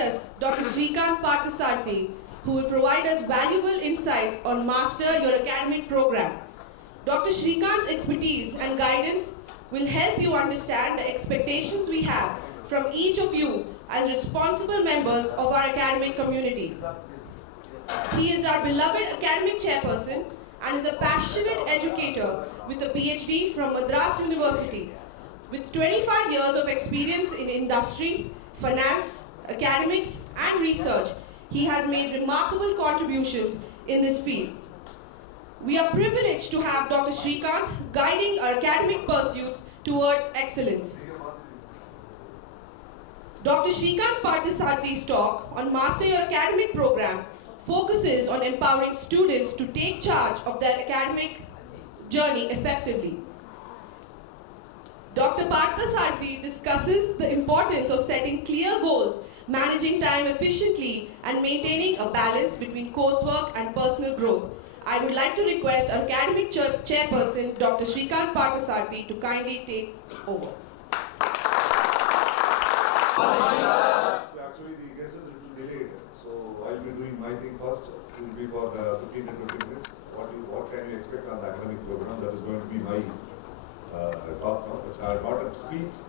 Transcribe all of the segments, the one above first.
us Dr. Shrikant Parthasarathy, who will provide us valuable insights on Master Your Academic Program. Dr. Shrikant's expertise and guidance will help you understand the expectations we have from each of you as responsible members of our academic community. He is our beloved academic chairperson and is a passionate educator with a PhD from Madras University. With 25 years of experience in industry, finance, academics, and research, he has made remarkable contributions in this field. We are privileged to have Dr. Shrikant guiding our academic pursuits towards excellence. Dr. Shrikant Parthasarathy's talk on Master Your Academic Program focuses on empowering students to take charge of their academic journey effectively. Dr. Parthasarathy discusses the importance of setting clear goals, managing time efficiently, and maintaining a balance between coursework and personal growth. I would like to request our academic chairperson, Dr. Shrikant Parthasarathy, to kindly take over. Actually, the guest is a little delayed, so I'll be doing my thing first. It will be for 15 to 20 minutes. What can you expect on the academic program? That is going to be my talk now. It's not a speech.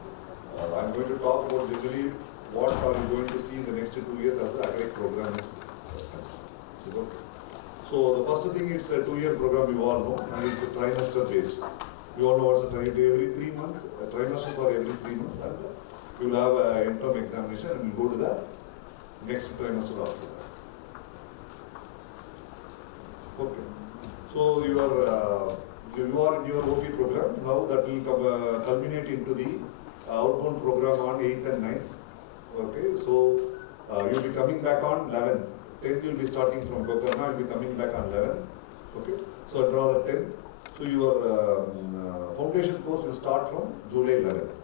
I'm going to talk about generally what are you going to see in the next 2 years as the academic program is concerned. So the first thing, it's a 2-year program, you all know, and it's a trimester based. You all know what's a trimester, every 3 months, a trimester for every 3 months, and you will have an interim examination and you will go to the next trimester after that. Okay. So you are in your OP program. Now that will culminate into the outbound program on 8th and 9th. Okay. So you will be coming back on 11th. 10th you will be starting from Gokarna and will be coming back on 11th. Okay. So draw the 10th. So your foundation course will start from July 11th.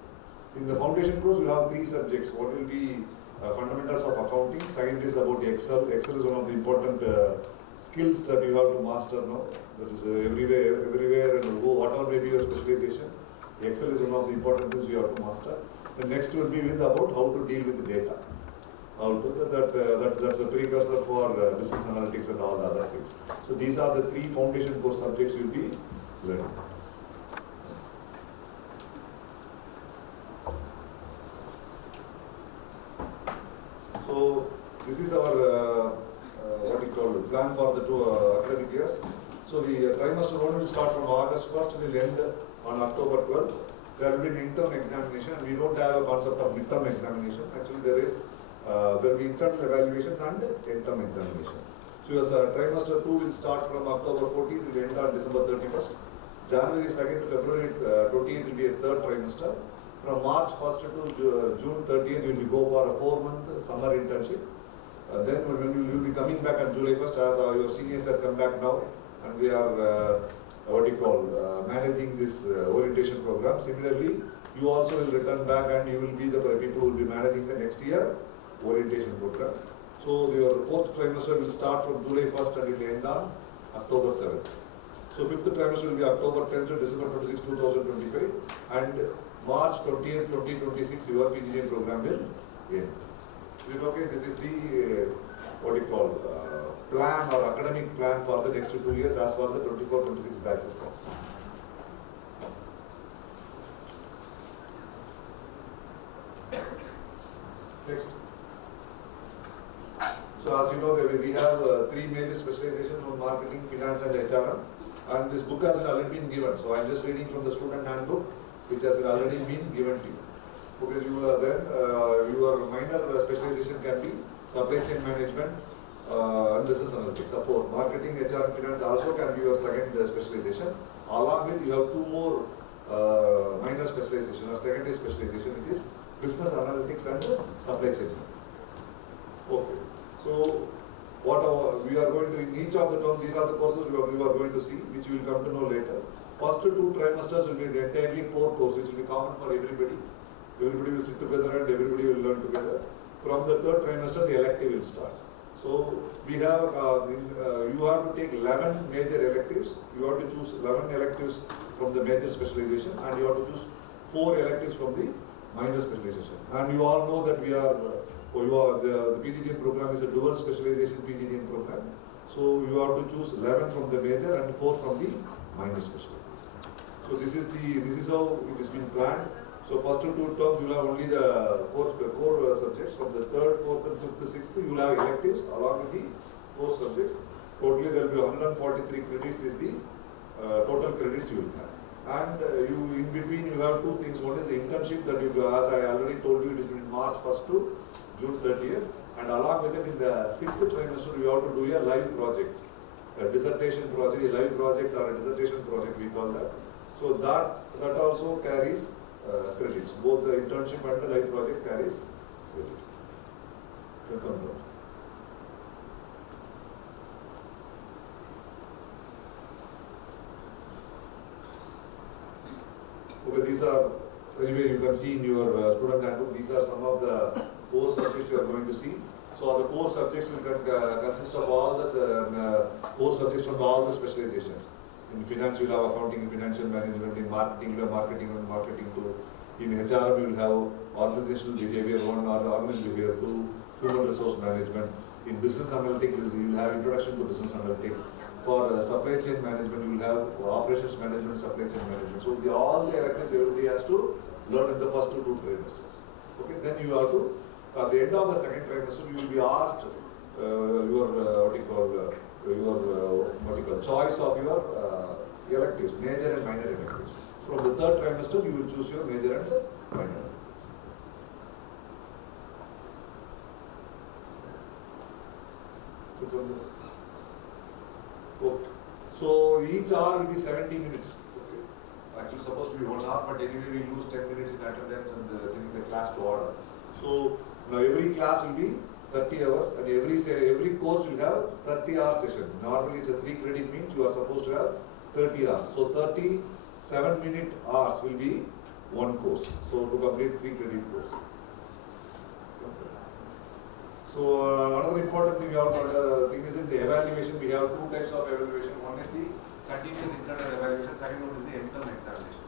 In the foundation course, you have 3 subjects. What will be fundamentals of accounting? Second is about Excel. Excel is one of the important skills that you have to master now. That is everywhere and whatever may be your specialization. Excel is one of the important things you have to master. The next will be with about how to deal with the data. That's a precursor for business analytics and all the other things. So these are the 3 foundation course subjects you will be learning. So this is our plan for the 2 academic years. So the trimester 1 will start from August 1st and will end on October 12th. There will be an interim examination. We don't have a concept of midterm examination. Actually, there will be internal evaluations and interim examination. So your trimester 2 will start from October 14th, will end on December 31st. January 2nd to February 20th will be a 3rd trimester. From March 1st to June 30th, you will go for a 4-month summer internship. Then when you will be coming back on July 1st, as your seniors have come back now, and they are managing this orientation program. Similarly, you also will return back and you will be the people who will be managing the next year orientation program. So your 4th trimester will start from July 1st and it will end on October 7th. So 5th trimester will be October 10th to December 26, 2025, and March 20th, 2026, your PGDM program will end. Is it okay? This is the plan or academic plan for the next 2 years as far as the 24-26 batches concerned. Next. So as you know, we have 3 major specializations on marketing, finance and HRM, and this book has already been given. So I am just reading from the student handbook, which has already been given to you. Okay, your minor specialization can be supply chain management and business analytics. For marketing, HR and finance also can be your second specialization. Along with you have 2 more minor specialization or secondary specialization, which is business analytics and supply chain. Okay, so we are going to, in each of the terms, these are the courses you are going to see, which you will come to know later. First 2 trimesters will be entirely core course, which will be common for everybody. Everybody will sit together and everybody will learn together. From the 3rd trimester, the elective will start. So we have, you have to take 11 major electives. You have to choose 11 electives from the major specialization, and you have to choose 4 electives from the minor specialization. And you all know that we are the PGDM program is a dual specialization PGDM program. So you have to choose 11 from the major and 4 from the minor specialization. So this is how it has been planned. So first 2 terms you will have only the core subjects. From the 3rd, 4th and 5th, 6th you will have electives along with the core subjects. Totally there will be 143 credits is the total credits you will have. And you in between you have 2 things. One is the internship that you, as I already told you, it is between March 1st to June 30th. And along with it, in the 6th trimester, you have to do a live project, a dissertation project, a live project or a dissertation project, we call that. So that also carries credits. Both the internship and the live project carries credit. Welcome. Okay, these are, anyway, you can see in your student handbook, these are some of the core subjects you are going to see. So the core subjects will consist of all the core subjects from all the specializations. In finance, you will have accounting and financial management. In marketing, you will have marketing and marketing 2. In HR, you will have organizational behavior 1 or organizational behavior 2, human resource management. In business analytics, you will have introduction to business analytics. For supply chain management, you will have operations management, supply chain management. So all the electives everybody has to learn in the first 2 trimesters. Okay, then you have to, at the end of the 2nd trimester, you will be asked your choice of your electives, major and minor electives. So from the 3rd trimester, you will choose your major and minor. Okay. So each hour will be 70 minutes. Okay. Actually supposed to be 1 hour, but anyway we lose 10 minutes in attendance and bringing the class to order. So now every class will be 30 hours and every course will have 30-hour session. Normally it's a 3 credit means you are supposed to have 30 hours. So 37-minute hours will be 1 course. So to complete 3 credit course. So another important thing is in the evaluation. We have 2 types of evaluation. One is the continuous internal evaluation. Second one is the end-term examination.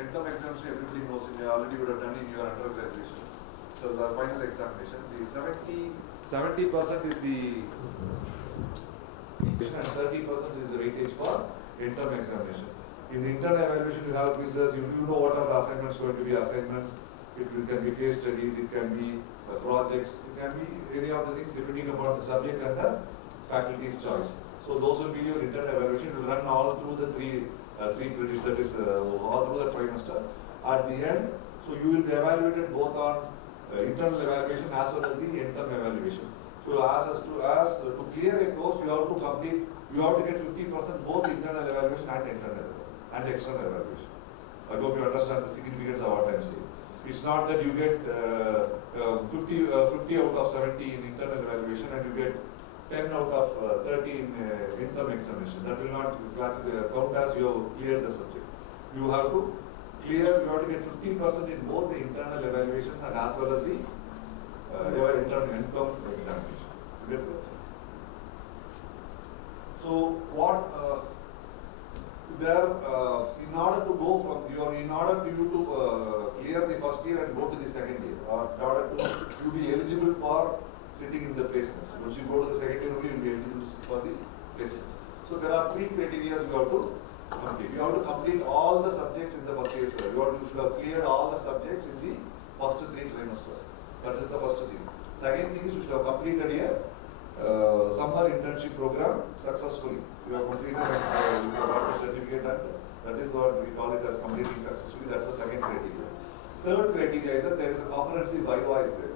End-term examination everybody knows. You already would have done in your undergraduation. So the final examination, the 70% is the and 30% is the weightage for end-term examination. In the internal evaluation, you have quizzes. You know what are the assignments going to be assignments. It can be case studies. It can be projects. It can be any of the things depending upon the subject and the faculty's choice. So those will be your internal evaluation. It will run all through the three credits, that is all through the trimester. At the end, so you will be evaluated both on internal evaluation as well as the end-term evaluation. So to clear a course, you have to get 50% both internal evaluation and external evaluation. I hope you understand the significance of what I am saying. It's not that you get 50 out of 70 in internal evaluation and you get 10 out of 30 in interim examination. That will not count as you have cleared the subject. You have to get 50% in both the internal evaluation and as well as the interim examination. So what in order to go from in order to clear the first year and go to the second year, or in order to you be eligible for sitting in the placements. Once you go to the second year, you will be eligible for the placements. So there are 3 criteria you have to complete. You have to complete all the subjects in the first year. You should have cleared all the subjects in the first 3 trimesters. That is the first thing. Second thing is you should have completed a summer internship program successfully. You have completed and you have got the certificate, and that is what we call it as completing successfully. That's the second criteria. Third criteria is that there is a comprehensive viva is there.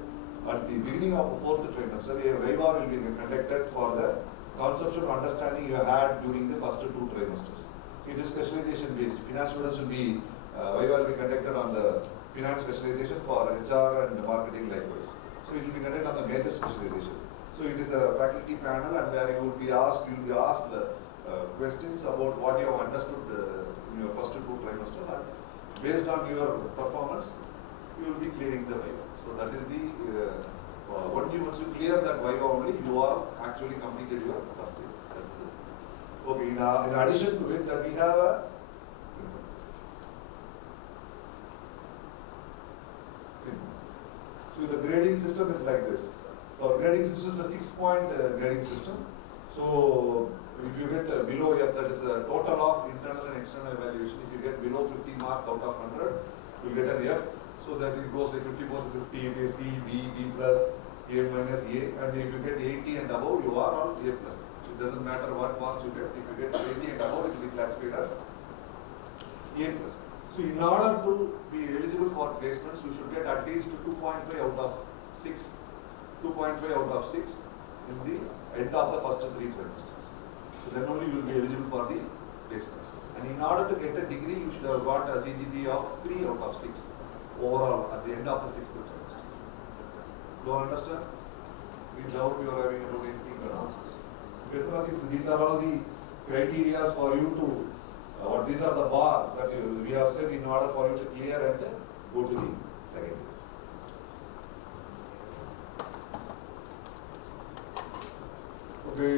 At the beginning of the 4th trimester, a viva will be conducted for the conceptual understanding you had during the first 2 trimesters. So it is specialization based. Finance students will be viva will be conducted on the finance specialization, for HR and marketing likewise. So it will be conducted on the major specialization. So it is a faculty panel, and where you will be asked questions about what you have understood in your first 2 trimesters, and based on your performance, you will be clearing the viva. So that is the once you clear that viva only, you are actually completed your first year. That's the, okay. In addition to it, that we have a so the grade grading system is like this. Our grading system is a 6-point grading system. So if you get below F, that is a total of internal and external evaluation. If you get below 50 marks out of 100, you get an F. So that it goes like 54 to 50, it is C, B, B plus, A minus, A. And if you get 80 and above, you are on A plus. It doesn't matter what marks you get. If you get 80 and above, it will be classified as A plus. So in order to be eligible for placements, you should get at least 2.5 out of 6. 2.5 out of 6 in the end of the first 3 trimesters. So then only you will be eligible for the placements. And in order to get a degree, you should have got a CGPA of 3 out of 6 overall at the end of the 6th trimester. Do you understand? We doubt you are having about anything to ask. These are all the criteria for you to, these are the bar that we have said in order for you to clear and go to the second year. Okay,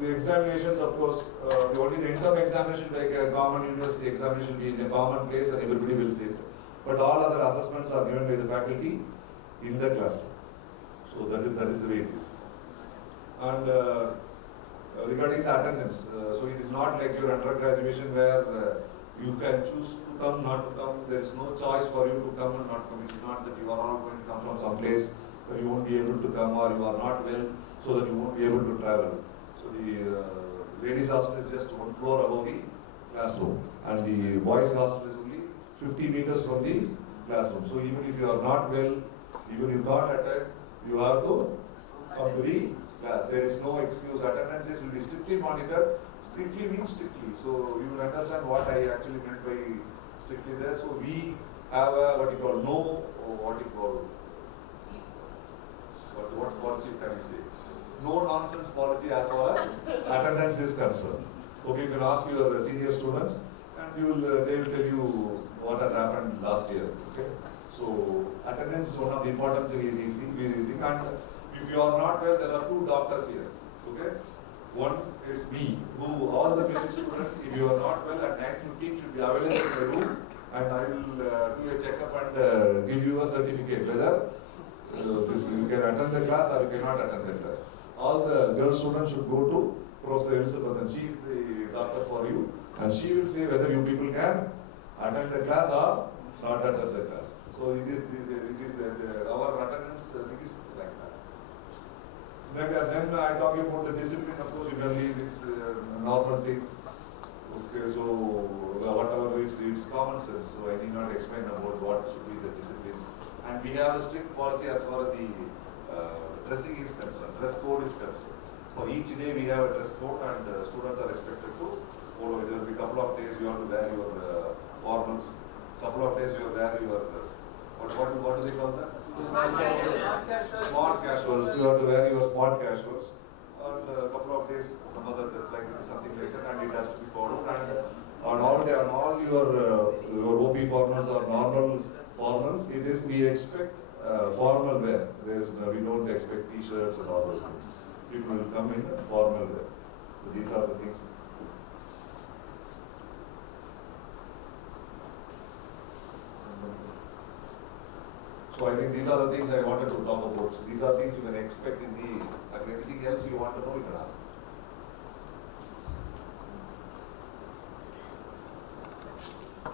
the examinations, of course, only the interim examination, like a common university examination, will be in a common place and everybody will sit. But all other assessments are given by the faculty in the classroom. So that is the way it is. And regarding the attendance, so it is not like your undergraduation where you can choose to come, not to come. There is no choice for you to come and not come. It is not that you are all going to come from some place where you won't be able to come, or you are not well, so that you won't be able to travel. So the ladies' hostel is just 1 floor above the classroom, and the boys' hostel is only 50 meters from the classroom. So even if you are not well, even if you can't attend, you have to come to the class. There is no excuse. Attendances will be strictly monitored. Strictly means strictly. So you will understand what I actually meant by strictly there. So we have a what policy can I say? No nonsense policy as far as attendance is concerned. Okay, you can ask your senior students, and they will tell you what has happened last year. Okay, so attendance is one of the important things we think. And if you are not well, there are 2 doctors here. Okay, one is me, who all the medical students, if you are not well at 9:15, should be available in the room, and I will do a checkup and give you a certificate whether you can attend the class or you cannot attend the class. All the girl students should go to Professor Elizabeth, and she is the doctor for you, and she will say whether you people can attend the class or not attend the class. So it is our attendance thing is like that. Then I talk about the discipline. Of course, you can leave, it's a normal thing. Okay, so whatever it's common sense. So I need not explain about what should be the discipline. And we have a strict policy as far as the dressing is concerned, dress code is concerned. For each day we have a dress code, and students are expected to follow it. There will be a couple of days you have to wear your formals, couple of days you have to wear your, what do they call that? Smart casuals. You have to wear your smart casuals. And a couple of days some other dress like this, something like that, and it has to be followed. And on all your OP formals or normal formals, it is, we expect formal wear. We don't expect t-shirts and all those things. People will come in formal wear. So these are the things. So I think these are the things I wanted to talk about. So these are things you can expect in the, anything else you want to know, you can ask.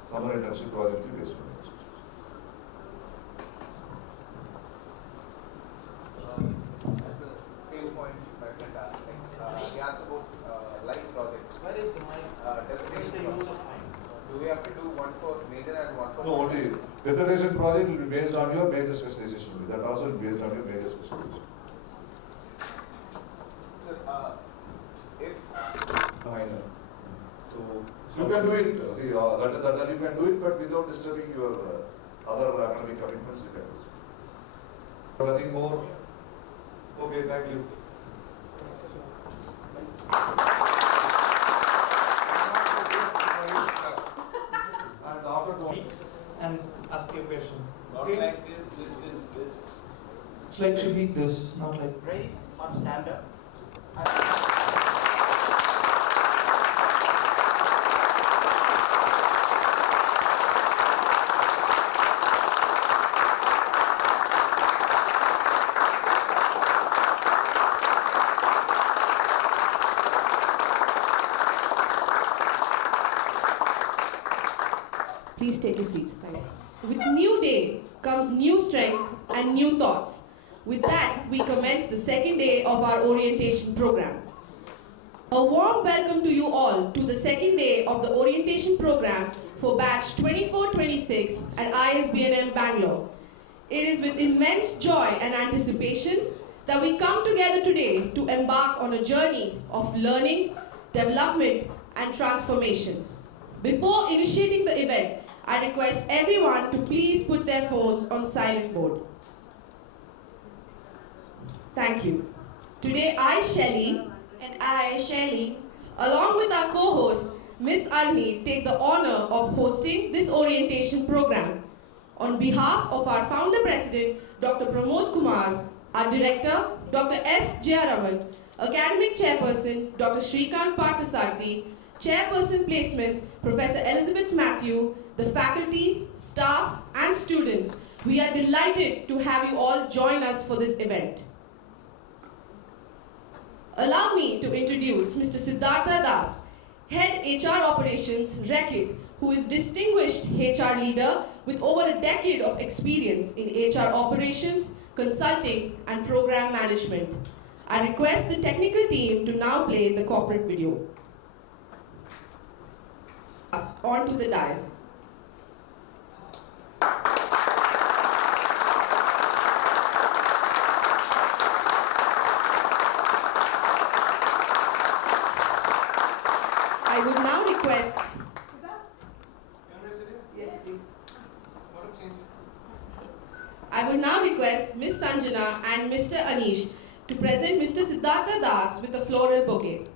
Summer internship project is based on it. As a same point, my friend asked, he asked about light project. Where is the mic? Destination The use project. of mic. Do we have to do one for major and one for No, only dissertation project will be based on your major specialization. That also is based on your major specialization. Sir, if Minor. So you can do it. See, that you can do it, but without disturbing your other academic commitments, you can do it. Nothing more. Okay, thank you. And after that, And ask your question. Not Okay? like this. It's like should be this, not like. Raise or stand up. please take your seats. Thank you. With new day comes new strength and new thoughts. With that, we commence the second day of our orientation program. A warm welcome to you all to the second day of the orientation program for batch 24-26 at ISB&M Bangalore. It is with immense joy and anticipation that we come together today to embark on a journey of learning, development, and transformation. Before initiating the event, I request everyone to please put their phones on silent mode. Thank you. Today, I, Shelley, And I, Shelley, along with our co-host, Ms. Arni, take the honor of hosting this orientation program. On behalf of our founder president, Dr. Pramod Kumar, our director, Dr. S. Jayaraman, academic chairperson, Dr. Shrikant Parthasarathy, chairperson placements, Professor Elizabeth Matthew, the faculty, staff, and students, we are delighted to have you all join us for this event. Allow me to introduce Mr. Siddhartha Das, Head HR Operations, Reckitt, who is distinguished HR leader with over a decade of experience in HR operations, consulting, and program management. I request the technical team to now play the corporate video. On to the dais. I would now request. Yes, please. I would now request Ms. Sanjana and Mr. Anish to present Mr. Siddhartha Das with a floral bouquet.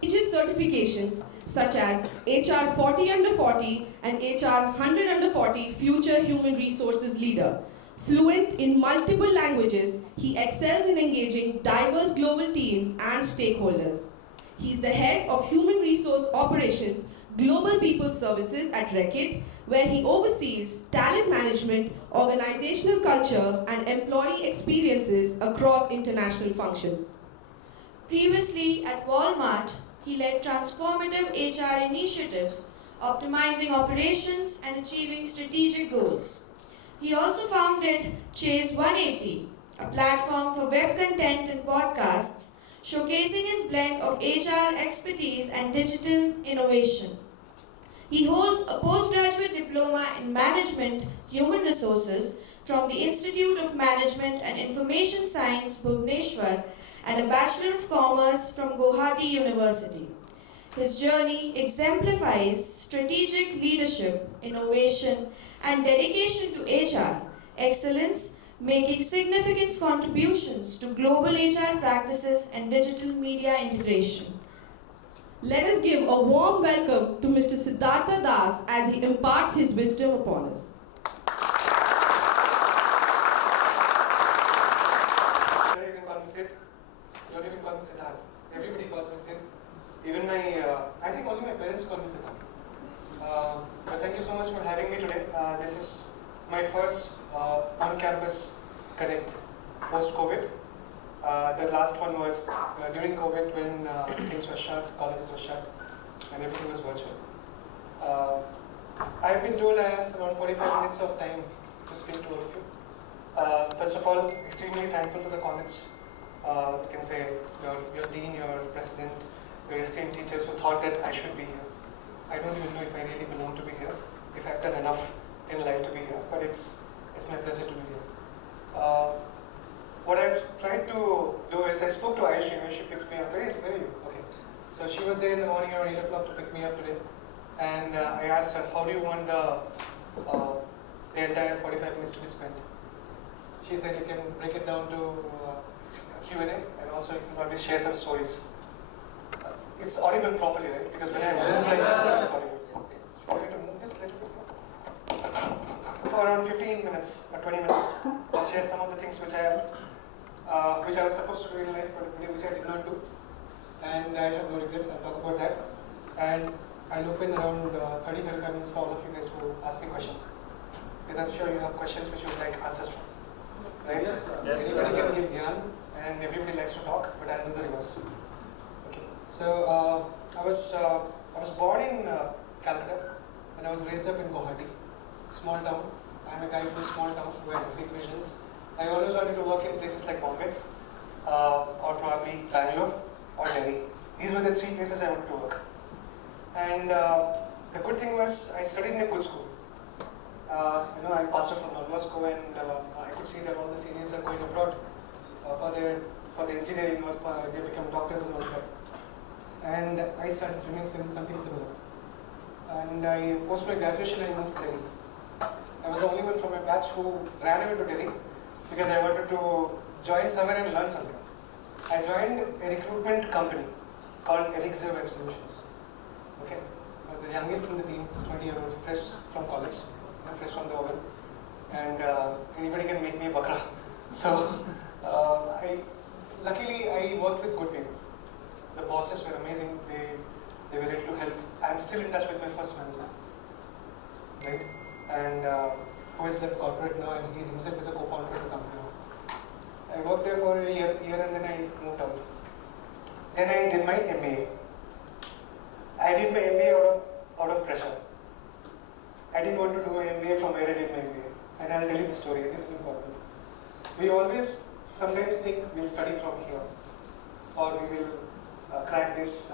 Prestigious certifications such as HR 40 under 40 and HR 100 under 40 Future Human Resources Leader. Fluent in multiple languages, he excels in engaging diverse global teams and stakeholders. He is the head of Human Resource Operations, Global People Services at Reckitt, where he oversees talent management, organizational culture, and employee experiences across international functions. previously at Walmart, he led transformative HR initiatives, optimizing operations and achieving strategic goals. He also founded Chase 180, a platform for web content and podcasts, showcasing his blend of HR expertise and digital innovation. He holds a postgraduate diploma in management, human resources from the Institute of Management and Information Science, Bhubaneswar, and a Bachelor of Commerce from Guwahati University. His journey exemplifies strategic leadership, innovation, and dedication to HR excellence, making significant contributions to global HR practices and digital media integration. Let us give a warm welcome to Mr. Siddhartha Das as he imparts his wisdom upon us. You can call me Sid. You don't even call me Siddharth. Everybody calls me Sid. Even my, I think only my parents call me Siddharth. But thank you so much for having me today. This is my first on-campus connect post-COVID. The last one was during COVID when things were shut, colleges were shut, and everything was virtual. I've been told I have around 45 minutes of time to speak to all of you. First of all, extremely thankful to the comments. You can say your dean, your president, your esteemed teachers who thought that I should be here. I don't even know if I really belong to be here, if I've done enough in life to be here, but it's my pleasure to be here. What I've tried to do is, I spoke to Ayushi when she picked me up. Where are you? Okay. So she was there in the morning around 8 o'clock to pick me up today. And I asked her, how do you want the entire 45 minutes to be spent? She said you can break it down to Q&A and also you can probably share some stories. It's audible properly, right? Because when I move like this, it's audible. I'm going to move this a little bit more. For around 15 minutes or 20 minutes, I'll share some of the things which I have which I was supposed to do in life, but which I did not do. And I have no regrets. I'll talk about that. And I'll open around 30-35 minutes for all of you guys to ask me questions. Because I'm sure you have questions which you would like answers from. Right? Yes, sir. Yes, everybody can give gyan, and everybody likes to talk, but I'll do the reverse. Okay. So I was born in Calcutta, and I was raised up in Guwahati, small town. I'm a guy from a small town who had big visions. I always wanted to work in places like Bombay, or probably Bangalore, or Delhi. These were the three places I wanted to work. And the good thing was I studied in a good school. I passed out from normal school, and I could see that all the seniors are going abroad for their engineering, or they become doctors and all that. And I started doing something similar. And post my graduation, I moved to Delhi. I was the only one from my batch who ran away to Delhi because I wanted to join somewhere and learn something. I joined a recruitment company called Elixir Web Solutions. Okay, I was the youngest in the team, was 20-year-old, fresh from college, fresh from the oven, and anybody can make me a bakra. So, luckily I worked with good people. The bosses were amazing. They were ready to help. I'm still in touch with my first manager, right? And who has left corporate now, and he himself is a co-founder of the company now. I worked there for a year, and then I moved out. Then I did my MBA. I did my MBA out of pressure. I didn't want to do my MBA from where I did my MBA. And I'll tell you the story. This is important. We always sometimes think we'll study from here, or we will crack this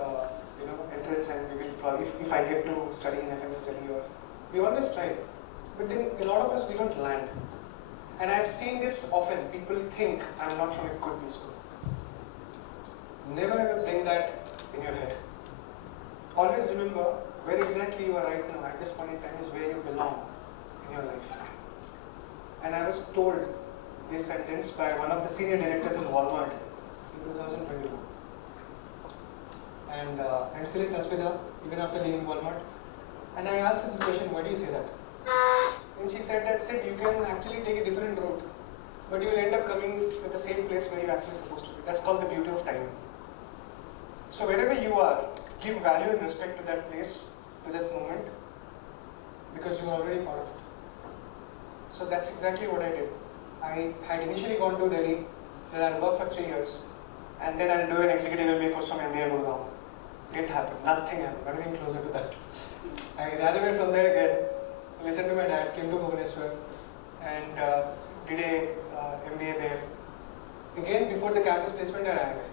entrance, and we will probably, if I get to study in FMS Delhi, or we always try. But then a lot of us, we don't land. And I've seen this often. People think I'm not from a good B school. Never ever bring that in your head. Always remember where exactly you are right now at this point in time is where you belong in your life. And I was told this sentence by one of the senior directors in Walmart in 2021. And I'm still in touch with her even after leaving Walmart. And I asked her this question, why do you say that? And she said that, Sid, you can actually take a different route, but you will end up coming to the same place where you're actually supposed to be. That's called the beauty of time. So wherever you are, give value and respect to that place, to that moment, because you are already part of it. So that's exactly what I did. I had initially gone to Delhi, then I'll work for 3 years, and then I'll do an executive MBA course from India and Gurgaon. Didn't happen. Nothing happened. Not even closer to that. I ran away from there again, listened to my dad, came to Bhubaneswar, and did a MBA there. Again, before the campus placement, I ran away.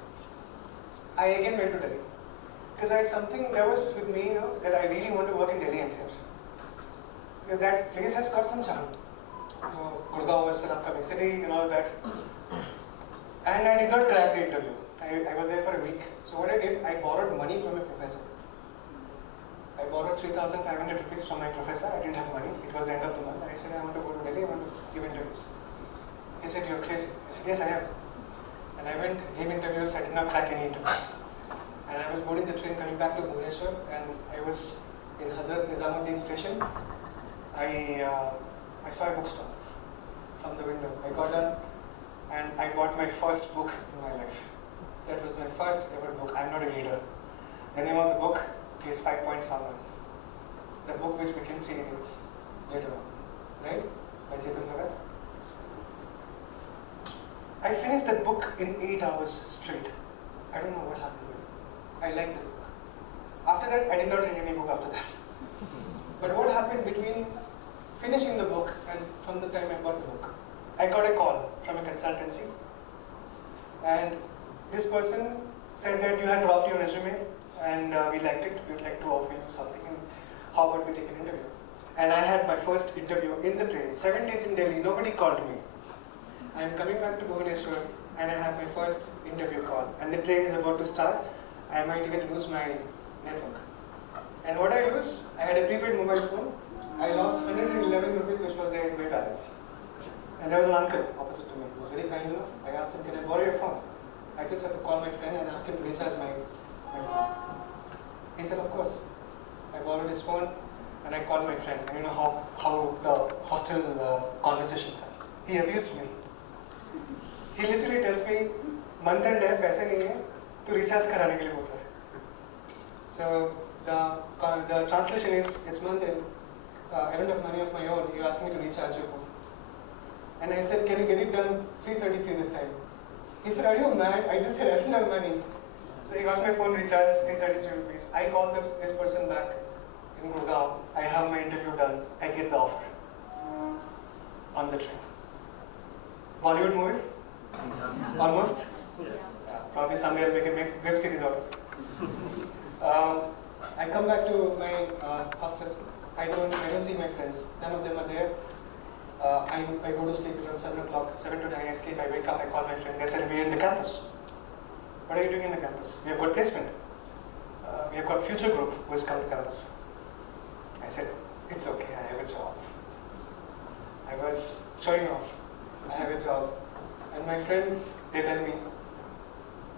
I again went to Delhi. Because something that was with me, that I really want to work in Delhi NCR. Because that place has got some charm. Gurgaon was an upcoming city and all that. And I did not crack the interview. I was there for a week. So what I did, I borrowed money from a professor. I borrowed 3,500 rupees from my professor. I didn't have money. It was the end of the month. I said, I want to go to Delhi. I want to give interviews. He said, you're crazy. I said, yes, I am. And I went, gave interviews. I did not crack any interviews. And I was boarding the train coming back to Bhubaneswar, and I was in Hazrat Nizamuddin station. I saw a bookstore from the window. I got down and I bought my first book in my life. That was my first ever book. I'm not a reader. The name of the book is 5 Point Salman. The book which became 3 Idiots later on, right? By Chetan Bhagat. I finished that book in 8 hours straight. I don't know what happened to it. I liked the book. After that, I did not read any book after that. But what happened between finishing the book and from the time I bought the book? I got a call from a consultancy, and this person said that you had dropped your resume and we liked it, we would like to offer you something, and how about we take an interview? And I had my first interview in the train, 7 days in Delhi, nobody called me. I am coming back to Bhubaneswar and I have my first interview call, and the train is about to start. I might even lose my network. And what I lose, I had a prepaid mobile phone. I lost 111 rupees which was there in my balance. And there was an uncle opposite to me. He was very kind enough. I asked him, can I borrow your phone? I just had to call my friend and ask him to recharge my phone. He said, of course. I borrowed his phone and I called my friend. And you know how the hostel conversations are. He abused me. He literally tells me, month end है, पैसे नहीं है, तो recharge कराने के लिए बोल रहा है. So the translation is, it's month end, I don't have money of my own, you asked me to recharge your phone. And I said, can you get it done 3:33 this time? He said, are you mad? I just said I don't have money. So he got my phone recharged, 333 rupees. I called this person back in Gurgaon. I have my interview done. I get the offer on the train. Bollywood movie? Almost? Yeah, probably someday I'll make a web series out of it. I come back to my hostel. I don't see my friends. None of them are there. I go to sleep around 7 o'clock, 7 to 9 I sleep, I wake up, I call my friend, they said, we're in the campus. What are you doing in the campus? We have got placement. We have got future group who has come to campus. I said, it's okay, I have a job. I was showing off, I have a job. And my friends, they tell me,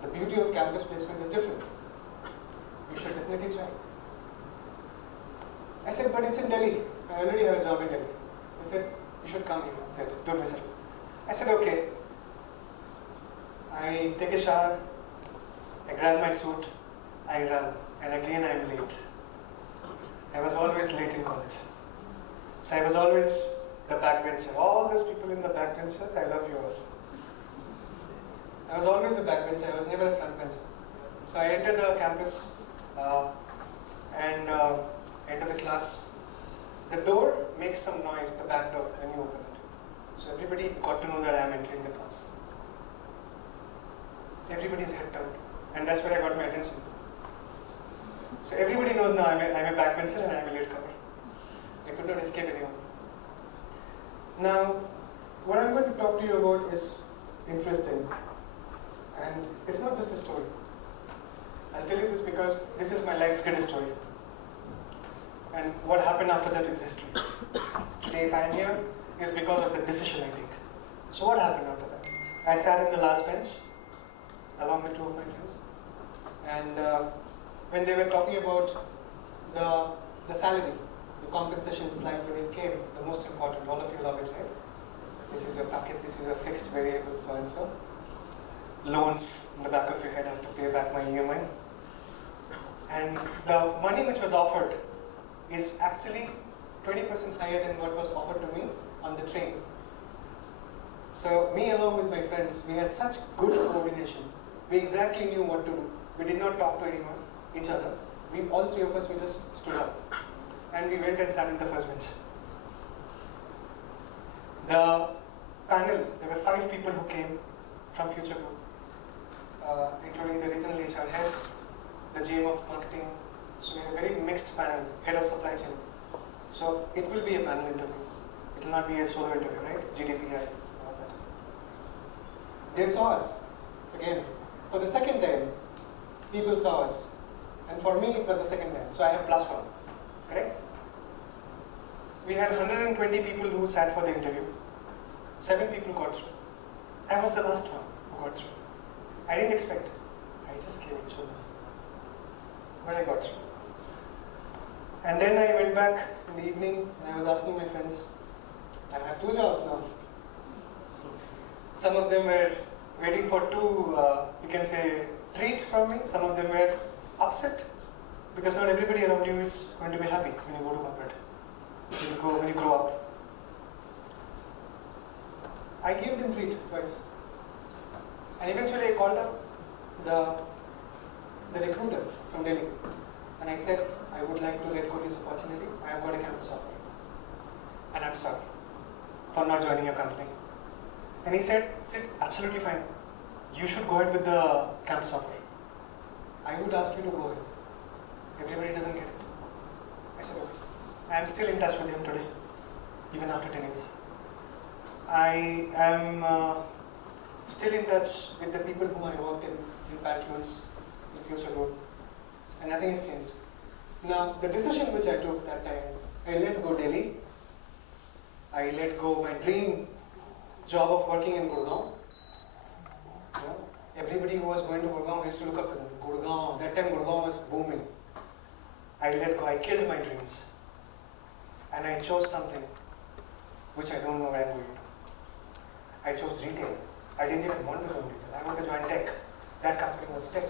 the beauty of campus placement is different. You should definitely try. I said, but it's in Delhi. I already have a job in Delhi. They said, you should come here. I said, don't miss it. I said, okay. I take a shower, I grab my suit, I run, and again I'm late. I was always late in college. So I was always the backbencher. All those people in the backbenchers, I love you all. I was always a backbencher, I was never a frontbencher. So I enter the campus and enter the class. The door makes some noise, the back door, when you open it. So everybody got to know that I am entering the class. Everybody's head turned. And that's where I got my attention. So everybody knows now I'm a backbencher and I'm a latecomer. I could not escape anyone. Now, what I'm going to talk to you about is interesting. And it's not just a story. I'll tell you this because this is my life's greatest story. And what happened after that is history. Today, if I am here, is because of the decision I take. So what happened after that? I sat in the last bench, along with two of my friends. And when they were talking about the salary, the compensation slide when it came, the most important, all of you love it, right? This is your package, this is your fixed variable, so and so. Loans in the back of your head, I have to pay back my EMI. And the money which was offered is actually 20% higher than what was offered to me on the train. So me along with my friends, we had such good coordination. We exactly knew what to do. We did not talk to anyone, each other. All three of us, we just stood up. And we went and sat in the first bench. The panel, there were 5 people who came from Future Group, including the regional HR head, the GM of marketing. So we have a very mixed panel, head of supply chain. So it will be a panel interview. It will not be a solo interview, right? GDPI, all of that. They saw us again. For the second time, people saw us. And for me, it was the second time. So I have +1, correct? We had 120 people who sat for the interview. 7 people got through. I was the last one who got through. I didn't expect. I just came in through. But I got through. And then I went back in the evening and I was asking my friends, I have 2 jobs now. Some of them were waiting for 2, you can say, treat from me. Some of them were upset because not everybody around you is going to be happy when you go to corporate, when you grow up. I gave them treat twice. And eventually I called up the recruiter from Delhi. And I said, I would like to let go this opportunity. I have got a campus offer. And I'm sorry for not joining your company. And he said, Sid, absolutely fine. You should go ahead with the campus offer. I would ask you to go ahead. Everybody doesn't get it. I said, okay. I am still in touch with him today, even after 10 years. I am still in touch with the people whom I worked in Bangalore, in Future Group, and nothing has changed. Now, the decision which I took that time, I let go Delhi, I let go my dream job of working in Gurgaon. You know, everybody who was going to Gurgaon used to look up to them. Gurgaon, that time Gurgaon was booming. I let go, I killed my dreams. And I chose something which I don't know where I'm going to. I chose retail. I didn't even want to join retail. I wanted to join tech. That company was tech.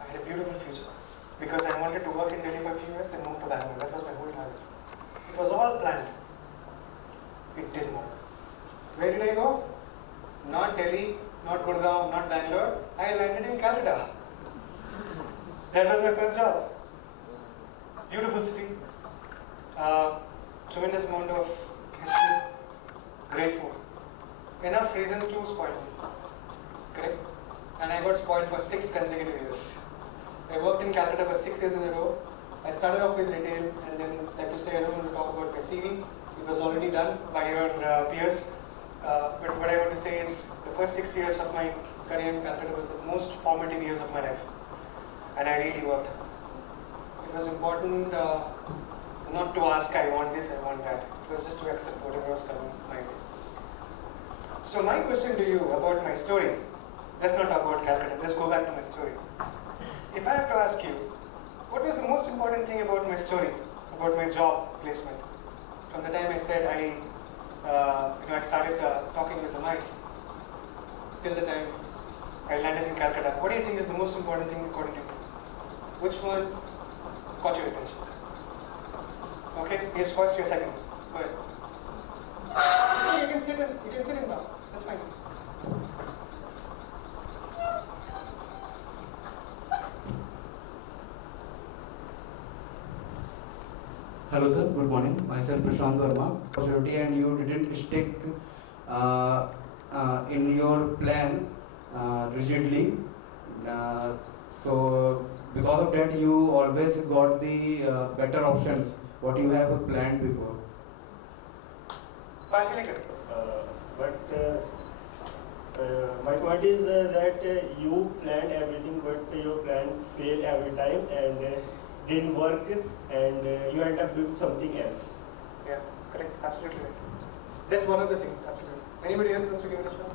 I had a beautiful future because I wanted to work in Delhi for a few years, then move to Bangalore. That was my whole target. It was all planned. It didn't work. Where did I go? Not Delhi, not Gurgaon, not Bangalore. I landed in Calcutta. That was my first job. Beautiful city. Tremendous amount of history. Great food. Enough reasons to spoil me. Correct? And I got spoiled for 6 consecutive years. I worked in Calcutta for 6 years in a row. I started off with retail, and then, like to say, I don't want to talk about my CV. It was already done by your peers. But what I want to say is, the first 6 years of my career in Calcutta was the most formative years of my life. And I really worked. It was important not to ask, I want this, I want that. It was just to accept whatever was coming my way. So my question to you about my story, let's not talk about Calcutta, let's go back to my story. If I have to ask you, what was the most important thing about my story, about my job placement? From the time I said I started talking with the mic, till the time I landed in Calcutta, what do you think is the most important thing according to you? Which one caught your attention? Okay, here's first, you're second. Go ahead. So you can sit in now. That's fine. Hello sir, good morning. Myself Prashant Verma. Opportunity and you didn't stick in your plan rigidly. So because of that you always got the better options what you have planned before. Partially correct. My point is that you planned everything, but your plan failed every time and didn't work, and you end up doing something else. Yeah, correct. Absolutely right. That's one of the things. Absolutely. Anybody else wants to give it a shot?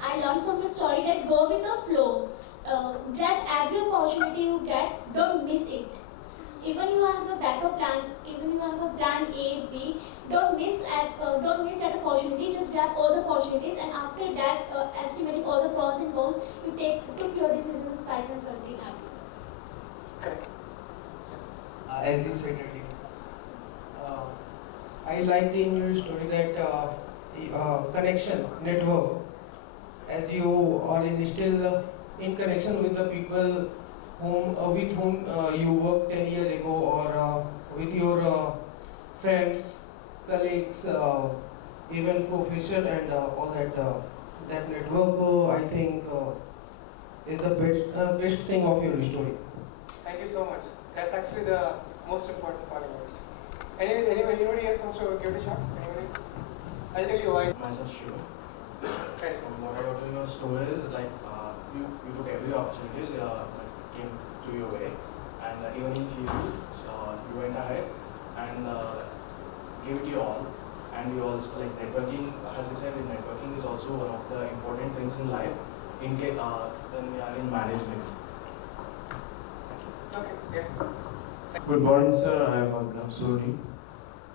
I learned from the story that go with the flow. Grab every opportunity you get, don't miss it. Even you have a backup plan, even you have a plan A, B, don't miss that opportunity. Just grab all the opportunities, and after that, estimating all the pros and cons, you took your decisions by consulting everyone. Correct. As you said earlier, I liked in your story that connection, network, as you are still in connection with the people with whom you worked 10 years ago, or with your friends, colleagues, even professor and all that. That network, I think, is the best thing of your story. Thank you so much. That's actually the most important part about it. Anybody else wants to give it a shot? Anybody? I'll tell you why. Myself, Shiva. Right. From what I got in your story is like you took every opportunity that came to your way, and even in field you went ahead and gave it your all, and you also like networking. As I said, networking is also one of the important things in life. In case when we are in management. Okay. Yeah. Good morning, sir. I am Abhinav Soni.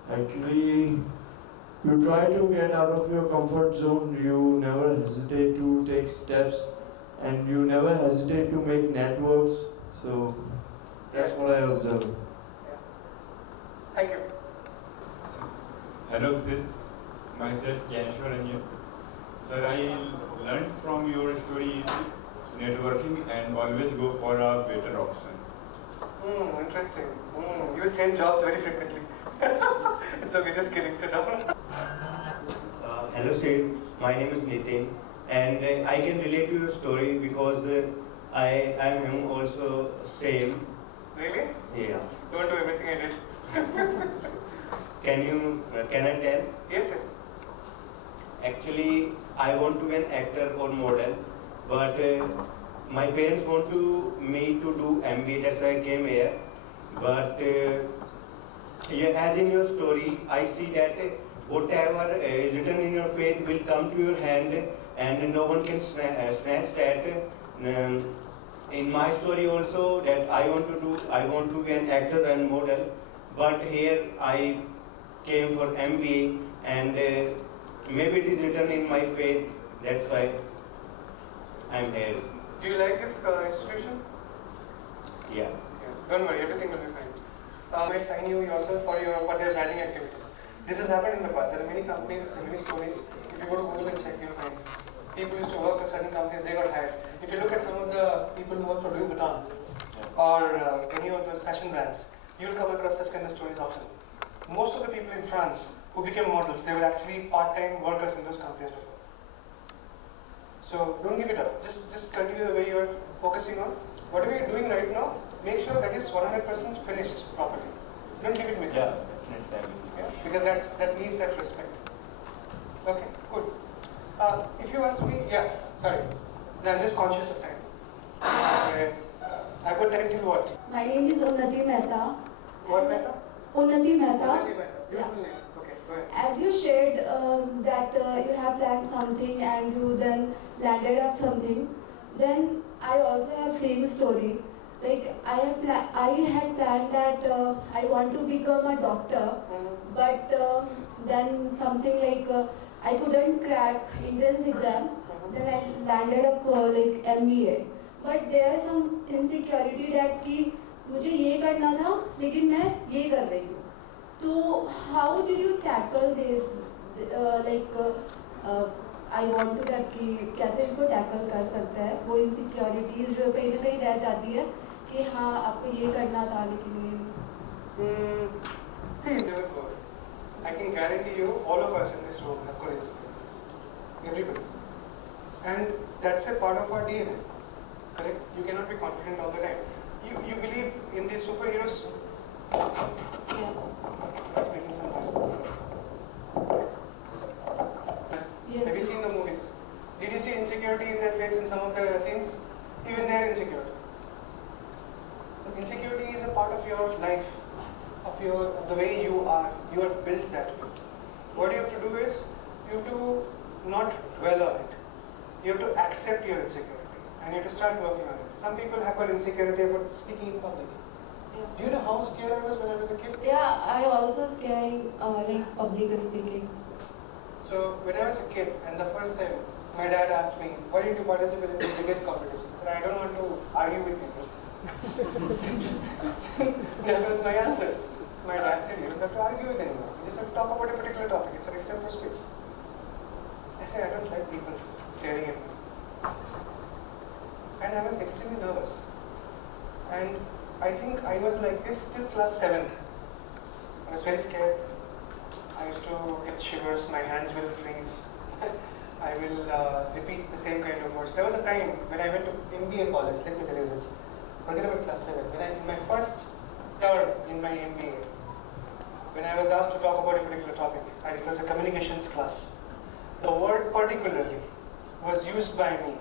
Actually, you try to get out of your comfort zone. You never hesitate to take steps, and you never hesitate to make networks. So that's what I observe. Yeah. Thank you. Hello, sir. Myself, Janeshwar Ranjan. Sir, I learned from your story networking and always go for a better option. Interesting. You change jobs very frequently. It's okay, just kidding. Sit down. Hello, Sid. My name is Nitin, and I can relate to your story because I am also same. Really? Yeah. Don't do everything I did. Can I tell? Yes, yes. Actually, I want to be an actor or model, but my parents want me to do MBA. That's why I came here. But yeah, as in your story, I see that whatever is written in your faith will come to your hand, and no one can snatch that. In my story also, that I want to be an actor and model, but here I came for MBA, and maybe it is written in my faith, that's why I'm here. Do you like this institution? Yeah. Don't worry, everything will be fine. Might sign you yourself for their branding activities. This has happened in the past. There are many companies, many stories. If you go to Google and check, you'll find. People used to work for certain companies, they got hired. If you look at some of the people who work for Louis Vuitton or any of those fashion brands, you'll come across such kind of stories often. Most of the people in France who became models, they were actually part-time workers in those companies before. So don't give it up. Just continue the way you're focusing on. Whatever you're doing right now, make sure that is 100% finished properly. Don't give it mid. Yeah, definitely. Yeah, because that needs that respect. Okay, good. If you ask me, yeah, sorry. No, I'm just conscious of time. Yes. I've got time till what? My name is Unnati Mehta. What Mehta? Unnati Mehta. Unnati Mehta. Beautiful name. Okay, go ahead. As you shared that you have planned something and you then landed up something, then I also have same story. Like I had planned that I want to become a doctor, but then something like I couldn't crack entrance exam. Then I landed up like MBA. But there is some insecurity that कि मुझे ये करना था लेकिन मैं ये कर रही हूँ. तो how did you tackle this? I want to that कि कैसे इसको tackle कर सकते हैं? वो insecurities जो कहीं ना कहीं रह जाती है कि हाँ आपको ये करना था लेकिन ये. See, I can guarantee you, all of us in this room have got insecurities. Everybody. And that's a part of our DNA. Correct? You cannot be confident all the time. You believe in these superheroes? Yeah. It's making some noise. Yes. Have you seen the movies? Did you see insecurity in their face in some of the scenes? Even they are insecure. So insecurity is a part of your life, of the way you are. You are built that way. What you have to do is, you have to not dwell on it. You have to accept your insecurity and you have to start working on it. Some people have got insecurity about speaking in public. Yeah. Do you know how scared I was when I was a kid? Yeah, I also scared like public speaking. So when I was a kid and the first time my dad asked me, why did you participate in this debate competition? I said, I don't want to argue with people. That was my answer. My dad said, you don't have to argue with anyone. You just have to talk about a particular topic. It's an extempore speech. I said, I don't like people staring at me. And I was extremely nervous. And I think I was like this till class 7. I was very scared. I used to get shivers, my hands will freeze. I will repeat the same kind of words. There was a time when I went to MBA college, let me tell you this. Forget about class 7. In my first term in my MBA, when I was asked to talk about a particular topic, and it was a communications class, the word particularly was used by me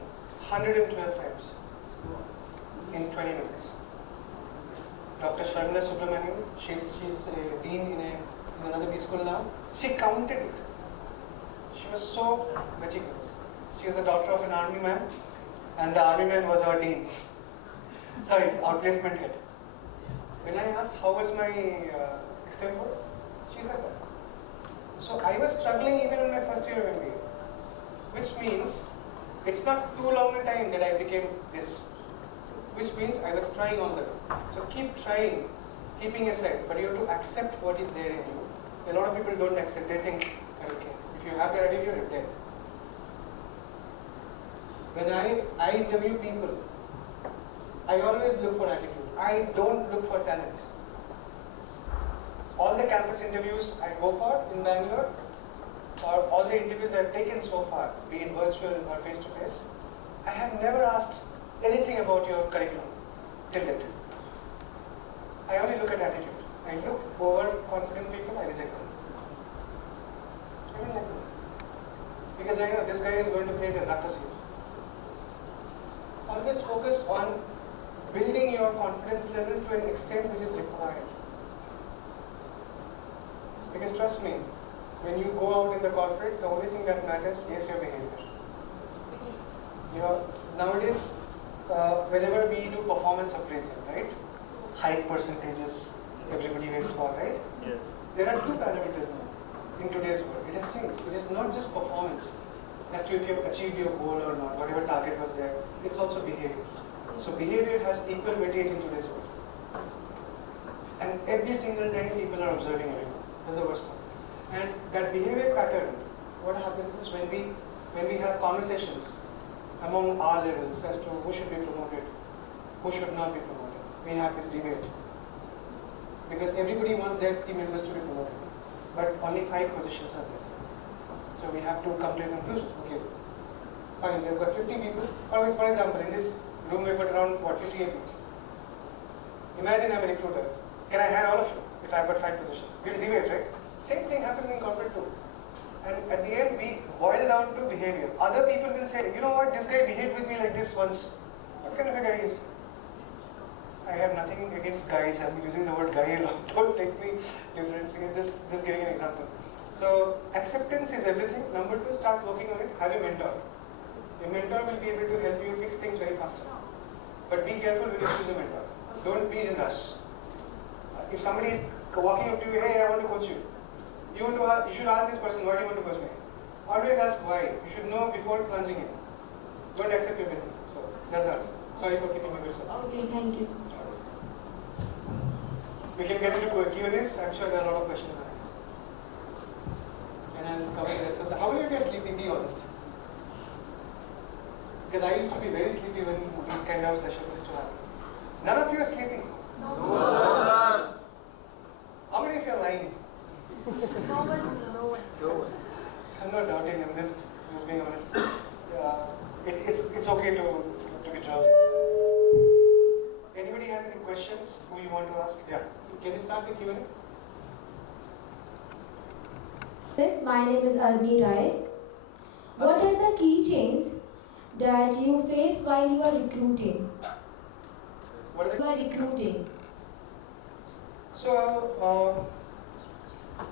112 times in 20 minutes. Dr. Sharmila Subramanian, she's a dean in another B school now. She counted it. She was so meticulous. She is the daughter of an army man, and the army man was our dean. Sorry, our placement head. When I asked how was my extempore, she said that. So I was struggling even in my first year of MBA, which means it's not too long a time that I became this. Which means I was trying all the way. So keep trying, keeping aside, but you have to accept what is there in you. A lot of people don't accept, they think, okay, if you have that attitude, you're dead. When I interview people, I always look for attitude. I don't look for talent. All the campus interviews I go for in Bangalore, or all the interviews I've taken so far, be it virtual or face-to-face, I have never asked anything about your curriculum till date. I only look at attitude. I look over confident people, I reject them. I don't like them. Because I know this guy is going to create a ruckus here. Always focus on building your confidence level to an extent which is required. Because trust me, when you go out in the corporate, the only thing that matters is your behavior. You know, nowadays, whenever we do performance appraisal, right? Height percentages, everybody waits for, right? Yes. There are two parameters now. in today's world. It has changed. It is not just performance as to if you have achieved your goal or not, whatever target was there. It's also behavior. So behavior has equal weightage in today's world. And every single time people are observing everyone. That's the worst part. And that behavior pattern, what happens is when we have conversations among our levels as to who should be promoted, who should not be promoted, we have this debate. Because everybody wants their team members to be promoted, but only 5 positions are there. So we have to come to a conclusion. Okay, fine, we've got 50 people. For example, in this room we put around, 58 people. Imagine I'm a recruiter. Can I hire all of you if I've got 5 positions? We'll debate, right? Same thing happens in corporate too. And at the end, we boil down to behavior. Other people will say, you know what, this guy behaved with me like this once. What kind of a guy is? I have nothing against guys. I'm using the word guy a lot. Don't take me differently. Just giving an example. So acceptance is everything. Number 2, start working on it. Have a mentor. A mentor will be able to help you fix things very faster. But be careful when you choose a mentor. Don't be in a rush. If somebody is walking up to you, hey, I want to coach you. You should ask this person, why do you want to coach me? Always ask why. You should know before plunging in. Don't accept everything. So that's the answer. Sorry for keeping you busy. Okay, thank you. We can get into Q&As. I'm sure there are a lot of questions and answers. And I'll cover the rest of the. How many of you are sleepy? Be honest. Because I used to be very sleepy when these kind of sessions used to happen. None of you are sleeping. No. How many of you are lying? No one. I'm not doubting. I'm just being honest. It's okay to be drowsy. Anybody has any questions who you want to ask? Yeah. Can you start the Q&A? My name is Armi Rai. What are the key changes that you face while you are recruiting? What are you are recruiting? So,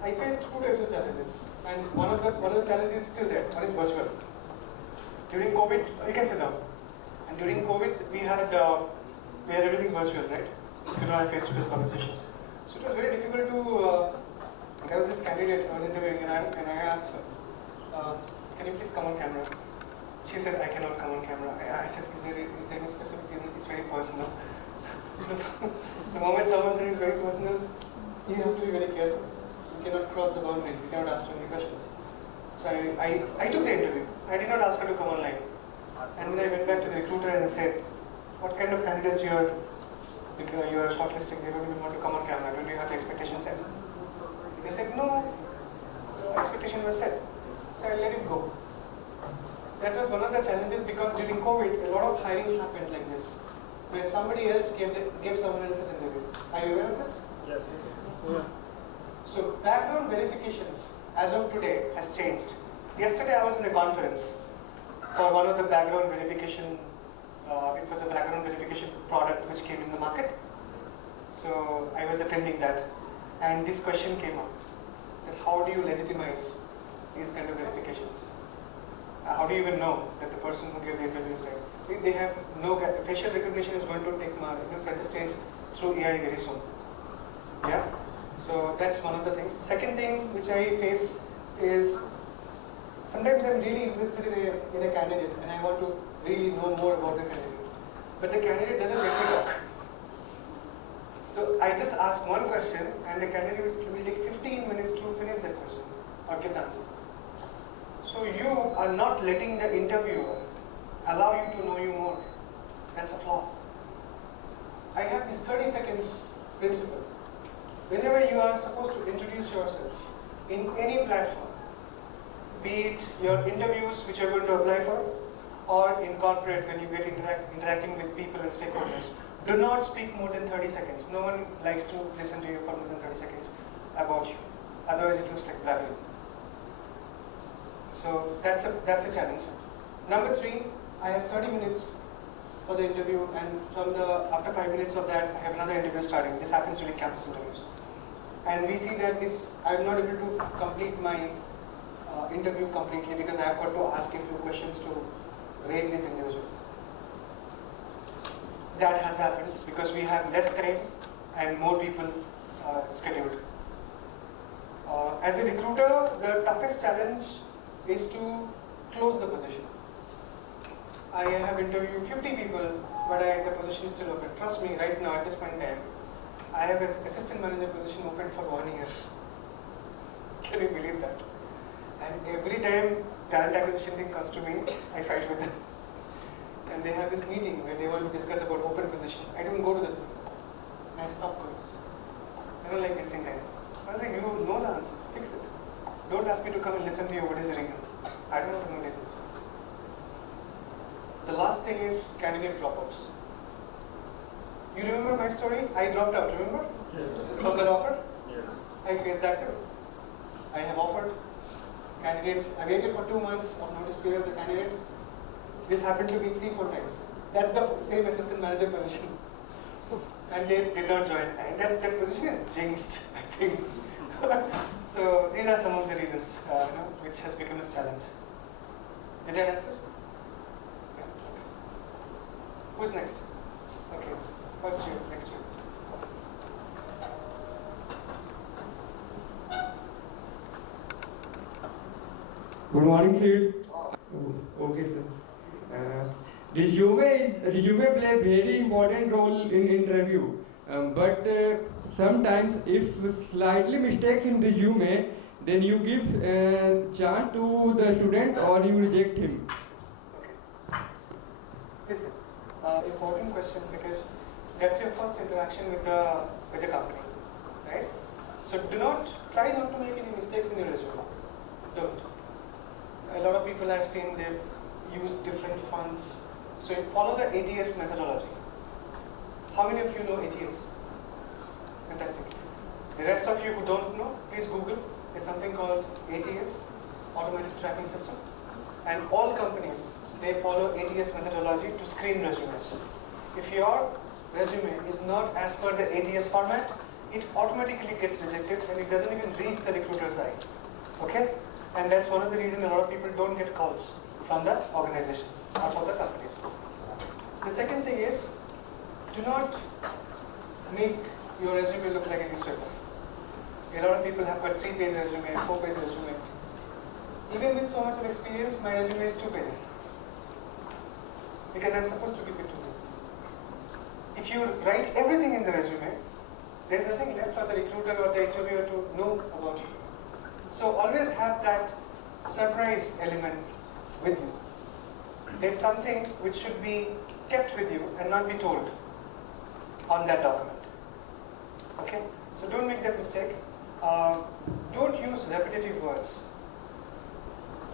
I faced 2 types of challenges, and one of the challenges is still there. One is virtual. During COVID, you can sit down. And during COVID, we had everything virtual, right? You know, I face-to-face conversations. So it was very difficult to. There was this candidate I was interviewing, and I asked her, "Can you please come on camera?" She said, "I cannot come on camera." I said, "Is there any specific reason? It's very personal." The moment someone says it's very personal, you have to be very careful. You cannot cross the boundary. You cannot ask too many questions. So I took the interview. I did not ask her to come online. And then I went back to the recruiter and said, "What kind of candidates you are shortlisting? They don't even want to come on camera. Don't you have the expectation set?" They said, "No, the expectation was set." So I let it go. That was one of the challenges because during COVID, a lot of hiring happened like this, where somebody else gave someone else's interview. Are you aware of this? Yes. Yeah. So background verifications, as of today, has changed. Yesterday I was in a conference for one of the background verification, it was a background verification product which came in the market. So I was attending that, and this question came up, that how do you legitimize these kind of verifications? How do you even know that the person who gave the interview is right? They have no, facial recognition is going to take center stage through AI very soon. Yeah? So that's one of the things. The second thing which I face is sometimes I'm really interested in a candidate and I want to really know more about the candidate. But the candidate doesn't let me talk. So I just ask one question and the candidate will take 15 minutes to finish that question or give the answer. So you are not letting the interviewer allow you to know you more. That's a flaw. I have this 30 seconds principle. Whenever you are supposed to introduce yourself in any platform, be it your interviews which you are going to apply for, or in corporate when you get interacting with people and stakeholders, do not speak more than 30 seconds. No one likes to listen to you for more than 30 seconds about you. Otherwise it looks like blabbering. So that's a challenge. Number 3, I have 30 minutes for the interview, and after 5 minutes of that, I have another interview starting. This happens during campus interviews. And we see that I am not able to complete my interview completely because I have got to ask a few questions to rate this individual. That has happened because we have less time and more people scheduled. As a recruiter, the toughest challenge is to close the position. I have interviewed 50 people, but the position is still open. Trust me, right now at this point in time, I have an assistant manager position open for 1 year. Can you believe that? And every time talent acquisition team comes to me, I fight with them. And they have this meeting where they want to discuss about open positions. I don't go to the meeting. I stop going. I don't like wasting time. I think you know the answer. Fix it. Don't ask me to come and listen to you. What is the reason? I don't want to know reasons. The last thing is candidate dropouts. You remember my story? I dropped out, remember? Yes. From that offer? Yes. I faced that too. I have offered candidate, I waited for 2 months of notice period of the candidate. This happened to me 3-4 times. That's the same assistant manager position. And they did not join. And that position is jinxed, I think. So these are some of the reasons which has become a challenge. Did I answer? Yeah. Okay. Who's next? Okay. First you, next you. Good morning, sir. Okay, sir. Resume play very important role in interview. But sometimes if slightly mistakes in resume, then you give chance to the student or you reject him. Okay. Listen, important question because that's your first interaction with the company, right? So try not to make any mistakes in your resume. Don't. A lot of people I've seen, they've used different fonts. So you follow the ATS methodology. How many of you know ATS? Fantastic. The rest of you who don't know, please Google. There's something called ATS, Automatic Tracking System. And all companies, they follow ATS methodology to screen resumes. If your resume is not as per the ATS format, it automatically gets rejected and it doesn't even reach the recruiter's eye. Okay? And that's one of the reasons a lot of people don't get calls from the organizations or from the companies. The second thing is, do not make your resume look like a newspaper. A lot of people have got 3-page resume, 4-page resume. Even with so much of experience, my resume is 2 pages. Because I'm supposed to keep it 2 pages. If you write everything in the resume, there's nothing left for the recruiter or the interviewer to know about you. So always have that surprise element with you. There's something which should be kept with you and not be told on that document. Okay? So don't make that mistake. Don't use repetitive words.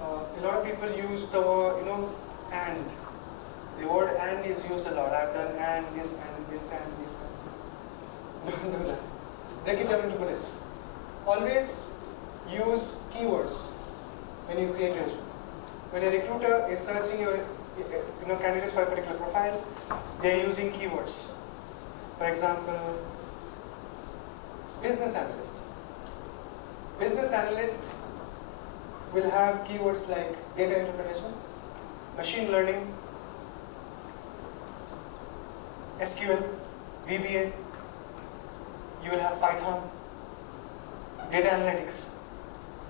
A lot of people use the word, and. The word and is used a lot. I've done and this and this and this and this. Don't do that. Break it down into bullets. Always use keywords when you create a resume. When a recruiter is searching your candidates for a particular profile, they are using keywords. For example, business analyst. Business analyst will have keywords like data interpretation, machine learning, SQL, VBA. You will have Python, data analytics.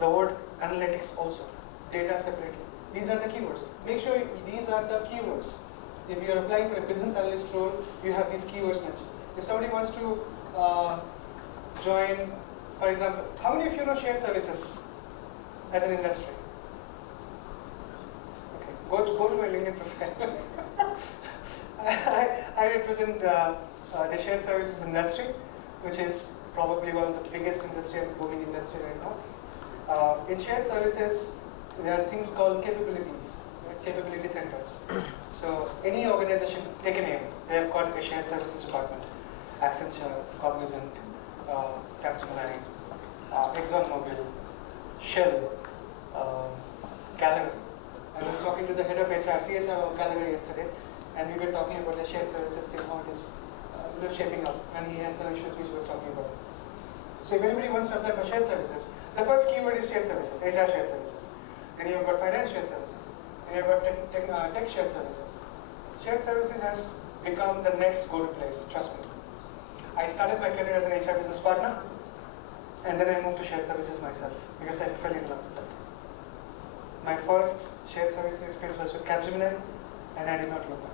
The word analytics also, data separately. These are the keywords. Make sure these are the keywords. If you are applying for a business analyst role, you have these keywords mentioned. If somebody wants to join, for example, how many of you know shared services as an industry? Okay, go to my LinkedIn profile. I represent the shared services industry, which is probably one of the biggest industry and booming industry right now. In shared services, there are things called capabilities, capability centers. So any organization, take a name, they have got a shared services department. Accenture, Cognizant, Capgemini, ExxonMobil, Shell, Gallagher. I was talking to the head of HR, CHR of Gallagher yesterday, and we were talking about the shared services team, how it is shaping up, and he had some issues which he was talking about. So if anybody wants to apply for shared services, the first keyword is shared services, HR shared services. Then you've got finance shared services. Then you've got tech shared services. Shared services has become the next go-to place, trust me. I started my career as an HR business partner. and then I moved to shared services myself because I fell in love with that. My first shared services experience was with Capgemini, and I did not look back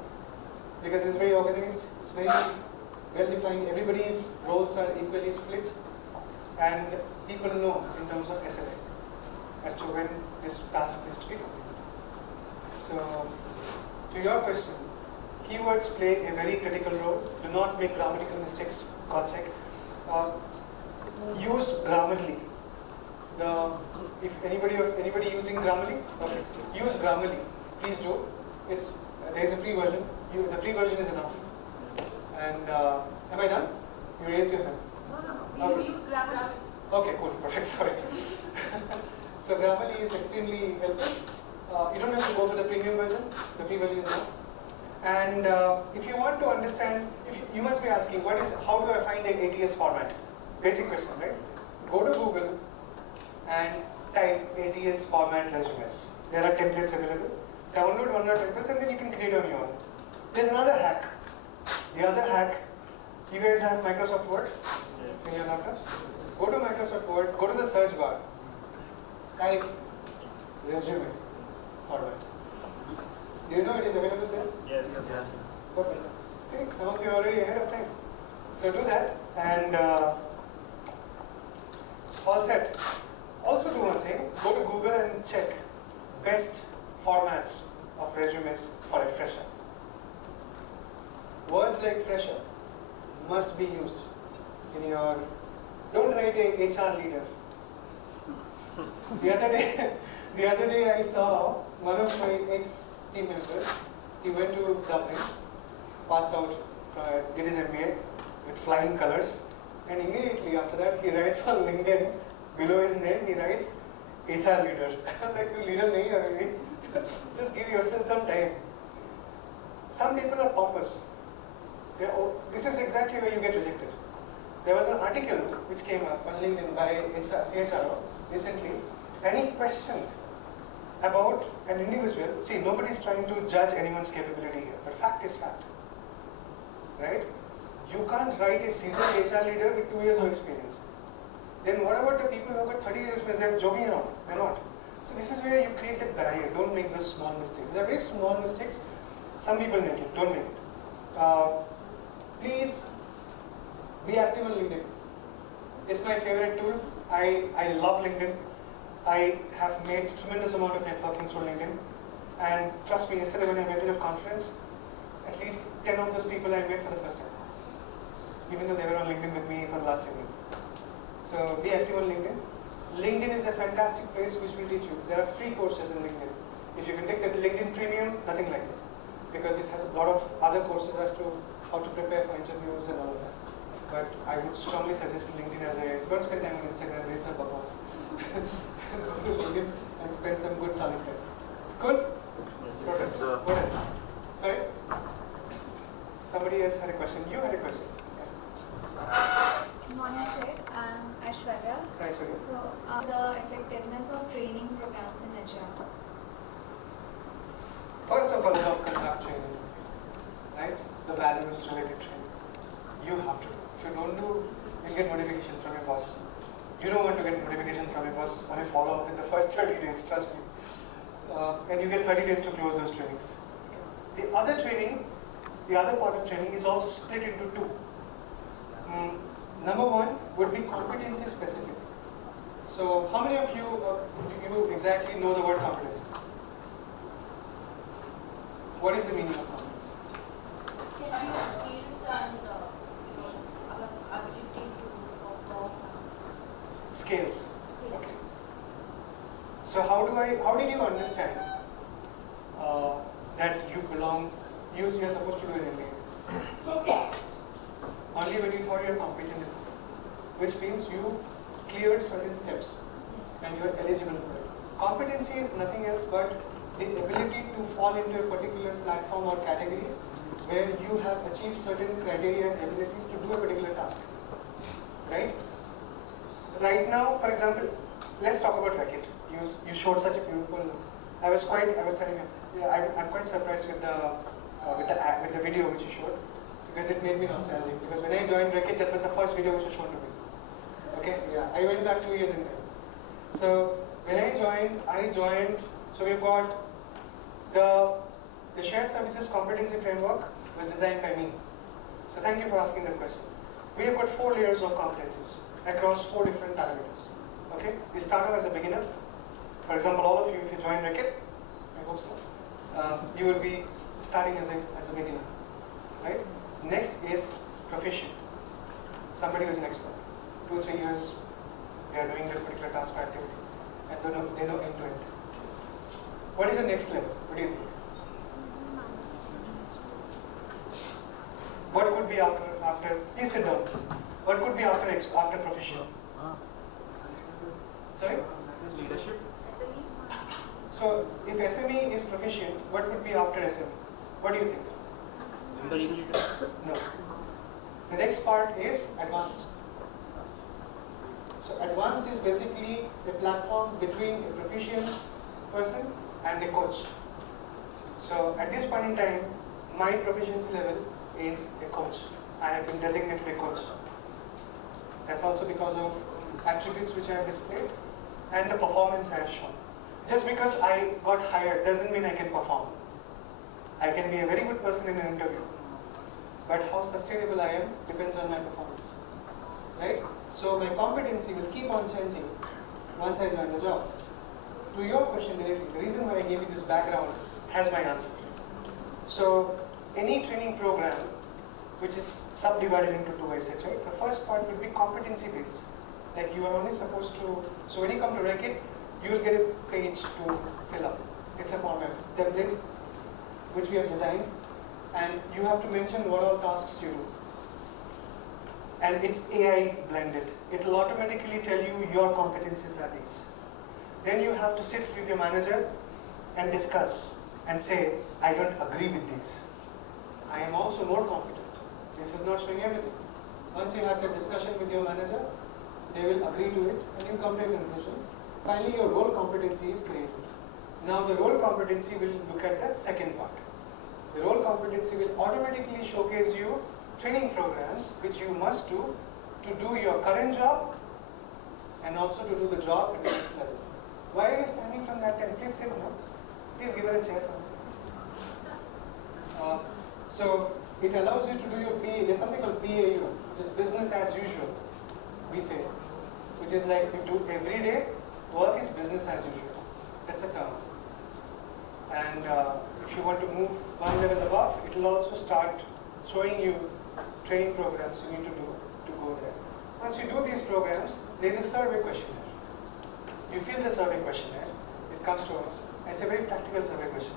because it's very organized, it's very well defined, everybody's roles are equally split, and people know in terms of SLA as to when this task is to be completed. So, to your question, keywords play a very critical role. Do not make grammatical mistakes, God's sake. Use Grammarly. If anybody using Grammarly, okay, use Grammarly. Please do. There is a free version. The free version is enough. And am I done? You raised your hand. No. You use Grammarly. Okay, cool, perfect. Sorry. So Grammarly is extremely helpful. You don't have to go for the premium version. The free version is enough. And if you want to understand, you must be asking, how do I find an ATS format? Basic question, right? Go to Google and type ATS format resumes. There are templates available. Download one of the templates and then you can create on your own. There's another hack. The other hack, you guys have Microsoft Word in your laptops? Go to Microsoft Word, go to the search bar, type resume format. Do you know it is available there? Yes. Perfect. See, some of you are already ahead of time. So do that and all set. Also do one thing, go to Google and check best formats of resumes for a fresher. Words like fresher must be used in your, don't write a HR leader. The other day I saw one of my ex-team members, he went to Dublin, passed out, did his MBA with flying colors, and immediately after that he writes on LinkedIn, below his name he writes HR leader. I'm like, you leader nahi hai, just give yourself some time. Some people are pompous. This is exactly where you get rejected. There was an article which came up on LinkedIn by CHRO recently, and he questioned about an individual. See, nobody is trying to judge anyone's capability here, but fact is fact. Right? You can't write a seasoned HR leader with 2 years of experience. Then what about the people who have got 30 years experience? They're joking around. They're not. So this is where you create a barrier. Don't make those small mistakes. These are very small mistakes. Some people make it. Don't make it. Please be active on LinkedIn. It's my favorite tool. I love LinkedIn. I have made tremendous amount of networking through LinkedIn. And trust me, yesterday when I went to the conference, at least 10 of those people I met for the first time. Even though they were on LinkedIn with me for the last 10 years. So be active on LinkedIn. LinkedIn is a fantastic place which will teach you. There are free courses in LinkedIn. If you can take the LinkedIn Premium, nothing like it. Because it has a lot of other courses as to how to prepare for interviews and all of that. But I would strongly suggest LinkedIn as a, don't spend time on Instagram, it's a purpose. Go to LinkedIn and spend some good solid time. Cool? Perfect. What else? Sorry? Somebody else had a question. You had a question. Good morning, sir. I'm Aishwarya. Aishwarya. So, the effectiveness of training programs in HR. First of all, love conduct training, right? The values related training. You have to. If you don't do, you'll get notification from your boss. You don't want to get notification from your boss on a follow-up in the first 30 days, trust me. And you get 30 days to close those trainings. The other training, the other part of training is also split into two. Number one would be competency specific. So how many of you exactly know the word competency? What is the meaning of competency? Skills and ability to perform. Scales. Okay. So how did you understand that you belong, you're supposed to do an MBA? Only when you thought you're competent enough, which means you cleared certain steps and you're eligible for it. Competency is nothing else but the ability to fall into a particular platform or category where you have achieved certain criteria and abilities to do a particular task. Right? Right now, for example, let's talk about Racket. You showed such a beautiful. I was telling you, I'm quite surprised with the video which you showed because it made me nostalgic. Because when I joined Racket, that was the first video which was shown to me. Okay, yeah, I went back 2 years in there. So when I joined, so we've got the shared services competency framework was designed by me. So thank you for asking that question. We have got 4 layers of competencies across 4 different parameters. Okay, we start off as a beginner. For example, all of you, if you join Reckitt, I hope so, you will be starting as a beginner, right? Next is proficient. Somebody who is an expert. 2-3 years, they are doing that particular task or activity, and they know end to end. What is the next level? What do you think? What could be after? Please sit down. What could be after proficient? Sorry? Leadership. So if SME is proficient, what would be after SME? What do you think? No. The next part is advanced. So advanced is basically a platform between a proficient person and a coach. So at this point in time, my proficiency level is a coach. I have been designated a coach. That's also because of attributes which I have displayed and the performance I have shown. Just because I got hired doesn't mean I can perform. I can be a very good person in an interview, but how sustainable I am depends on my performance, right? So my competency will keep on changing once I join the job. To your question directly, the reason why I gave you this background has my answer. So any training program which is subdivided into 2, I said, right? The first part will be competency based. Like you are only supposed to, so when you come to Reckitt, you will get a page to fill up. It's a format, template, which we have designed, and you have to mention what all tasks you do. And it's AI blended. It will automatically tell you your competencies are these. Then you have to sit with your manager and discuss and say, I don't agree with these. I am also more competent. This is not showing everything. Once you have that discussion with your manager, they will agree to it and you come to a conclusion. Finally, your role competency is created. Now the role competency will look at the second part. The role competency will automatically showcase you training programs which you must do to do your current job and also to do the job at the next level. Why are you standing from that time? Please sit now. Please give her a chair. So it allows you to do your BA. There's something called BAU, which is business as usual, we say, which is like you do every day, work is business as usual. That's a term. And if you want to move one level above, it will also start showing you training programs you need to do to go there. Once you do these programs, there is a survey questionnaire. You fill the survey questionnaire, it comes to us, and it's a very practical survey question.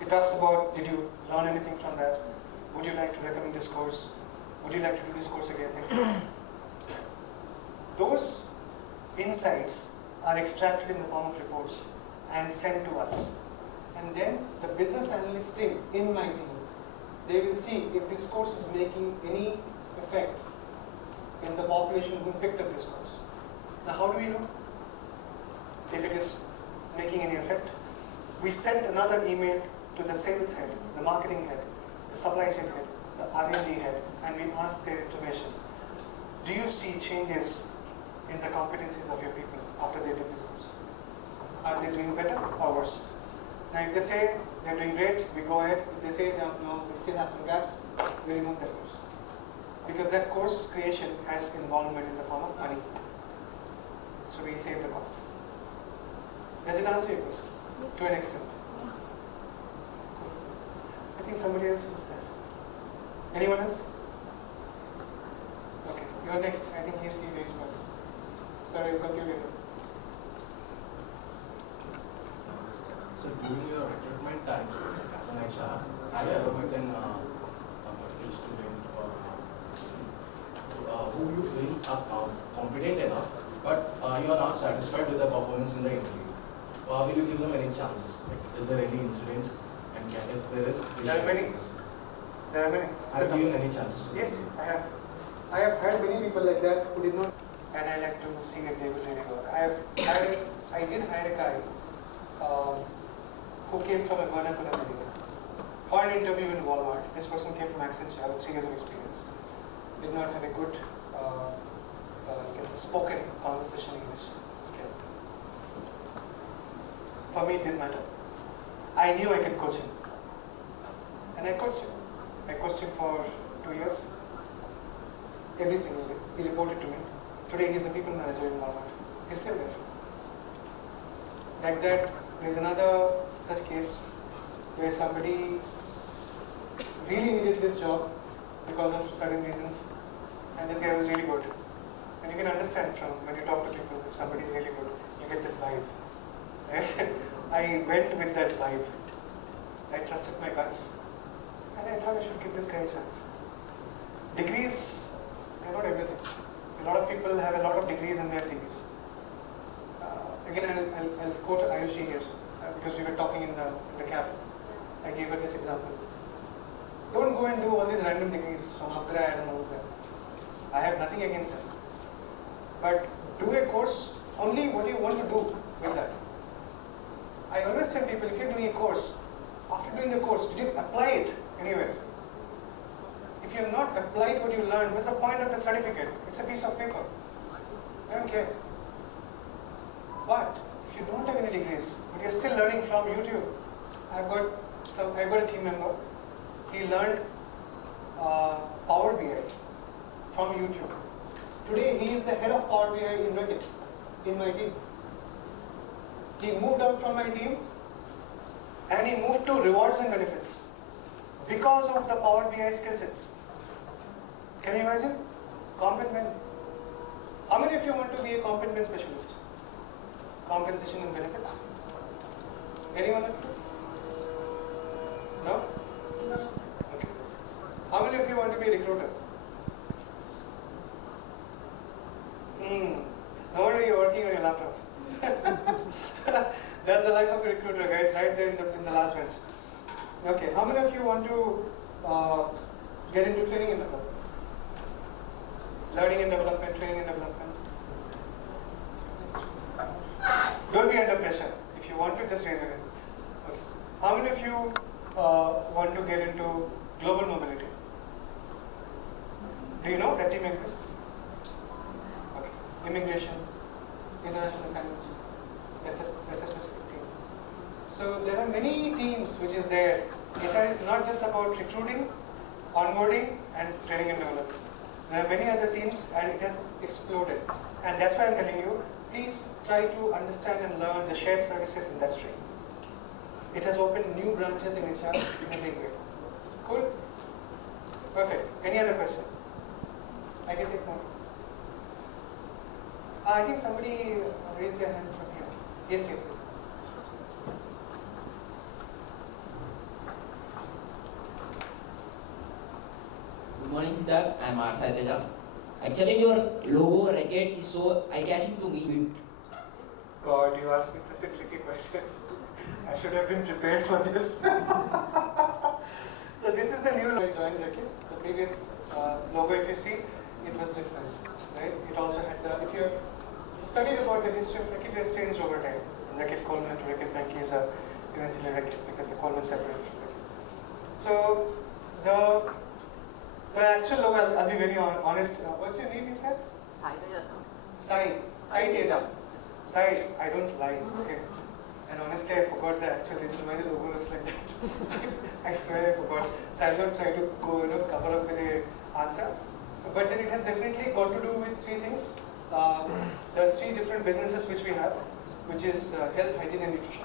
It talks about, did you learn anything from that? Would you like to recommend this course? Would you like to do this course again next time? Those insights are extracted in the form of reports and sent to us. And then the business analyst team in my team, they will see if this course is making any effect in the population who picked up this course. Now how do we know if it is making any effect? We sent another email to the sales head, the marketing head, the supply chain head, the R&D head, and we asked their information. Do you see changes in the competencies of your people after they did this course? Are they doing better or worse? Now if they say they're doing great, we go ahead. If they say no, we still have some gaps, we remove that course. Because that course creation has involvement in the form of money. So we save the costs. Does it answer your question? Yes. To an extent. Cool. I think somebody else was there. Anyone else? Okay, you're next. I think he's raised first. Sorry, we'll come to you later. So during your recruitment time as an HR, have you ever met a particular student or who you feel are competent enough, but you are not satisfied with the performance in the interview? Will you give them any chances? Like, is there any incident? And if there is, there are many. There are many. Have you given any chances? Yes, I have. I have had many people like that who did not, and I like to see if they will really work. I did hire a guy who came from a vernacular America for an interview in Walmart. This person came from Accenture with 3 years of experience. Did not have a good it's a spoken conversation English skill. For me, it didn't matter. I knew I could coach him. And I coached him. I coached him for 2 years. Every single day. He reported to me. Today he's a people manager in Walmart. He's still there. Like that, there's another such case where somebody really needed this job because of certain reasons, and this guy was really good. And you can understand from when you talk to people, if somebody is really good, you get that vibe. I went with that vibe. I trusted my guts, and I thought I should give this guy a chance. Degrees, they're not everything. A lot of people have a lot of degrees in their CVs. Again, I'll quote Ayushi here, because we were talking in the cab. I gave her this example. Don't go and do all these random degrees from upgrad and all that. I have nothing against them. But do a course, only what you want to do with that. I always tell people, if you're doing a course, after doing the course, did you apply it anywhere? If you have not applied what you learned, what's the point of the certificate? It's a piece of paper. I don't care. But if you don't have any degrees, but you're still learning from YouTube, I've got a team member. He learned Power BI from YouTube. Today he is the head of Power BI in Reckitt, in my team. He moved out from my team and he moved to rewards and benefits because of the Power BI skill sets. Can you imagine? Competent men. How many of you want to be a competent men specialist? Compensation and benefits? Anyone of you? No? Okay. How many of you want to be a recruiter? No wonder you're working on your laptop. That's the life of a recruiter, guys, right there in the last bench. Okay, how many of you want to get into training and development? Learning and development, training and development. Don't be under pressure. If you want to, just raise your hand. Okay. How many of you want to get into global mobility? Do you know that team exists? Okay. Immigration, international assignments. That's a specific team. So there are many teams which is there. HR is not just about recruiting, onboarding, and training and development. There are many other teams, and it has exploded. And that's why I'm telling you, please try to understand and learn the shared services industry. It has opened new branches in HR in a big way. Cool? Perfect. Any other question? I can take more. I think somebody raised their hand from here. Yes. Good morning, Siddharth. I am R. Saiteja. Actually, your logo racket is so eye-catching to me. God, you asked me such a tricky question. I should have been prepared for this. So this is the new logo I joined Racket. The previous logo, if you see, it was different, right? It also had the, if you have studied about the history of Racket, it has changed over time. Racket Coleman to Racket Becky is eventually Racket because the Coleman separated from Racket. So the actual logo, I'll be very honest. What's your name, you said? Sai Teja. Sai, I don't lie. Okay. And honestly, I forgot the actual reason why the logo looks like that. I swear I forgot. So I'll not try to go, cover up with an answer. But then it has definitely got to do with three things. There are three different businesses which we have, which is health, hygiene, and nutrition.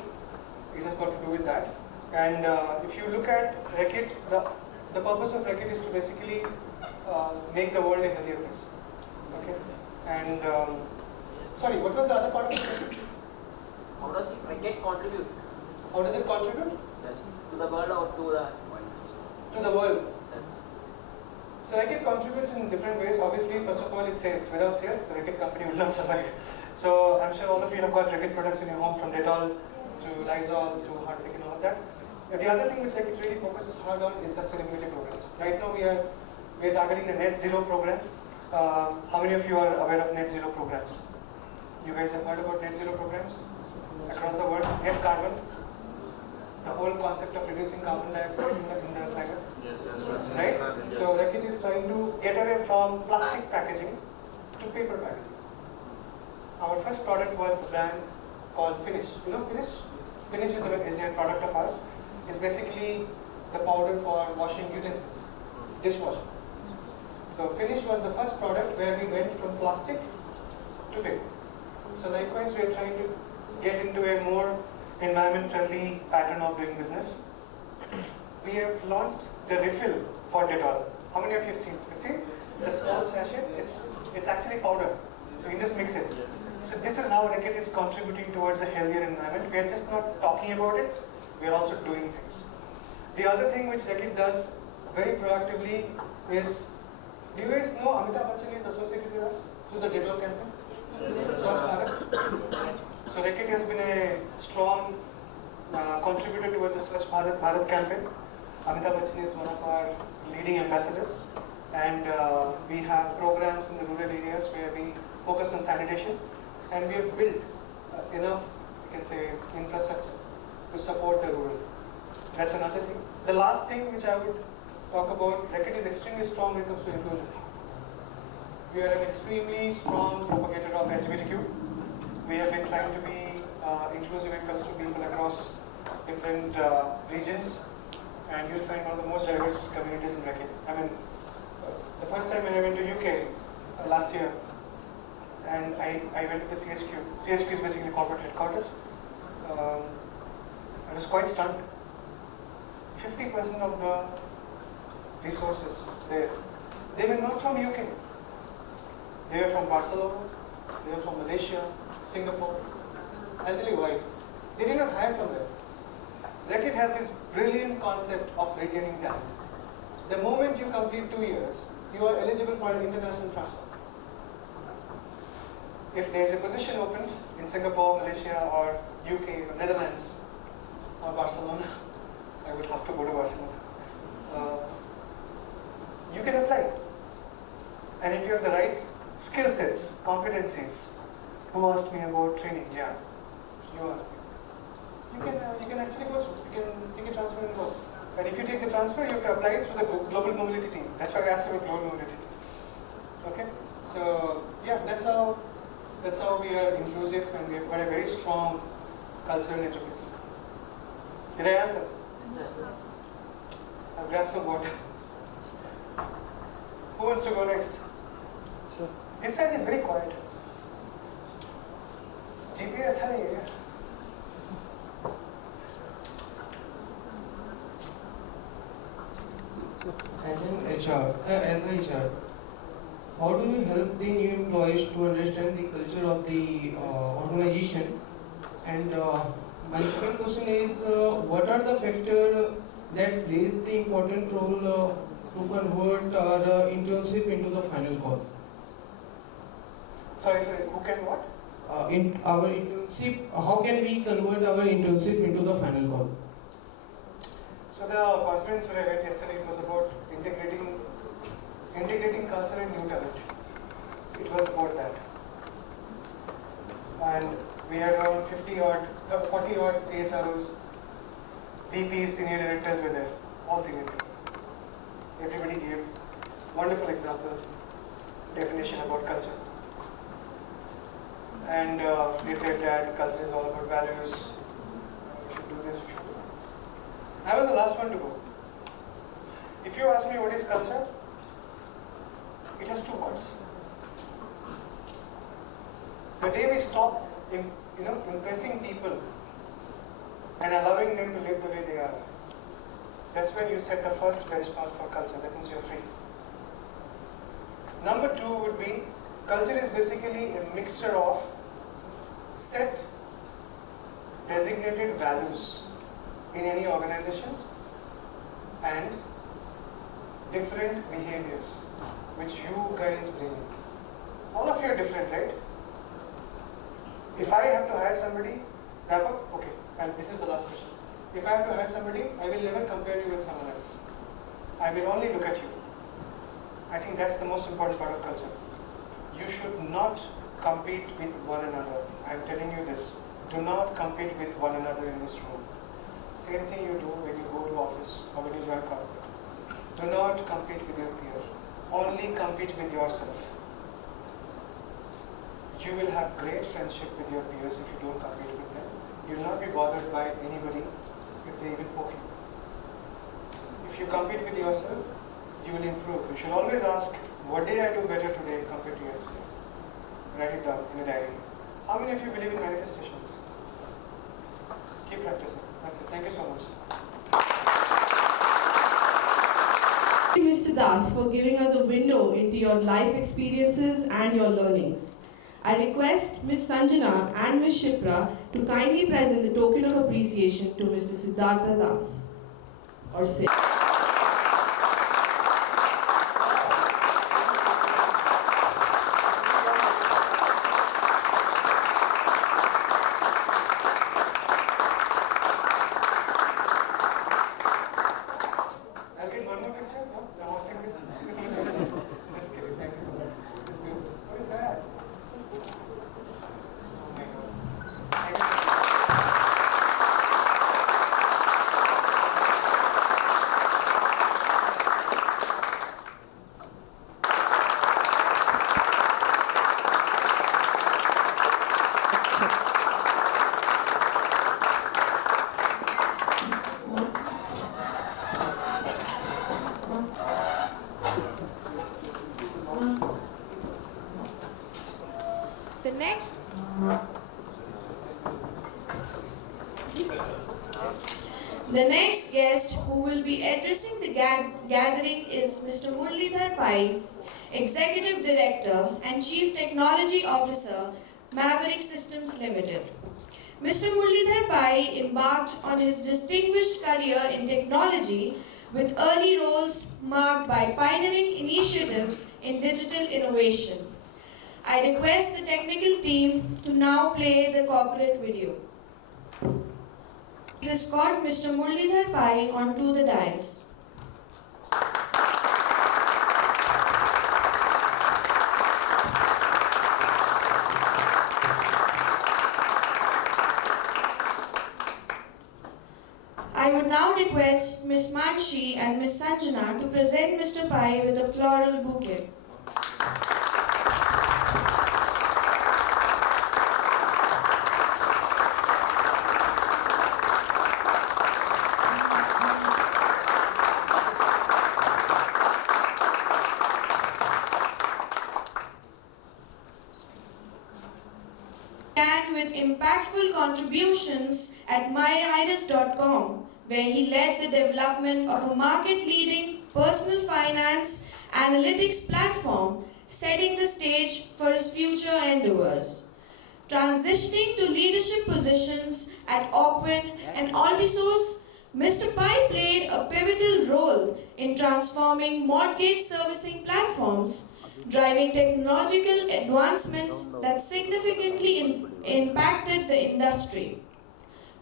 It has got to do with that. And if you look at Racket, the purpose of Racket is to basically make the world a healthier place. Okay. And sorry, what was the other part of it? How does Racket contribute? How does it contribute? Yes. To the world or to the world? To the world. Yes. So Racket contributes in different ways. Obviously, first of all, it sales. Without sales, the Racket company will not survive. So I'm sure all of you have got Racket products in your home, from Dettol to Lysol to Harpic and all of that. But the other thing which Racket really focuses hard on is sustainability programs. Right now, we are targeting the net zero program. How many of you are aware of net zero programs? You guys have heard about net zero programs across the world? Net carbon, the whole concept of reducing carbon dioxide in the climate. Yes. Right? So Racket is trying to get away from plastic packaging to paper packaging. our first product was the brand called Finish. You know Finish? Finish is a product of ours. It's basically the powder for washing utensils, dishwashing. So Finish was the first product where we went from plastic to paper. So likewise, we are trying to get into a more environment-friendly pattern of doing business. We have launched the refill for Dettol. How many of you have seen? You've seen? The small sachet? It's actually powder. You can just mix it. So this is how Reckitt is contributing towards a healthier environment. We are just not talking about it, we are also doing things. The other thing which Reckitt does very proactively is, do you guys know Amitabh Bachchan is associated with us through the Dettol campaign? Swachh Bharat. So Reckitt has been a strong contributor towards the Swachh Bharat campaign. Amitabh Bachchan is one of our leading ambassadors, and we have programs in the rural areas where we focus on sanitation, and we have built enough, you can say, infrastructure to support the rural. That's another thing. The last thing which I would talk about, Reckitt is extremely strong when it comes to inclusion. We are an extremely strong propagator of LGBTQ. We have been trying to be inclusive when it comes to people across different regions, and you'll find one of the most diverse communities in Reckitt. I mean, the first time when I went to UK last year, and I went to the CHQ. CHQ is basically corporate headquarters. I was quite stunned. 50% of the resources there, they were not from UK. They were from Barcelona, they were from Malaysia, Singapore. I'll tell you why. They did not hire from there. Reckitt has this brilliant concept of retaining talent. The moment you complete 2 years, you are eligible for an international transfer. If there is a position opened in Singapore, Malaysia, or UK, or Netherlands, or Barcelona, I would have to go to Barcelona. You can apply. And if you have the right skill sets, competencies, who asked me about training? Yeah, you asked me. You can actually go through. You can take a transfer and go. And if you take the transfer, you have to apply it through the global mobility team. That's why I asked about global mobility. Okay. So yeah, that's how we are inclusive, and we have got a very strong cultural interface. Did I answer? I'll grab some water. Who wants to go next? Sure. This side is very quiet. GPA अच्छा नहीं है. As an HR, how do you help the new employees to understand the culture of the organization? And my second question is, what are the factors that plays the important role to convert our internship into the final call? Sorry, who can what? In our internship, how can we convert our internship into the final call? So the conference where I went yesterday, it was about integrating culture and new talent. It was about that. And we had around 40 odd CHROs, VPs, senior directors were there, all senior. Everybody gave wonderful examples, definition about culture. And they said that culture is all about values, we should do this, we should do that. I was the last one to go. If you ask me what is culture, it has 2 words. The day we stop impressing people and allowing them to live the way they are, that's when you set the first benchmark for culture. That means you're free. Number 2 would be, culture is basically a mixture of set designated values in any organization and different behaviors which you guys bring in. All of you are different, right? If I have to hire somebody, wrap up, okay, and this is the last question. If I have to hire somebody, I will never compare you with someone else. I will only look at you. I think that's the most important part of culture. You should not compete with one another. I'm telling you this. Do not compete with one another in this room. Same thing you do when you go to office or when you join corporate. Do not compete with your peer. Only compete with yourself. You will have great friendship with your peers if you don't compete with them. You will not be bothered by anybody if they even poke you. If you compete with yourself, you will improve. You should always ask, what did I do better today compared to yesterday? Write it down in a diary. How many of you believe in manifestations? Keep practicing. That's it. Thank you so much. Thank you, Mr. Das, for giving us a window into your life experiences and your learnings. I request Ms. Sanjana and Ms. Shipra to kindly present the token of appreciation to Mr. Siddhartha Das. Or say. I'll get one more picture. No? I'm hosting this. Just kidding. Thank you so much. It's beautiful. What is that? Oh my God. Thank you. The next guest who will be addressing the gathering is Mr. Muralidhar Pai, Executive Director and Chief Technology Officer, Maverick Systems Limited. Mr. Muralidhar Pai embarked on his distinguished career in technology with early roles marked by pioneering initiatives in digital innovation. I request the technical team to now play the corporate video. Please escort Mr. Muralidhar Pai onto the dais. I would now request Ms. Manshi and Ms. Sanjana to present Mr. Pai with a floral bouquet. With impactful contributions at myiris.com, where he led the development of a market-leading personal finance analytics platform, setting the stage for his future endeavors. Transitioning to leadership positions at Ocwen and Altisource, Mr. Pai played a pivotal role in transforming mortgage servicing platforms, driving technological advancements that significantly impacted the industry.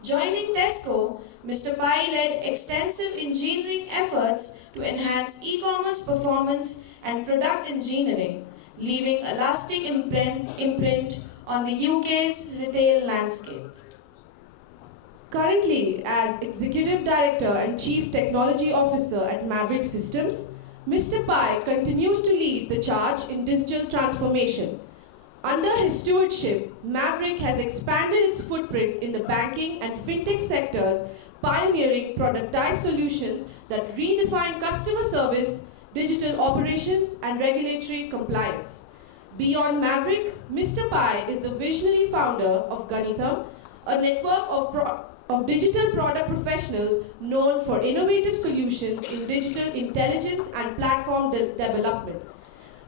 Joining Tesco, Mr. Pai led extensive engineering efforts to enhance e-commerce performance and product engineering, leaving a lasting imprint on the UK's retail landscape. Currently, as Executive Director and Chief Technology Officer at Maverick Systems, Mr. Pai continues to lead the charge in digital transformation. Under his stewardship, Maverick has expanded its footprint in the banking and fintech sectors, pioneering productized solutions that redefine customer service, digital operations, and regulatory compliance. Beyond Maverick, Mr. Pai is the visionary founder of Ganitham, a network of digital product professionals known for innovative solutions in digital intelligence and platform development.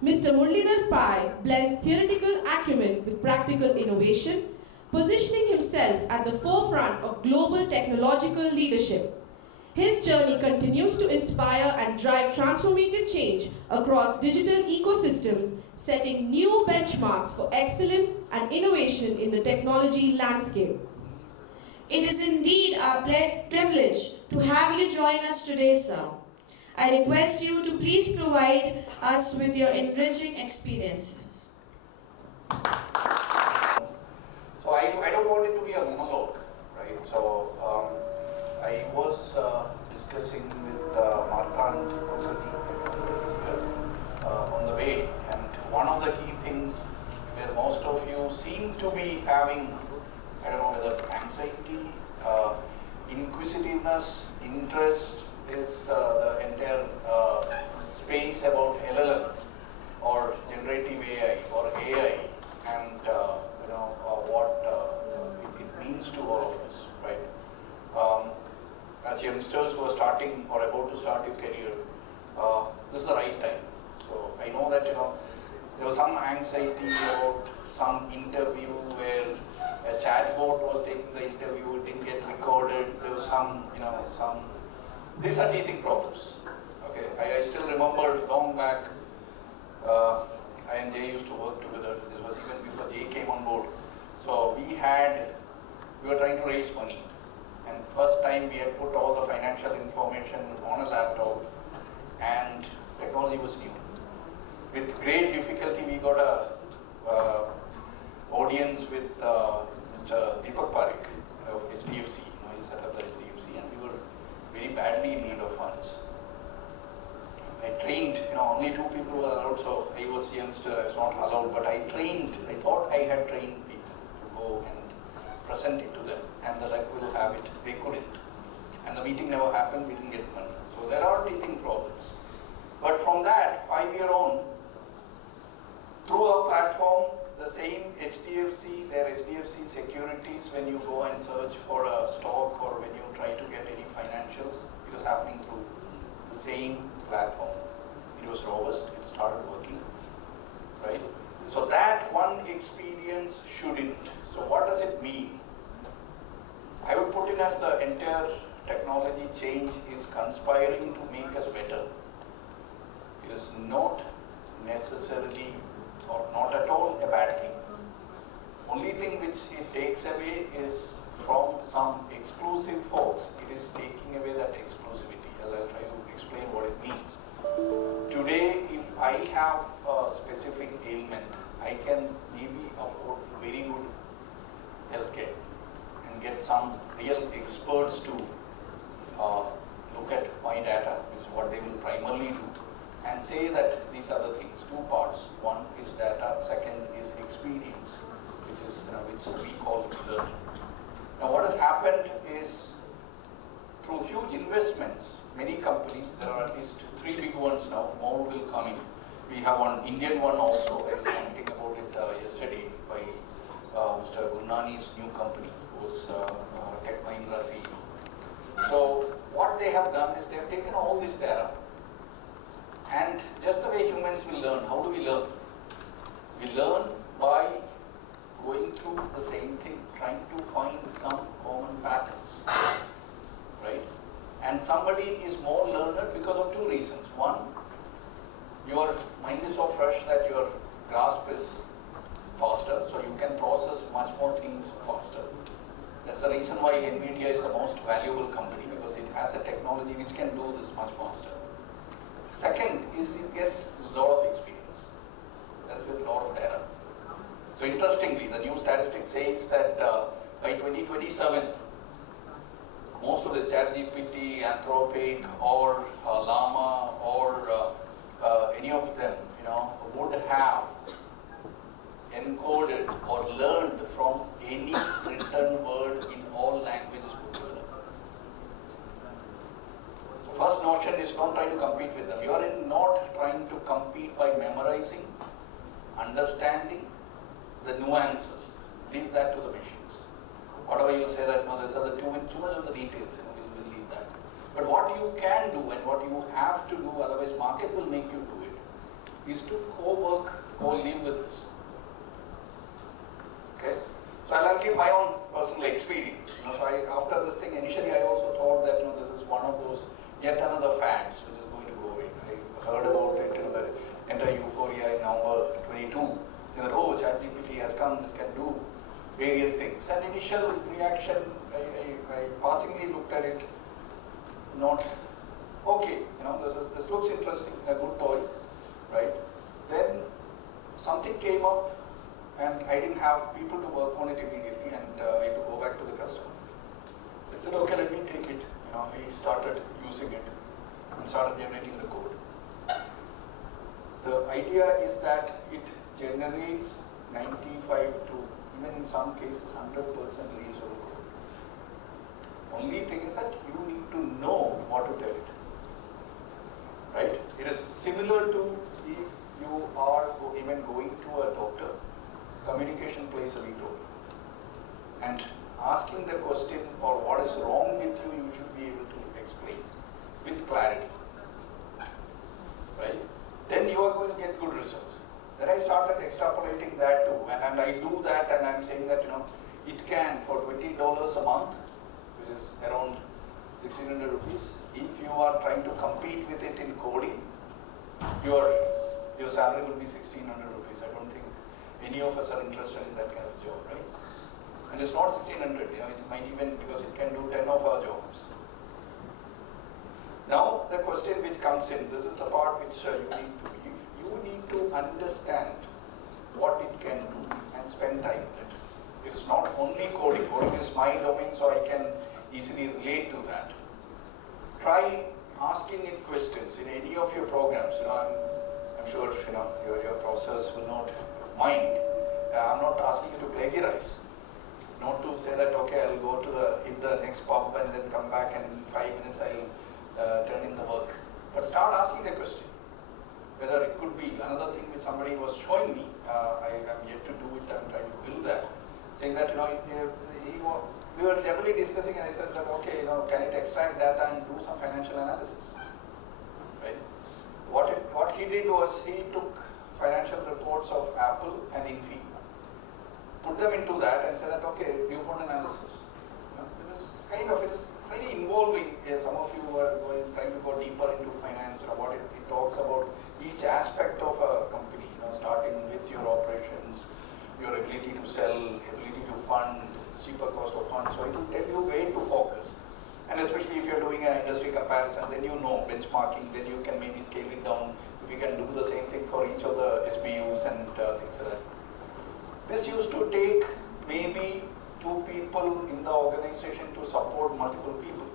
Mr. Muralidhar Pai blends theoretical acumen with practical innovation, positioning himself at the forefront of global technological leadership. His journey continues to inspire and drive transformative change across digital ecosystems, setting new benchmarks for excellence and innovation in the technology landscape. It is indeed our privilege to have you join us today, sir. I request you to please provide us with your enriching experiences. So I don't want it to be a monologue, right? So I was discussing with Marthand on the way, and one of the key things where most of you seem to be having, I don't know whether anxiety, inquisitiveness, interest is the entire space about LLM or generative AI or AI and what it means to all of us, right? As youngsters who are starting or about to start a career, this is the right time. So I know that there was some anxiety about some interview where a chatbot was taking the interview, it didn't get recorded. There was some these are teething problems. Okay, I still remember long back. I and Jay used to work together. This was even before Jay came on board. So we were trying to raise money. And first time we had put all the financial information on a laptop and technology was new. With great difficulty we got a audience with Mr. Deepak Parekh of HDFC. He set up the HDFC and we were very badly in need of funds. I trained, only 2 people were allowed, so I was youngster, I was not allowed, but I thought I had trained people to go and present it to them, and the luck will have it, they couldn't. And the meeting never happened, we didn't get money. So there are teething problems. But from that, 5 years on, through our platform, the same HDFC, their HDFC securities, when you go and search for a stock or when you try to get any financials, it was happening through the same platform. It was robust, it started working, right? So that one experience shouldn't. So what does it mean? I would put in as the entire technology change is conspiring to make us better. It is not necessarily or not at all a bad thing. Only thing which it takes away is from some exclusive folks, it is taking away that exclusivity. I'll try to explain what it means. Today, if I have a specific ailment, I can maybe afford very good healthcare and get some real experts to look at my data, which is what they will primarily do, and say that these are the things, 2 parts. One is data, second is experience, which we call learning. Now what has happened is, through huge investments, many companies, there are at least 3 big ones now, more will come in. We have one Indian one also, I was commenting about it yesterday by Mr. Gurnani's new company, who was Tech Mahindra CEO. So what they have done is they have taken all this data, and just the way humans will learn, how do we learn? We learn by going through the same thing, trying to find some common patterns, right? And somebody is more learned because of 2 reasons. One, your mind is so fresh that your grasp is faster, so you can process much more things faster. That's the reason why NVIDIA is the most valuable company, because it has a technology which can do this much faster. Second is it gets a lot of experience. That's with a lot of data. So interestingly, the new statistic says that by 2027, most of this ChatGPT, Anthropic, or Llama, or any of them, would have encoded or learned from any written word in all languages put together. So first notion is don't try to compete with them. You are not trying to compete by memorizing, understanding the nuances. Leave that to the machines. Whatever you say that, no, these are too much of the details, we'll leave that. But what you can do and what you have to do, otherwise market will make you do it, is to co-work, co-live with this. Okay? So I'll give my own personal experience. So after this thing, initially I also thought that this is one of those yet another fads which is going to go away. I heard about it, the entire euphoria in November 22, saying that, oh, ChatGPT has come, this can do various things. And initial reaction, I passingly looked at it, not okay, this looks interesting, a good toy, right? Then something came up and I didn't have people to work on it immediately, and I had to go back to the customer. I said, okay, let me take it. I started using it and started generating the code. The idea is that it generates 95 to cases 100% reusable code. Only thing is that you need to know what to tell it. Right? It is similar to if you are even going to a doctor, communication plays a big role. And asking the question or what is wrong with you, you should be able to explain with clarity. Right? Then you are going to get good results. Then I started extrapolating that too, and I do that, and I'm saying that it can for $20 a month, which is around 1,600 rupees. If you are trying to compete with it in coding, your salary will be 1,600 rupees. I don't think any of us are interested in that kind of job, right? And it's not 1,600. It might even, because it can do 10 of our jobs. Now the question which comes in, this is the part which you need to understand what it can do and spend time with it. It's not only coding. Coding is my domain, so I can easily relate to that. Try asking it questions in any of your programs. I'm sure your professors will not mind. I'm not asking you to plagiarize. Not to say that okay, I'll go to hit the next pub and then come back and in 5 minutes I'll turn in the work. But start asking the question. Whether it could be another thing which somebody was showing me, I am yet to do it, I'm trying to build that. Saying that, we were definitely discussing and I said that, okay, can it extract data and do some financial analysis? Right? What he did was he took financial reports of Apple and Infi, put them into that and said that, okay, viewpoint analysis. This is it's very involving. Some of you are trying to go deeper into finance or what it talks about each aspect of a company, starting with your operations, your ability to sell, ability to fund, cheaper cost of funds. So it will tell you where to focus. And especially if you're doing an industry comparison, then benchmarking, then you can maybe scale it down. If you can do the same thing for each of the SBUs and things like that. This used to take maybe 2 people in the organization to support multiple people.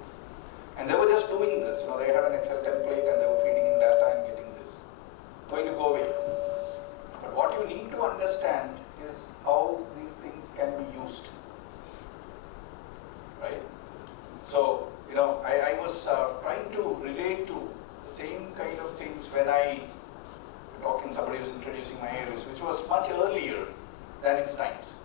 And they were just doing this. They had an Excel template and they were feeding in data and getting this. Going to go away. But what you need to understand is how these things can be used. Right? So, I was trying to relate to the same kind of things when somebody was introducing my IRIS, which was much earlier than its times.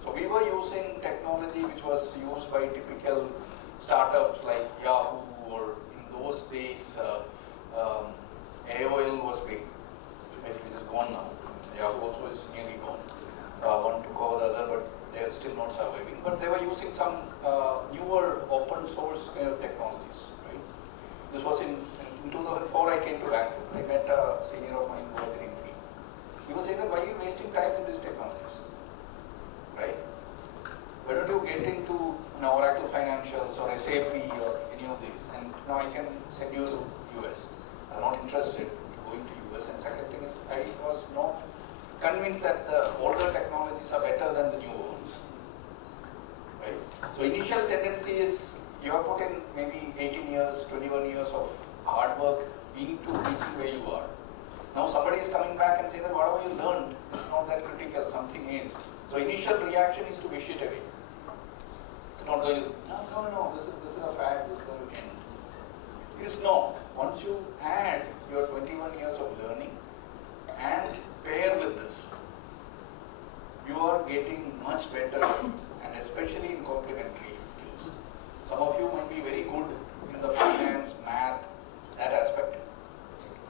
So we were using technology which was used by typical startups like Yahoo, or in those days AOL was big, which is gone now. Yahoo also is nearly gone. One took over the other, but they are still not surviving. But they were using some newer open source kind of technologies, right? This was in 2004 I came to Bangalore. I met a senior of mine who was in Infi. He was saying that, why are you wasting time with these technologies? Right? Why don't you get into Oracle Financials or SAP or any of these? And now I can send you to US. I'm not interested in going to US. And second thing is, I was not convinced that the older technologies are better than the new ones. Right? So initial tendency is you have put in maybe 18 years, 21 years of hard work into reaching where you are. Now somebody is coming back and saying that whatever you learned, it's not that critical, something is. So initial reaction is to wish it away. It's not going to, no, this is a fad, this is going to end. It is not. Once you add your 21 years of learning and pair with this, you are getting much better, and especially in complementary skills. Some of you might be very good in the finance, math, that aspect,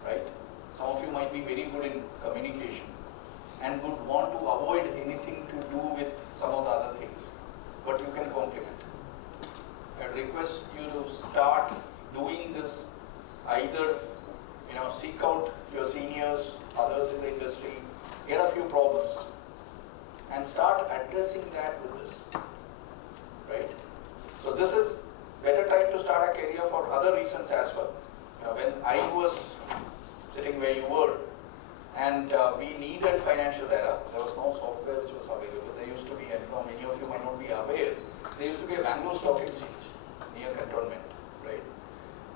right? Some of you might be very good in communication and would want to avoid anything to do with some of the other things, but you can complement. I request you to start doing this, either seek out your seniors, others in the industry, get a few problems and start addressing that with this, right? So this is better time to start a career for other reasons as well. When I was sitting where you were, and we needed financial data. There was no software which was available. There used to be, and many of you might not be aware, there used to be a Bangalore Stock Exchange near Cantonment, right?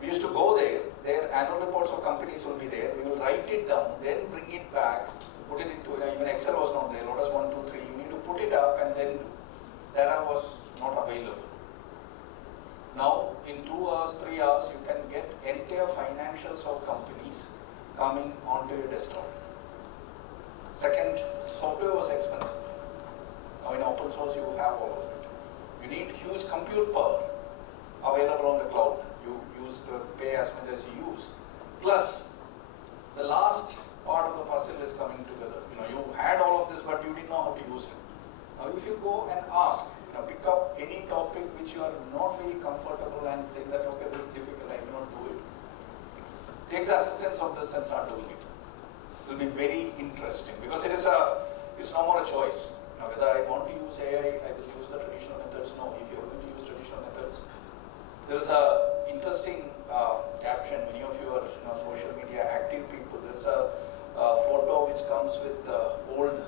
We used to go there, their annual reports of companies will be there, we will write it down, then bring it back, put it into, even Excel was not there, Lotus 1, 2, 3, you need to put it up and then data was not available. Now, in 2 hours, 3 hours, you can get entire financials of companies coming onto your desktop. Second, software was expensive. Now in open source, you have all of it. You need huge compute power available on the cloud. You pay as much as you use. Plus, the last part of the puzzle is coming together. You had all of this, but you didn't know how to use it. Now, if you go and ask, pick up any topic which you are not very comfortable and say that, okay, this is difficult, I cannot do it. Take the assistance of this and start doing it. It will be very interesting because it's no more a choice. Whether I want to use AI, I will use the traditional methods. No, if you're going to use traditional methods, there is a interesting caption. Many of you are social media active people. There's a photo which comes with the old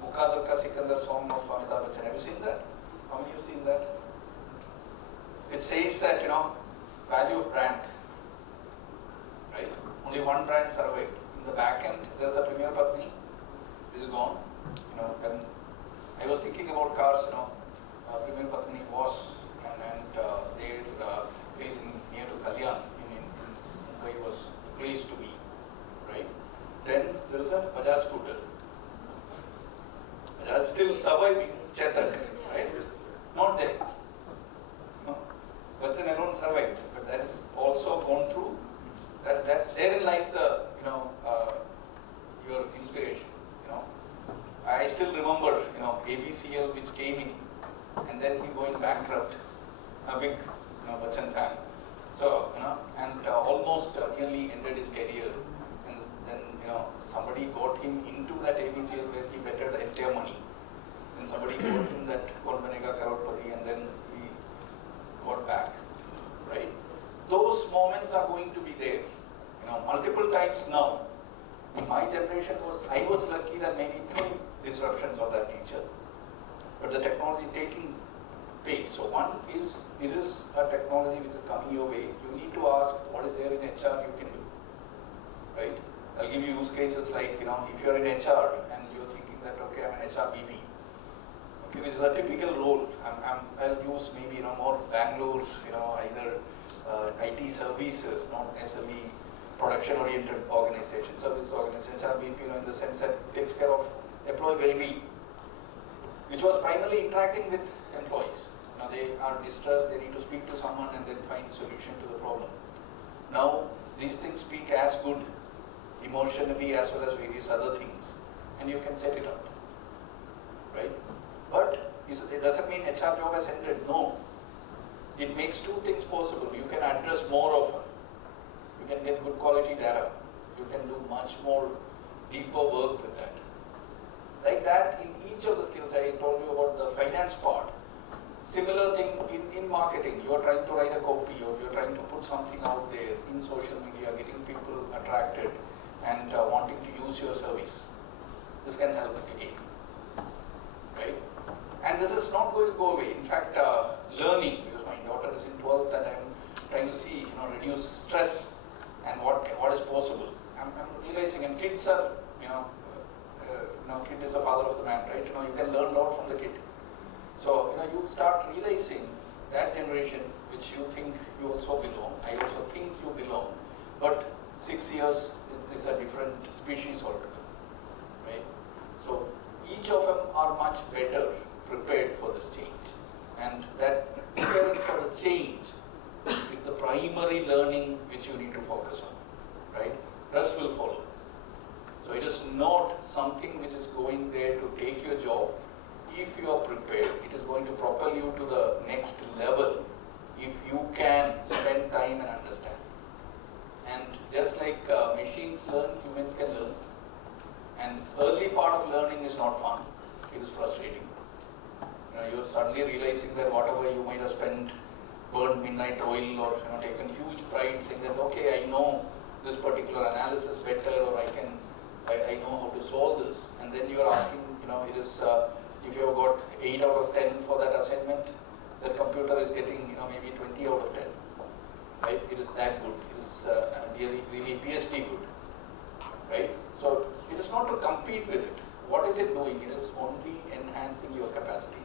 Mukadalka Sikandar song of Amitabh Bachchan. Have you seen that? How many have seen that? It says that, value of brand, right? Only one brand survived. In the back end, there's a Premier Patni, is gone. When I was thinking about cars, Premier Patni was, and their place near to Kalyan in Mumbai was the place to be, right? Then there is a Bajaj scooter. Bajaj still surviving, Chetak, right? Not there. No. Bachchan alone survived, but that is also gone through. That therein lies the your inspiration. I still remember ABCL which came in, and then he going bankrupt. A big Bachchan fan. So and almost nearly ended his career, and then somebody got him into that ABCL where he betted the entire money. Then somebody got him that Kaun Banega Crorepati, and then he got back. Right? Those moments are going to be there. Multiple times now. My generation I was lucky that maybe 3 disruptions of that nature. But the technology taking pace. So one is, it is a technology which is coming your way. You need to ask what is there in HR you can do. Right? I'll give you use cases like, if you're in HR and you're thinking that, okay, I'm an HR BP. Okay, which is a typical role. I'll use maybe, more Bangalore, either IT services, not necessarily production-oriented organization, service organization, HRBP, in the sense that it takes care of employee well-being, which was primarily interacting with employees. They are distressed, they need to speak to someone and then find solution to the problem. Now, these things speak as good emotionally as well as various other things, and you can set it up, right? But it doesn't mean HR job has ended. No. It makes 2 things possible. You can address more often. You can get good quality data. You can do much more deeper work with that. Like that, in each of the skills, I told you about the finance part. Similar thing in marketing. You are trying to write a copy, or you are trying to put something out there in social media, getting people attracted and wanting to use your service. This can help again, right? And this is not going to go away. In fact, learning, because my daughter is in 12th and I'm trying to see, reduce stress and what is possible. I'm realizing, and kids are, kid is the father of the man, right? You can learn a lot from the kid. So, you start realizing that generation which you think you also belong, I also think you belong, but 6 years is a different species altogether, right? So, each of them are much better prepared for this change, and that preparing for the change is the primary learning which you need to focus on, right? Rest will follow. So it is not something which is going there to take your job. If you are prepared, it is going to propel you to the next level if you can spend time and understand. And just like machines learn, humans can learn. And early part of learning is not fun. It is frustrating. You're suddenly realizing that whatever you might have spent, burned midnight oil, or taken huge pride saying that, okay, I know this particular analysis better, or I know how to solve this. And then you are asking, it is, if you have got 8 out of 10 for that assignment, that computer is getting, maybe 20 out of 10. Right? It is that good. It is really PhD good. Right? So it is not to compete with it. what is it doing? It is only enhancing your capacity.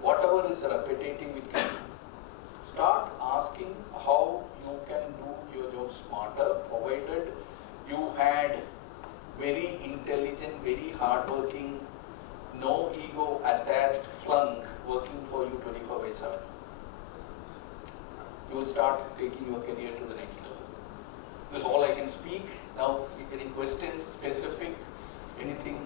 Whatever is repetitive, it can do. Start asking how you can do your job smarter, provided you had very intelligent, very hardworking, no ego attached flunk working for you 24/7. You will start taking your career to the next level. This is all I can speak. Now, any questions, specific, anything?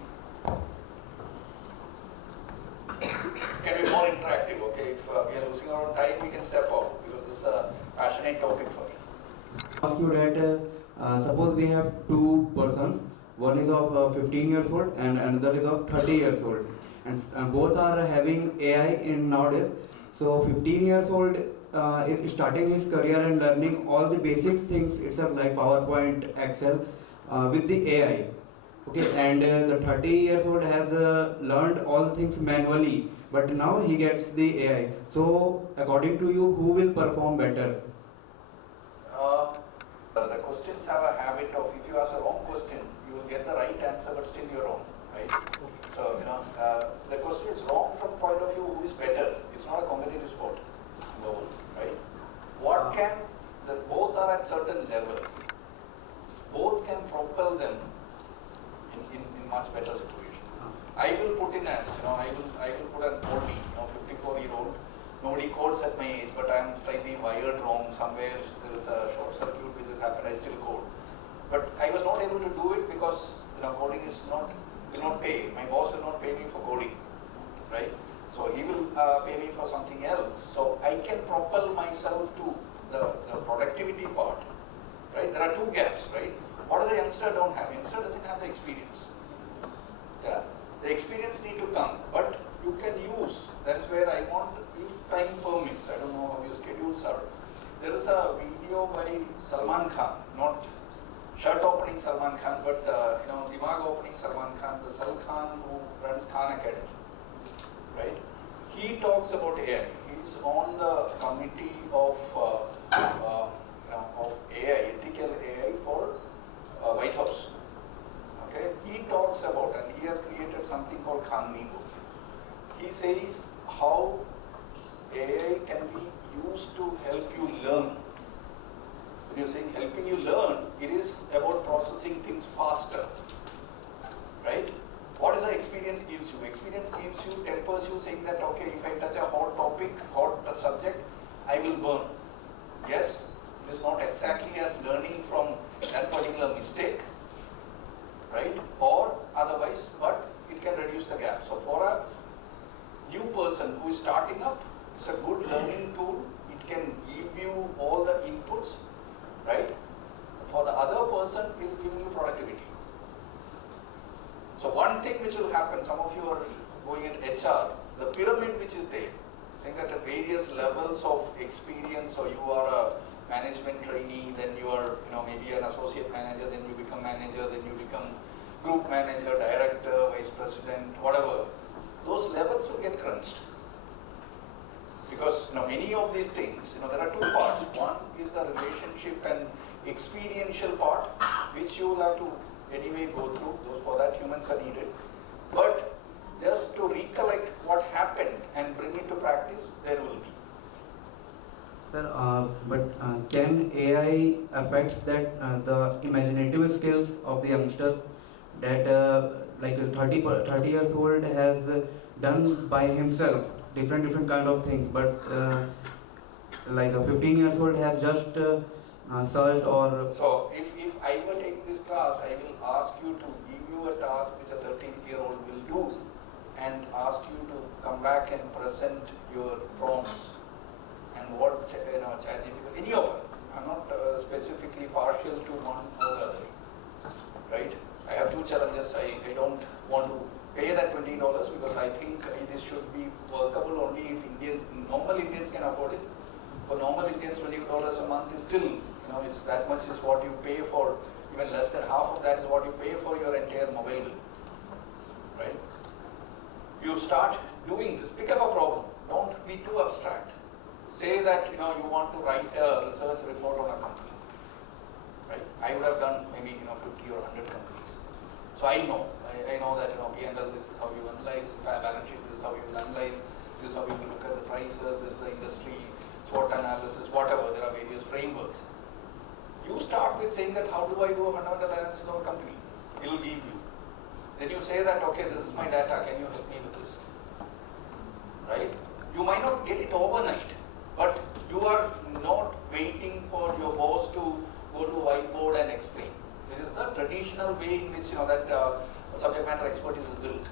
Can be more interactive, okay? If we are losing our own time, we can step out because this is a passionate topic for me. Ask you that suppose we have two persons, one is of 15 years old and another is of 30 years old, and both are having AI in nowadays. So 15 years old is starting his career and learning all the basic things itself like PowerPoint, Excel with the AI. Okay, and the 30 years old has learned all things manually, but now he gets the AI. So according to you, who will perform better? The questions have a habit of, if you ask a wrong question, you will get the right answer, but still you're wrong, right? So, the question is wrong from point of view who is better. It's not a competitive sport in the world, right? What can, both are at certain level. Both can propel them in much better situation. I will put in as, I will put an oldie, 54-year-old. Nobody codes at my age, but I am slightly wired wrong. Somewhere there is a short circuit which has happened, I still code. But I was not able to do it because coding is will not pay. My boss will not pay me for coding, right? So he will pay me for something else. So I can propel myself to the productivity part, right? There are two gaps, right? What does a youngster don't have? Youngster doesn't have the experience. Yeah, the experience need to come, but you can use. That's where I want, if time permits. I don't know how your schedules are. There is a video by Salman Khan, not shirt opening Salman Khan, but dimag opening Salman Khan, the Sal Khan who runs Khan Academy, right? He talks about AI. He's on the committee of AI, ethical AI for White House. Okay, he talks about, and he has created something called Khanmigo. He says how AI can be used to help you learn. When you're saying helping you learn, it is about processing things faster, right? What is the experience gives you? Experience gives you, tempers you, saying that, okay, if I touch a hot topic, hot subject, I will burn. Yes, it is not exactly as learning from that particular mistake, right? Or otherwise, but it can reduce the gap. So for a new person who is starting up, it's a good learning tool. It can give you all the inputs, right? For the other person, it is giving you productivity. So one thing which will happen, some of you are going at HR, the pyramid which is there, saying that at various levels of experience, so you are a management trainee, then you are, maybe an associate manager, then you become manager, then you become group manager, director, vice president, whatever. Those levels will get crunched. Because many of these things, there are two parts. One is the relationship and experiential part, which you will have to anyway go through. Those for that humans are needed. But just to recollect what happened and bring it to practice, there will be. Sir, can AI affect that the imaginative skills of the youngster that like a 30 years old has done by himself different kind of things, but like a 15 years old has just searched or... So if I were taking this class, I will ask you to give you a task which a 13-year-old will do and ask you to come back and present your prompts and what ChatGPT, any of them. I'm not specifically partial to one or the other, right? I have two challenges. I don't want to pay that $20 because I think this should be workable only if normal Indians can afford it. For normal Indians, $20 a month is still, it's that much is what you pay for, even less than half of that is what you pay for your entire mobile bill, right? You start doing this, pick up a problem, don't be too abstract. Say that, you want to write a research report on a company, right? I would have done maybe, 50 or 100 companies. So I know, I know that P&L, this is how you analyze, balance sheet, this is how you will analyze, this is how you will look at the prices, this is the industry, SWOT analysis, whatever, there are various frameworks. You start with saying that how do I do a fundamental analysis of a company? It will give you. Then you say that, okay, this is my data, can you help me with this? Right? You might not get it overnight, but you are not waiting for your boss to go to whiteboard and explain. This is the traditional way in which that subject matter expertise is built.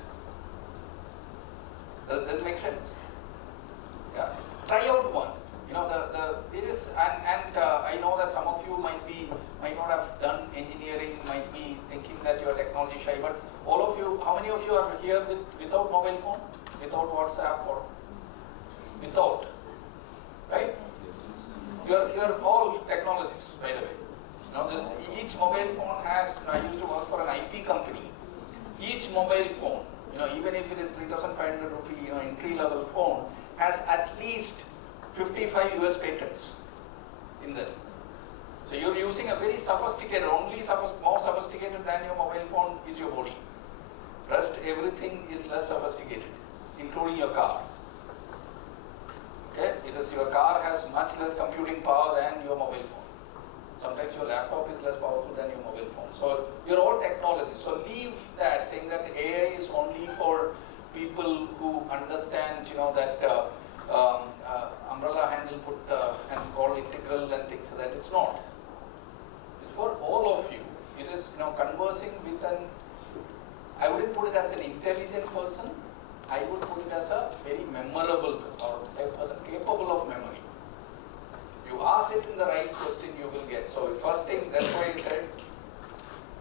Does it make sense? Yeah. Try out one. It is, and I know that some of you might not have done engineering, might be thinking that you are technology shy, but all of you, how many of you are here without mobile phone, without WhatsApp, or without, right? You are all technologists, by the way. Each mobile phone has, I used to work for an IP company. Each mobile phone, even if it is 3,500 rupee, entry level phone, has at least 55 US patents in them. So you're using a very sophisticated, more sophisticated than your mobile phone is your body. Rest everything is less sophisticated, including your car. Okay, your car has much less computing power than your mobile phone. Sometimes your laptop is less powerful than your mobile phone. So you're all technologists. So leave that saying that AI is only for people who understand, that umbrella handle put and call integral and things like that. It's not. It's for all of you. It is conversing with I wouldn't put it as an intelligent person. I would put it as a very memorable person, or a person capable of memory. You ask it in the right question, you will get. So first thing, that's why I said,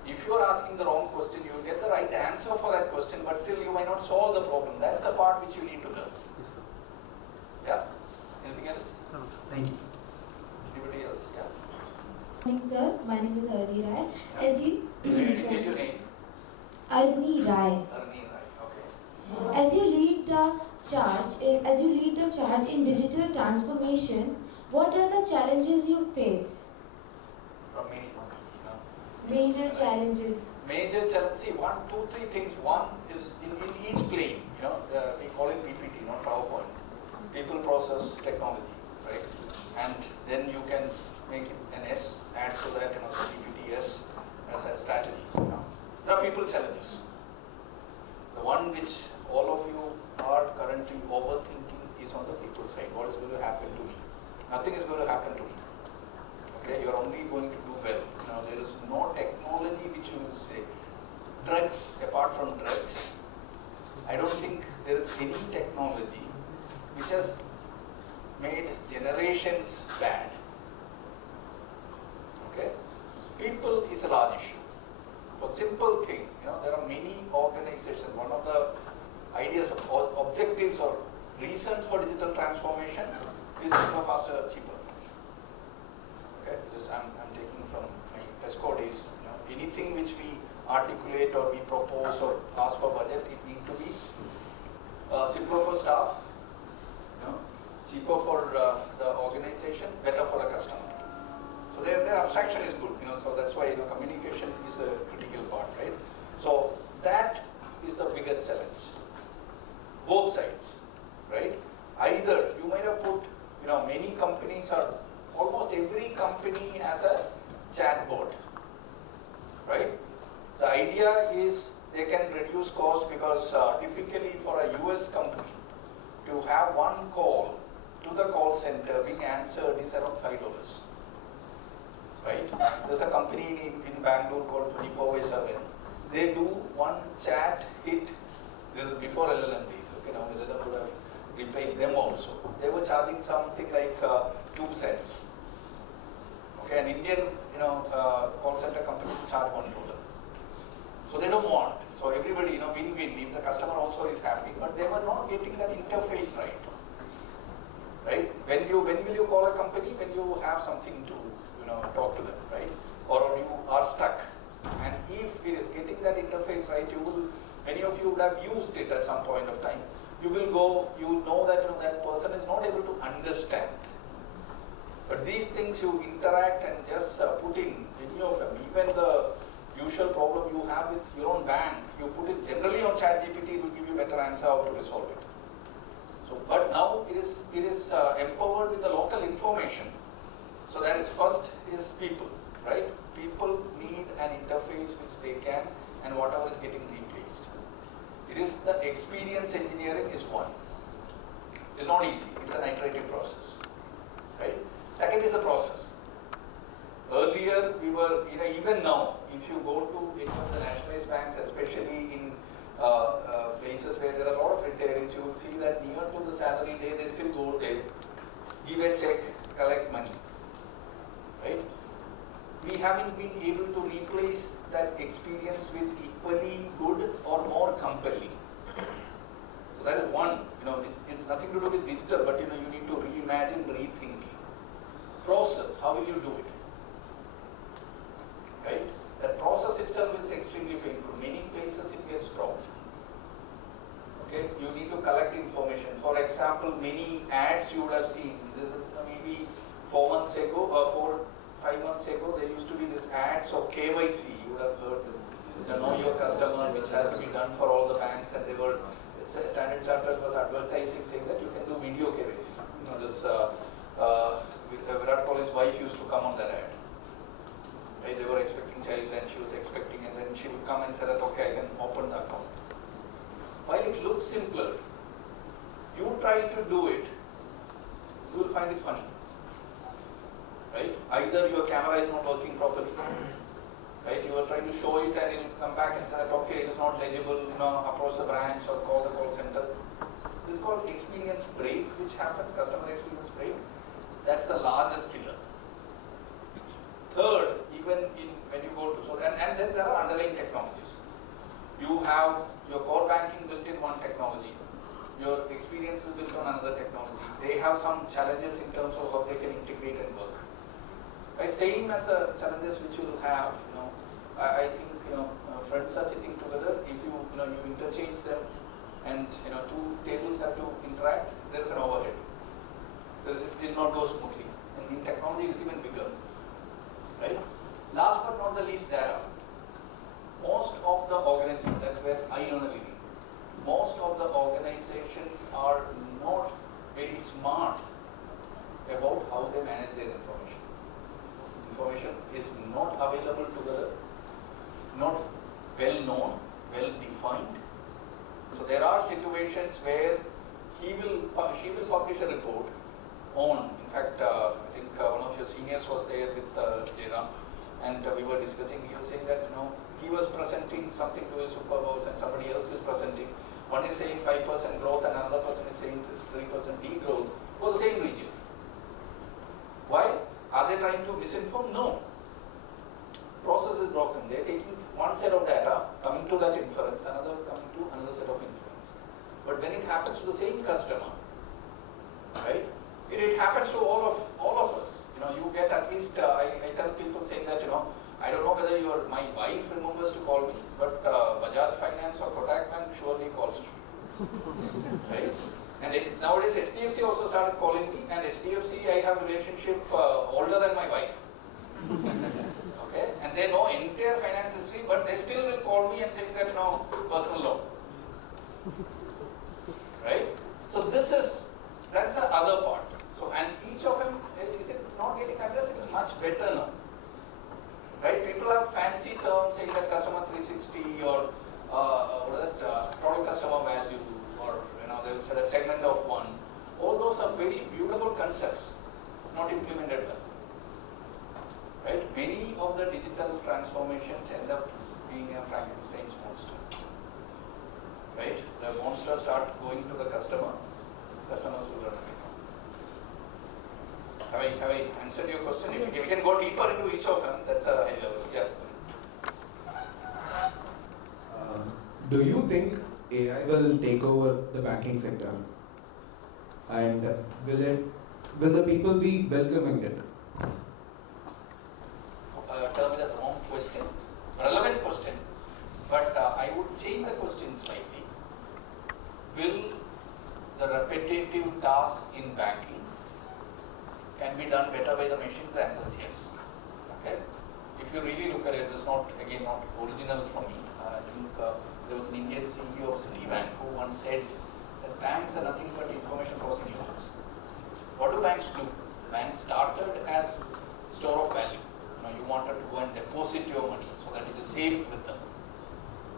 if you are asking the wrong question, you will get the right answer for that question, but still you might not solve the problem. That's the part which you need to learn. Yeah? Anything else? No, thank you. Anybody else? Yeah? Good morning, sir. My name is Arni Rai. As you Get your name. Arni Rai. Arni Rai. Okay. As you lead the charge in digital transformation, what are the challenges you face? From many. Major challenges. Major challenge. See, 1, 2, 3 things. One is in each plane. We call it PPT, not PowerPoint. People, process, technology, right? And then you can make it an S, add to that, so PPTS as a strategy. There are people challenges. The one which all of you are currently overthinking is on the people side. What is going to happen to me? Nothing is going to happen to me. Okay, you are only going to do well. There is no technology which you will say. Drugs, apart from drugs, I don't think there is any technology which has made generations bad. Okay? People is a large issue. For simple thing, there are many organizations. One of the ideas of objectives or reasons for digital transformation is simpler, faster, cheaper. Okay? I'm taking from my ESCO days. Anything which we articulate or we propose or ask for budget, it needs to be simpler for staff, cheaper for the organization, better for the customer. So their abstraction is good, so that's why communication is a critical part, right? So that is the biggest challenge. Both sides, right? Either you might have put, many companies are, almost every company has a chatbot, right? The idea is they can reduce cost because typically for a US company to have one call to the call center being answered is around $5. Right? There's a company in Bangalore called 24/7. They do one chat hit. This is before LLM days. Okay, now LLM would have replaced them also. They were charging something like 2 cents. Okay, an Indian call center company charge $1. So they don't want. So everybody win-win. If the customer also is happy, but they were not getting that interface right. Right? When will you call a company? When you have something to talk to them, right? Or you are stuck. And if it is getting that interface right, many of you would have used it at some point of time. You will go, you know that that person is not able to understand. But these things you interact and just put in any of them, even the usual problem you have with your own bank, you put it generally on ChatGPT, it will give you better answer how to resolve it. So, but now it is empowered with the local information. So that is first is people, right? People need an interface which they can, and whatever is getting replaced. It is the experience engineering is one. It's not easy. It's an iterative process, right? Second is the process. Earlier we were, even now, if you go to any of the nationalized banks, especially in places where there are a lot of retirees, you will see that near to the salary day, they still go there, give a check, collect money, right? We haven't been able to replace that experience with equally good or more compelling. So that is one, it's nothing to do with digital, but you need to reimagine, rethinking. Process, how will you do it? Right? That process itself is extremely painful. Many places it gets dropped. Okay, you need to collect information. For example, many ads you would have seen. This is maybe 4 months ago, 5 months ago, there used to be this ads of KYC. You would have heard the know your customer, which has to be done for all the banks, and they were Standard Chartered was advertising saying that you can do video KYC. Virat Kohli's wife used to come on that ad. Right? They were expecting child, and she was expecting, and then she would come and say that, okay, I can open the account. While it looks simpler, you try to do it, you will find it funny. Right? Either your camera is not working properly, right? You are trying to show it and it will come back and say that, okay, it is not legible, approach the branch or call the call center. This is called experience break, which happens, customer experience break. That's the largest killer. Third, even when you go to, and then there are underlying technologies. You have your core banking built in one technology. Your experience is built on another technology. They have some challenges in terms of how they can integrate and work. Right? Same as the challenges which you will have. I think friends are sitting together. If you interchange them, and two tables have to interact, there is an overhead. It will not go smoothly. And in technology, it's even bigger. Right? Last but not the least, data. Most of the organizations, that's where I earn a living. Most of the organizations are not very smart about how they manage their information. Information is not available together, not well known, well defined. So there are situations where she will publish a report on, in fact, I think one of your seniors was there with Jairam, and we were discussing, he was saying that he was presenting something to his supervisor and somebody else is presenting. One is saying 5% growth and another person is saying 3% degrowth for the same region. Why? Are they trying to misinform? No. Process is broken. They are taking one set of data, coming to that inference, another coming to another set of inference. But when it happens to the same customer, right? It happens to all of us. You get at least, I tell people saying that, I don't know whether my wife remembers to call me, but Bajaj Finance or Kotak Bank surely calls me. Right? And nowadays HDFC also started calling me, and HDFC I have a relationship older than my wife. Okay? And they know entire finance history, but they still will call me and say that, personal loan. Right? So that's the other part. So, and each of them, is it not getting addressed? It is much better now. Right? People have fancy terms saying that customer 360 or total customer value, or they will say the segment of one. All those are very beautiful concepts, not implemented well. Right? Many of the digital transformations end up being a Frankenstein's monster. Right? The monster start going to the customer, customers will run away. Have I answered your question? If we can go deeper into each of them, that's a high level. Yeah. Do you think AI will take over the banking sector? And will the people be welcoming it? Tell me that's a wrong question. Relevant question. But I would change the question slightly. Will the repetitive tasks in banking can be done better by the machines? The answer is yes. Okay. If you really look at it, it's not original for me. I think there was an Indian CEO of Citibank who once said that banks are nothing but information processing units. What do banks do? Banks started as store of value. You wanted to go and deposit your money so that it is safe with them.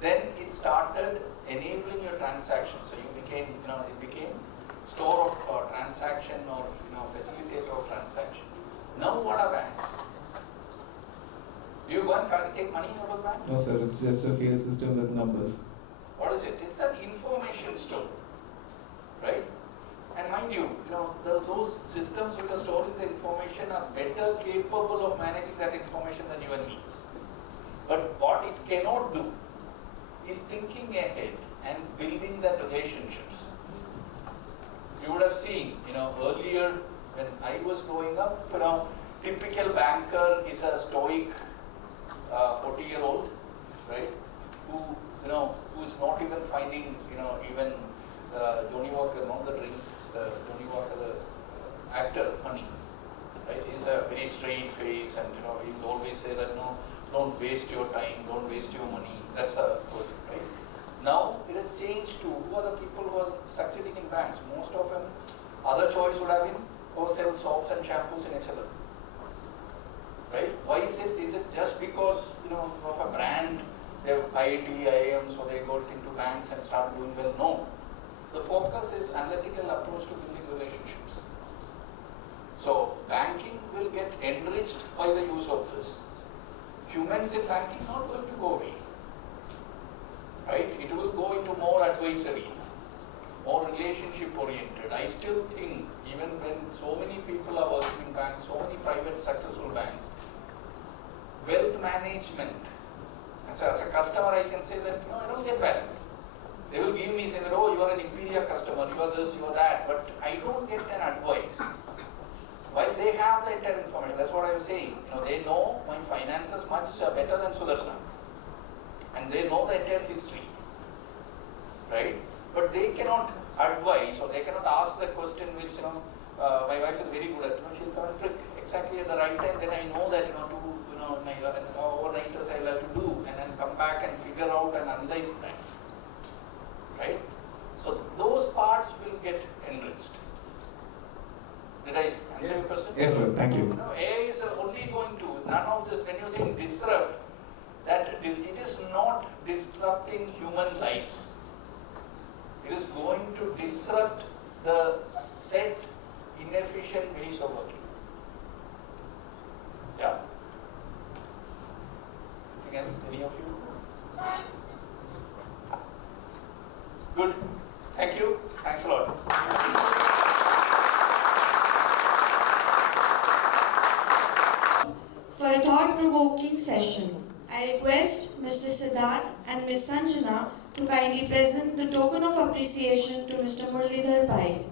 Then it started enabling your transaction. So you became, it became store of transaction or facilitator of transaction. Now what are banks? Do you go and take money out of bank? No sir, it's just a field system with numbers. What is it? It's an information store, right? And mind you, those systems which are storing the information are better capable of managing that information than you and me. But what it cannot do is thinking ahead and building that relationships. You would have seen, earlier when I was growing up, typical banker is a stoic 40-year-old, right? Who is not even finding, even Johnny Walker, not the drink, Johnny Walker, the actor, funny, right? He's a very straight face, and he'll always say that don't waste your time, don't waste your money. That's a person, right? Now it has changed to who are the people who are succeeding in banks. Most of them, other choice would have been sell soaps and shampoos in XL. Right? Why is it? Is it just because of a brand? They have IIT, IIM, so they got into banks and started doing well? No. The focus is analytical approach to building relationships. So banking will get enriched by the use of this. Humans in banking not going to go away. Right? It will go into more advisory, more relationship oriented. I still think even when so many people are working in banks, so many private successful banks, wealth management, as a customer I can say that I don't get value. They will give me saying that, oh, you are an inferior customer, you are this, you are that, but I don't get an advice. While they have the entire information, that's what I was saying. They know my finances much better than Sudarshana. And they know the entire history, right? But they cannot advise or they cannot ask the question which, my wife is very good at. She'll come and click exactly at the right time. Then I know that, overnighters I'll have to do and then come back and figure out and analyze that, right? So those parts will get enriched. Did I answer your question? Yes sir, thank you. AI is only going to, none of this, when you're saying disrupt, that it is not disrupting human lives. It is going to disrupt the set, inefficient ways of working. Yeah? Anything else? Any of you? Good. Thank you. Thanks a lot. For a thought-provoking session, I request Mr. Siddharth and Ms. Sanjana to kindly present the token of appreciation to Mr. Muralidhar Pai.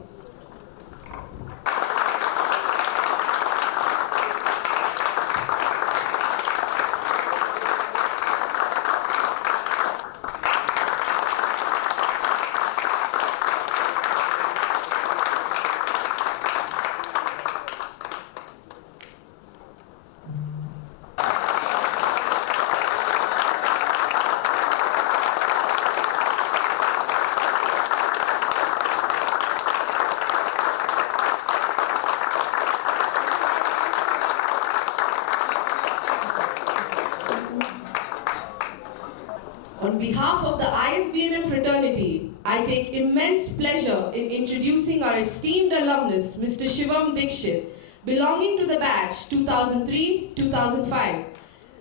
On behalf of the ISB&M fraternity, I take immense pleasure in introducing our esteemed alumnus, Mr. Shivam Dikshit, belonging to the batch 2003-2005.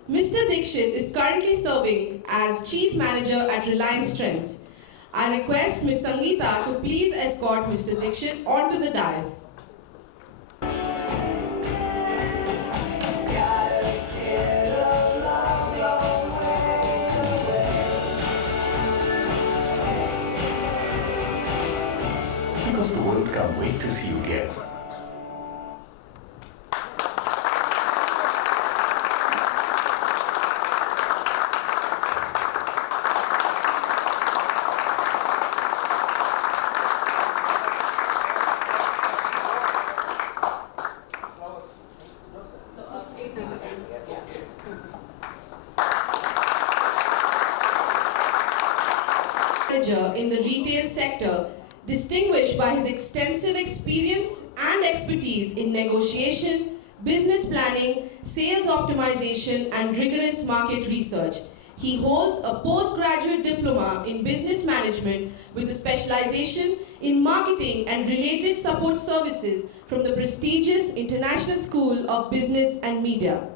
Mr. Dikshit is currently serving as Chief Manager at Reliance Trends. I request Ms. Sangeeta to please escort Mr. Dikshit onto the dais. Because the world can't wait to see you again. manager in the retail sector, distinguished by his extensive experience and expertise in negotiation, business planning, sales optimization, and rigorous market research. He holds a postgraduate diploma in business management with a specialization in marketing and related support services from the prestigious International School of Business and Media.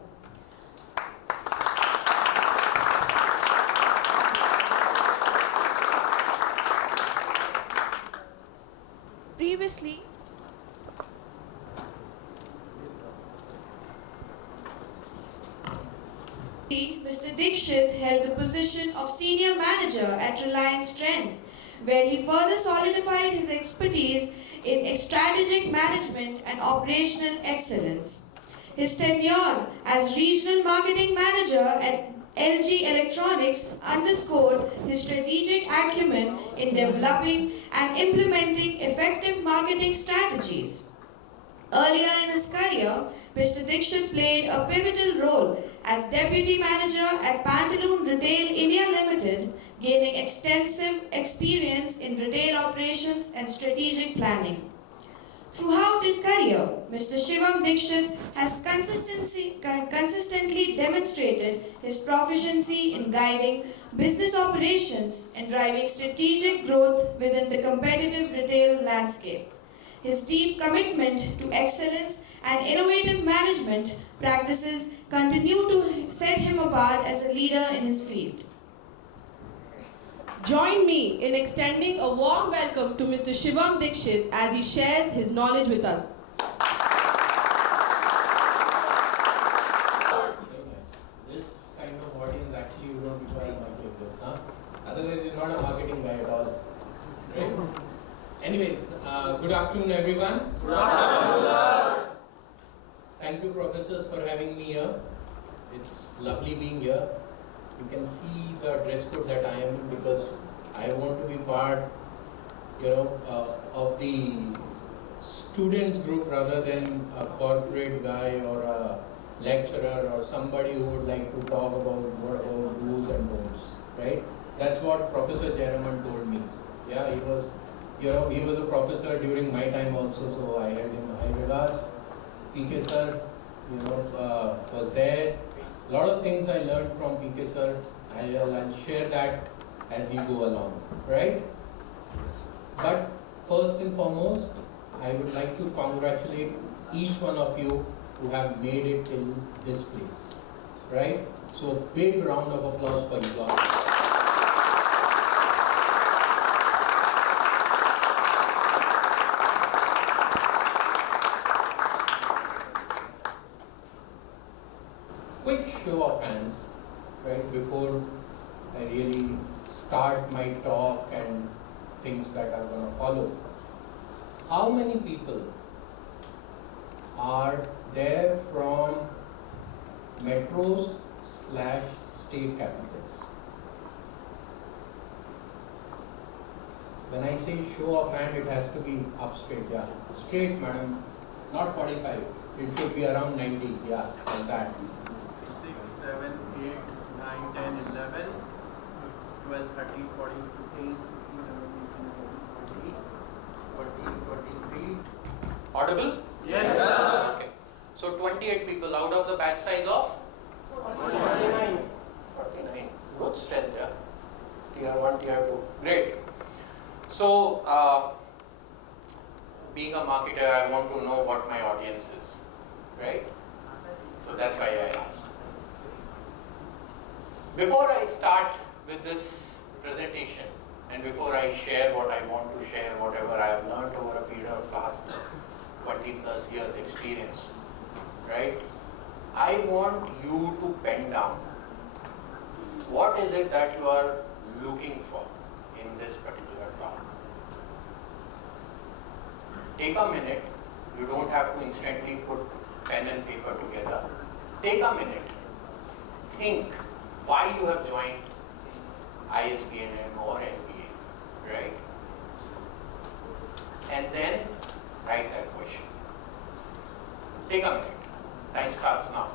Previously, Mr. Dixit held the position of Senior Manager at Reliance Trends, where he further solidified his expertise in strategic management and operational excellence. His tenure as Regional Marketing Manager at LG Electronics underscored his strategic acumen in developing and implementing effective marketing strategies. Earlier in his career, Mr. Dixit played a pivotal role as Deputy Manager at Pantaloon Retail India Limited, gaining extensive experience in retail operations and strategic planning. Throughout his career, Mr. Shivam Dixit has consistently demonstrated his proficiency in guiding business operations and driving strategic growth within the competitive retail landscape. His deep commitment to excellence and innovative management practices continue to set him apart as a leader in his field. Join me in extending a warm welcome to Mr. Shivam Dixit as he shares his knowledge with us. This kind of audience actually you don't require much of this, huh? Otherwise you're not a marketing guy at all. Right? Anyways, good afternoon everyone. Good afternoon. Thank you professors for having me here. It's lovely being here. You can see the dress code that I am in because I want to be part, of the students group rather than a corporate guy or a lecturer or somebody who would like to talk about what about do's and don'ts, right? That's what Professor Jaraman told me. Yeah, he was a professor during my time also, so I held him high regards. PK sir, was there. A lot of things I learned from PK sir. I'll share that as we go along, right? But first and foremost, I would like to congratulate each one of you who have made it till this place, right? So a big round of applause for you all. Quick show of hands, right, before I really start my talk and things that are going to follow. How many people are there from metros / state capitals? When I say show of hand, it has to be up straight, yeah. Straight, madam, not 45. It should be around 90, yeah, like that. 6, 7, 8, 9, 10, 11, 12, 13, 14, 15, 16, 17, 18, 19, 20, 23. Audible? Yes, sir. Okay. So 28 people out of the batch size of? 49. 49. Good strength, yeah. Tier 1, Tier 2. Great. So, being a marketer, I want to know what my audience is, right? So that's why I asked. Before I start with this presentation and before I share what I want to share, whatever I have learned over a period of last 20 plus years experience, right? I want you to pen down what is it that you are looking for in this particular talk. Take a minute. You don't have to instantly put pen and paper together. Take a minute. Think why you have joined ISB&M or MBA, right? And then write that question. Take a minute. Time starts now.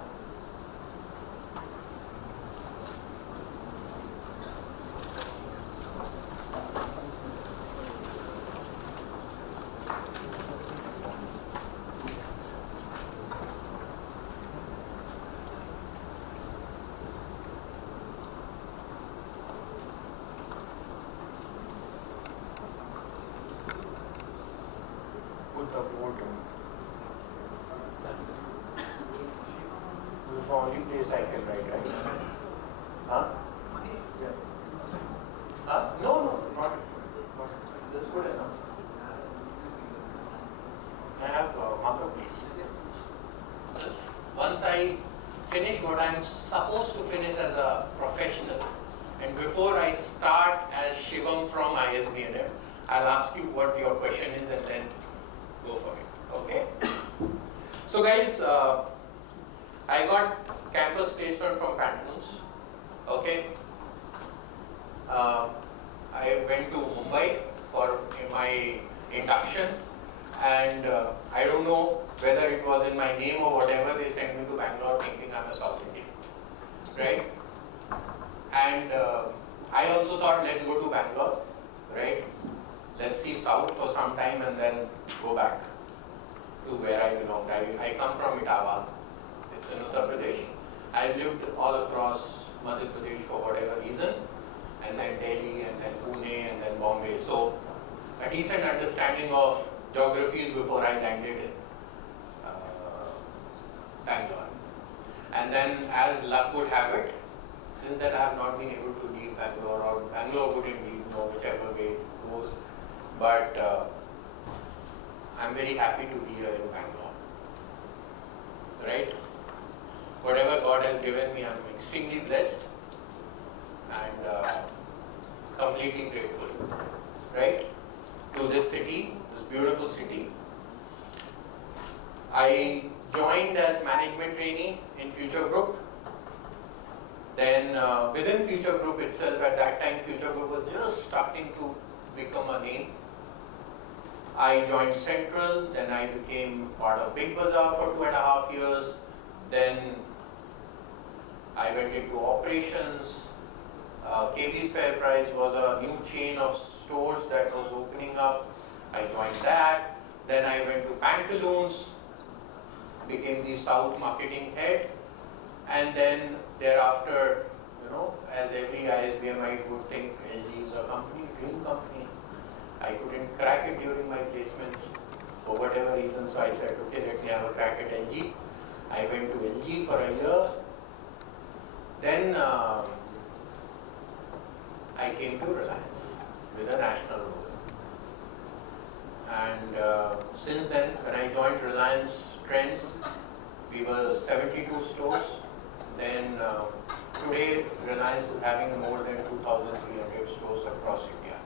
the board. This is the only place I can write, right? Huh? Yes. Huh? No, not. That's good enough. I have markup, please. Once I finish what I'm supposed to finish as a professional, and before I start as Shivam from ISB&M, I'll ask you what your question is and then go for it. Okay? So guys, I got campus placement from Pantaloons. Okay? I went to Mumbai for my induction, and I don't know whether it was in my name or whatever, they sent me to Bangalore thinking I'm a South Indian, right? And I also thought, let's go to Bangalore, right? Let's see South for some time and then go back to where I belonged. I come from Itawa, it's in Uttar Pradesh. I lived all across Madhya Pradesh for whatever reason, and then Delhi, and then Pune, and then Bombay. So a decent understanding of geographies before I landed in Bangalore. And then, as luck would have it, since that I have not been able to leave Bangalore, or Bangalore wouldn't leave, whichever way it goes, but I'm very happy to be here in Bangalore, right? Whatever God has given me, I'm extremely blessed and completely grateful, right? To this city, this beautiful city. I joined as management trainee in Future Group. Then within Future Group itself, at that time Future Group was just starting to become a name. I joined Central, then I became part of Big Bazaar for 2.5 years. Then I went into operations. KB's Fair Price was a new chain of stores that was opening up. I joined that. Then I went to Pantaloons, became the South marketing head, and then thereafter, as every ISBMite would think, LG is a company, dream company. I couldn't crack it during my placements for whatever reason, so I said, okay, let me have a crack at LG. I went to LG for a year. Then I came to Reliance with a national role. And since then, when I joined Reliance Trends, we were 72 stores. Then today, Reliance is having more than 2,300 stores across India,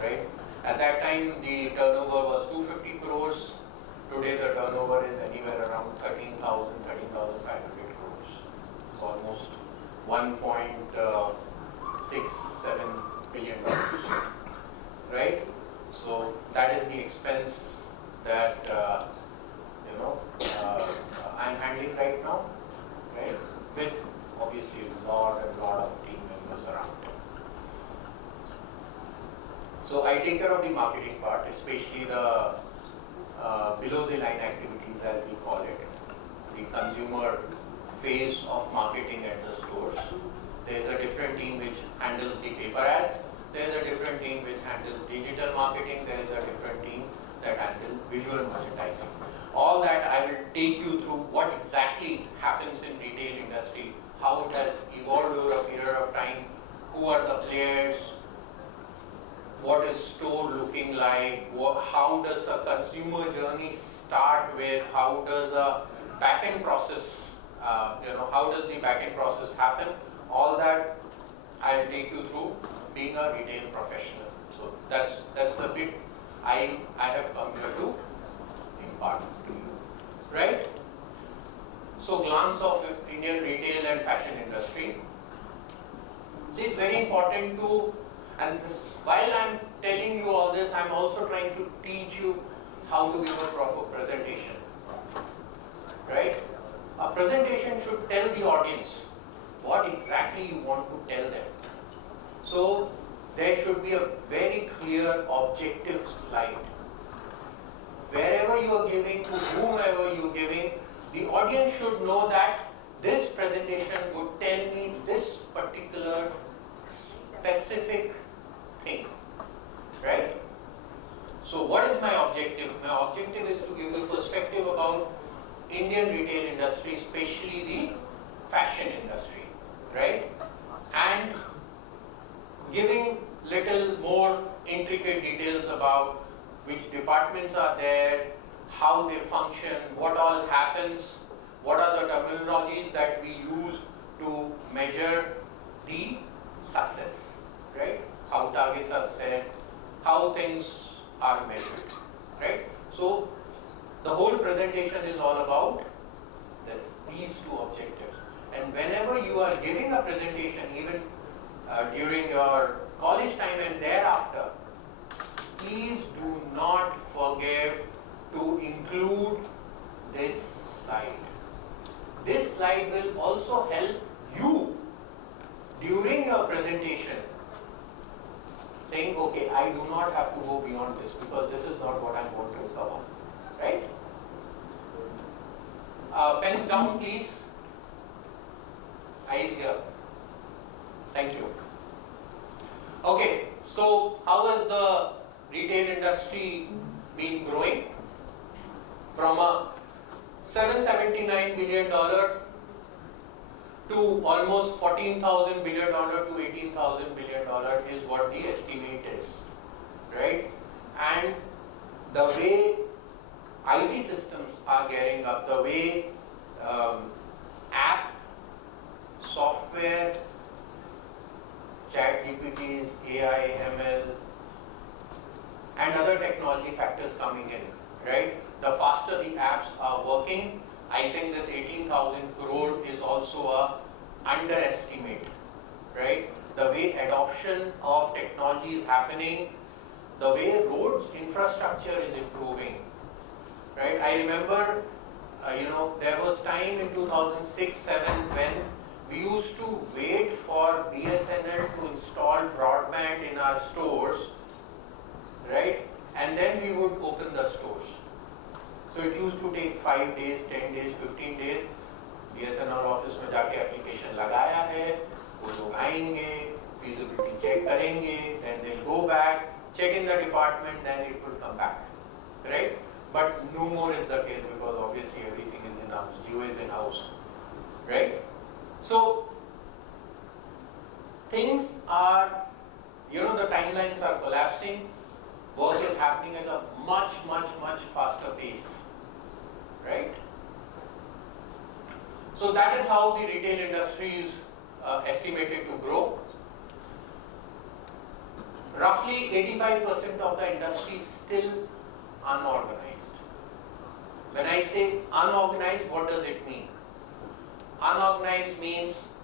right? At that time, the turnover was 250 crores. Today, the turnover is anywhere around 13,500 crores. It's almost $1.67 billion, right? So that is the expense that I'm handling right now, right? With obviously a lot of team members around. So I take care of the marketing part, especially the below the line activities, as we call it, the consumer phase of marketing at the stores. There is a different team which handles the paper ads. There is a different team which handles digital marketing. There is a different team that handles visual merchandising. All that I will take you through what exactly happens in retail industry, how it has evolved over a period of time, who are the players, what is store looking like, how does a consumer journey start with, how does a back-end process, how does the back-end process happen. All that I will take you through being a retail professional. So that's the bit I have come here to impart to you, right? So glance of Indian retail and fashion industry. It's very important to, and this, while I'm telling you all this, I'm also trying to teach you how to give a proper presentation, right? A presentation should tell the audience what exactly you want to tell them. So there should be a very clear objective slide. Wherever you are giving, to whomever you are giving, the audience should know that this presentation would tell me this particular specific thing, right? So what is my objective? My objective Indian retail industry, especially the fashion industry, right? And giving little more intricate details about which departments are there, how they function, what all happens, what are the terminologies that we use to measure the success, right? How targets are set, how things are measured, right? So the whole presentation is all about these two objectives. And whenever you are giving a presentation, even during your college time and thereafter, please do not forget to include this slide. This slide will also help you during your presentation, saying, okay, I do not have to go beyond this because this is not what I'm going to cover, right? Pens down, please. Eyes here. Thank you. Okay, so how has the retail industry been growing? From a $779 billion to almost $14,000 billion to $18,000 billion is what the estimate is, right? And the way IT systems are gearing up, the way app, software, chat GPTs, AI, ML, and other technology factors coming in, right? The faster the apps are working, I think this 18,000 crore is also a underestimate, right? The way adoption of technology is happening, the way roads infrastructure is improving, right? I remember, there was time in 2006-07 when we used to wait for BSNL to install broadband in our stores, right? And then we would open the stores. So it used to take 5 days, 10 days, 15 days. BSNL office में जाके application लगाया है, वो लोग आएंगे, feasibility check करेंगे, then they'll go back, check in the department, then it will come back, right? But no more is the case because obviously everything is in-house, Jio is in-house, right? So things are, the timelines are collapsing, work is happening at a much faster pace, right? So that is how the retail industry is estimated to grow. Roughly 85% of the industry is still unorganized. When I say unorganized, what does it mean? Unorganized means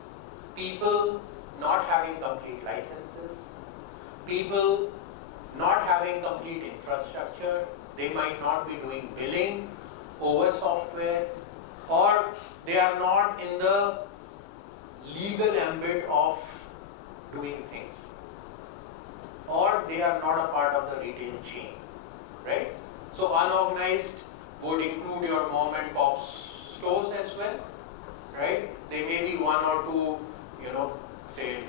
people not having complete licenses, people not having complete infrastructure, they might not be doing billing over software, or they are not in the legal ambit of doing things, or they are not a part of the retail chain, right? So unorganized would include your mom and pop stores as well, right? There may be one or two, say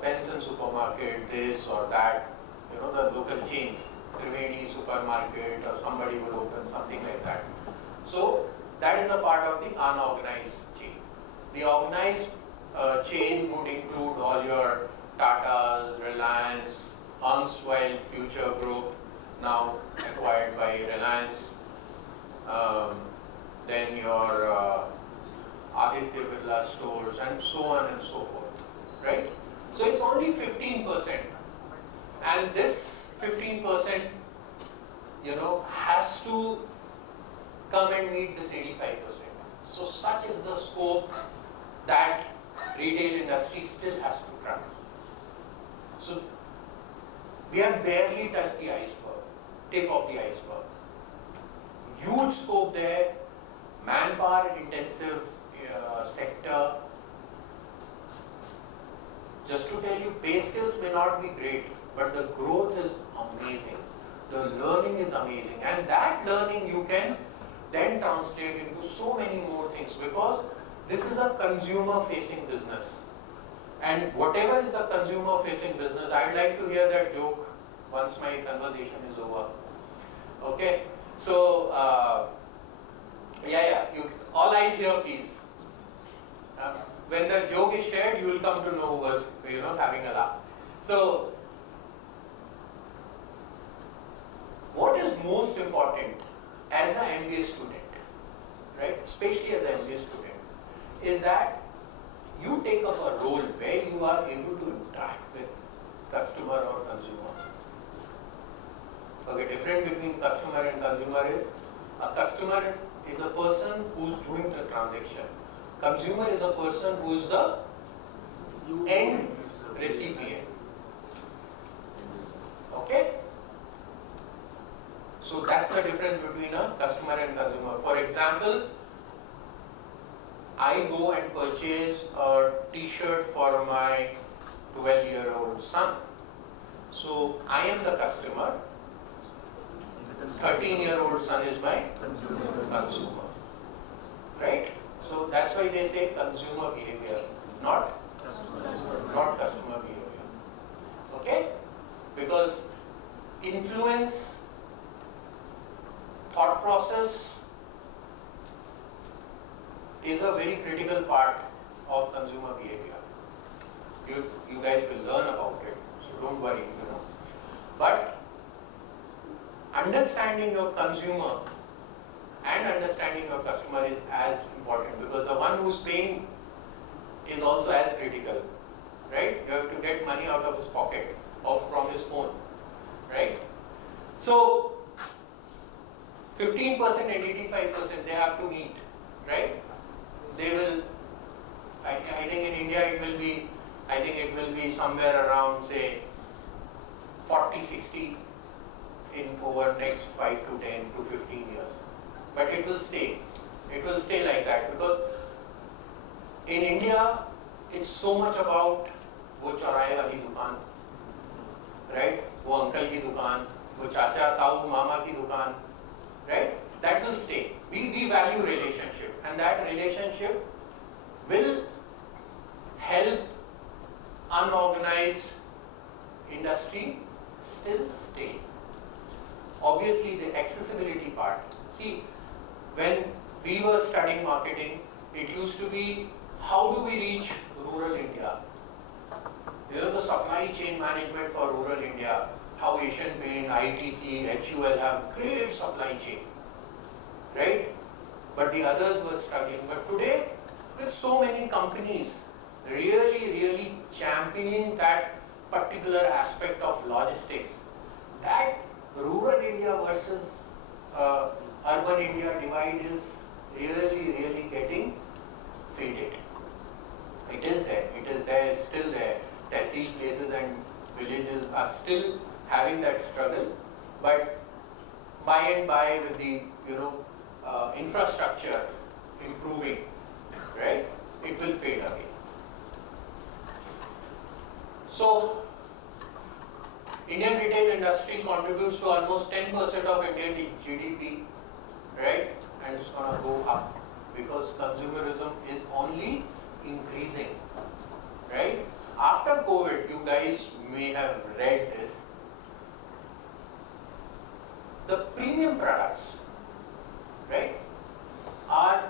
Benson supermarket, this or that, the local chains, Triveni supermarket, or somebody will open something like that. So that is a part of the unorganized chain. The organized chain would include all your Tatas, Reliance, erstwhile Future Group, now acquired by Reliance, then your Aditya Birla stores, and so on and so forth, right? So it's only 15%, and this 15%, has to come and meet this 85%. So such is the scope that retail industry still has to run. So we have barely touched the iceberg, tip of the iceberg. Huge scope there, manpower intensive sector. Just to tell you, pay skills may not be great, but the growth is amazing. The learning is amazing, and that learning you can then translate into so many more things, because this is a consumer facing business. And whatever is a consumer facing business, I'd like to hear that joke once my conversation is over. Okay, so Yeah, all eyes here, please. When the joke is shared, you will come to know who was, having a laugh. So, what is most important as an MBA student, right? Especially as an MBA student, is that you take up a role where you are able to interact with customer or consumer. Okay, difference between customer and consumer is a customer is a person who's doing the transaction. Consumer is a person who is the end recipient. Okay? So that's the difference between a customer and consumer. For example, I go and purchase a t-shirt for my 12-year-old son. So I am the customer. 13-year-old son is my consumer. Right? So that's why they say consumer behavior, not customer behavior. Okay? Because influence, thought process is a very critical part of consumer behavior. You guys will learn about it, so don't worry, But understanding your consumer and understanding your customer is as important, because the one who's paying is also as critical, right? You have to get money out of his pocket or from his phone, right? So 15% and 85% they have to meet, right? They will, I think in India it will be somewhere around, say, 40-60 in over next 5 to 10 to 15 years. But it will stay like that, because in India it's so much about wo chaurahe wali dukaan, right? Wo uncle ki dukaan, wo chacha, tau, mama ki dukaan, right? That will stay. We value relationship, and that relationship will help unorganized industry still stay. Obviously, the accessibility part. See, when we were studying marketing, it used to be, how do we reach rural India? The supply chain management for rural India, how Asian Paint, ITC, HUL have great supply chain, right? But the others were struggling. But today, with so many companies really championing that particular aspect of logistics, that rural India versus urban India divide is really getting faded. It is there, it's still there. Tehsil places and villages are still having that struggle, but by and by with the infrastructure improving, right, it will fade away. So Indian retail industry contributes to almost 10% of Indian GDP, right? And it's going to go up because consumerism is only increasing, right? After COVID, you guys may have read this. The premium products, right, are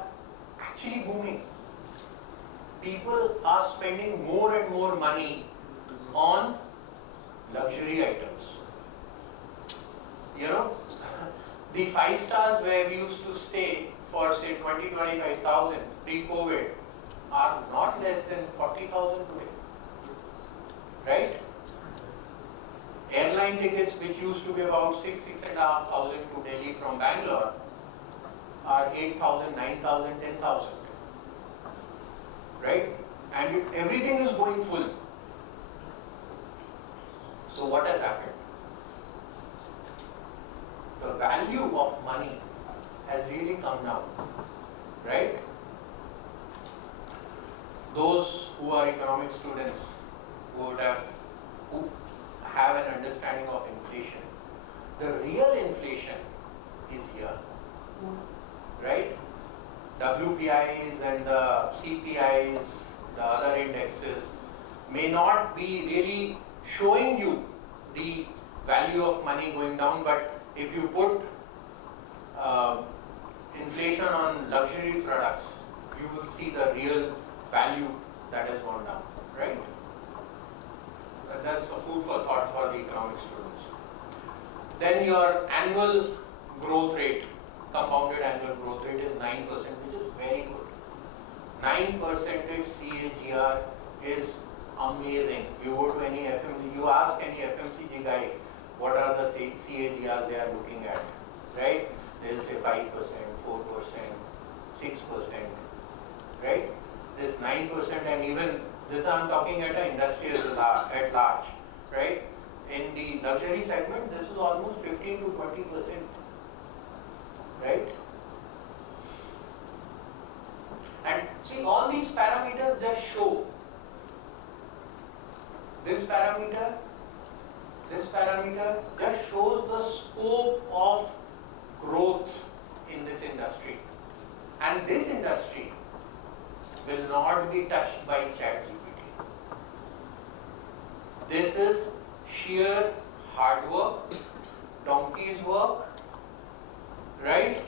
actually booming. People are spending more and more money on luxury items. The 5 stars where we used to stay for say 20-25,000 pre-COVID are not less than 40,000 today, right? Airline tickets which used to be about 6,500 to Delhi from Bangalore are 8,000, 9,000, 10,000, right? And everything is going full. So what has happened? The value of money has really come down, right? Those who are economic students who have an understanding of inflation, the real inflation is here, right? WPIs and the CPIs, the other indexes may not be really showing you the value of money going down, but if you put inflation on luxury products, you will see the real value that has gone down, right? That's a food for thought for the economics students. Then your annual growth rate, compounded annual growth rate is 9%, which is very good. 9% CAGR is amazing. You go to any FMCG, you ask any FMCG guy what are the CAGRs they are looking at, right? They'll say 5%, 4%, 6%, right? This 9%, and even this I'm talking at an industry at large, right? In the luxury segment, this is almost 15 to 20%, right? And see, all these parameters just show this parameter just shows the scope of growth in this industry. And this industry will not be touched by ChatGPT. This is sheer hard work, donkey's work, right?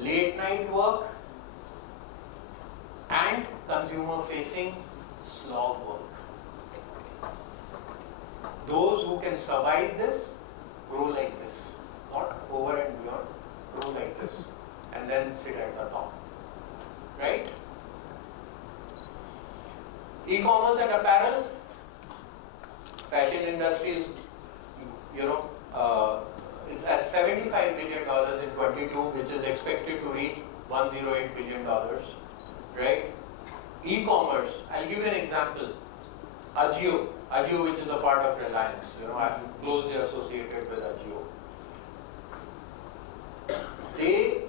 Late night work and consumer facing slog work. Those who can survive this, grow like this, not over and beyond, grow like this, and then sit at the top, right? E-commerce and apparel, fashion industry is, it's at $75 billion in 22, which is expected to reach $108 billion, right? E-commerce, I'll give you an example. Ajio, which is a part of Reliance, I'm closely associated with Ajio. They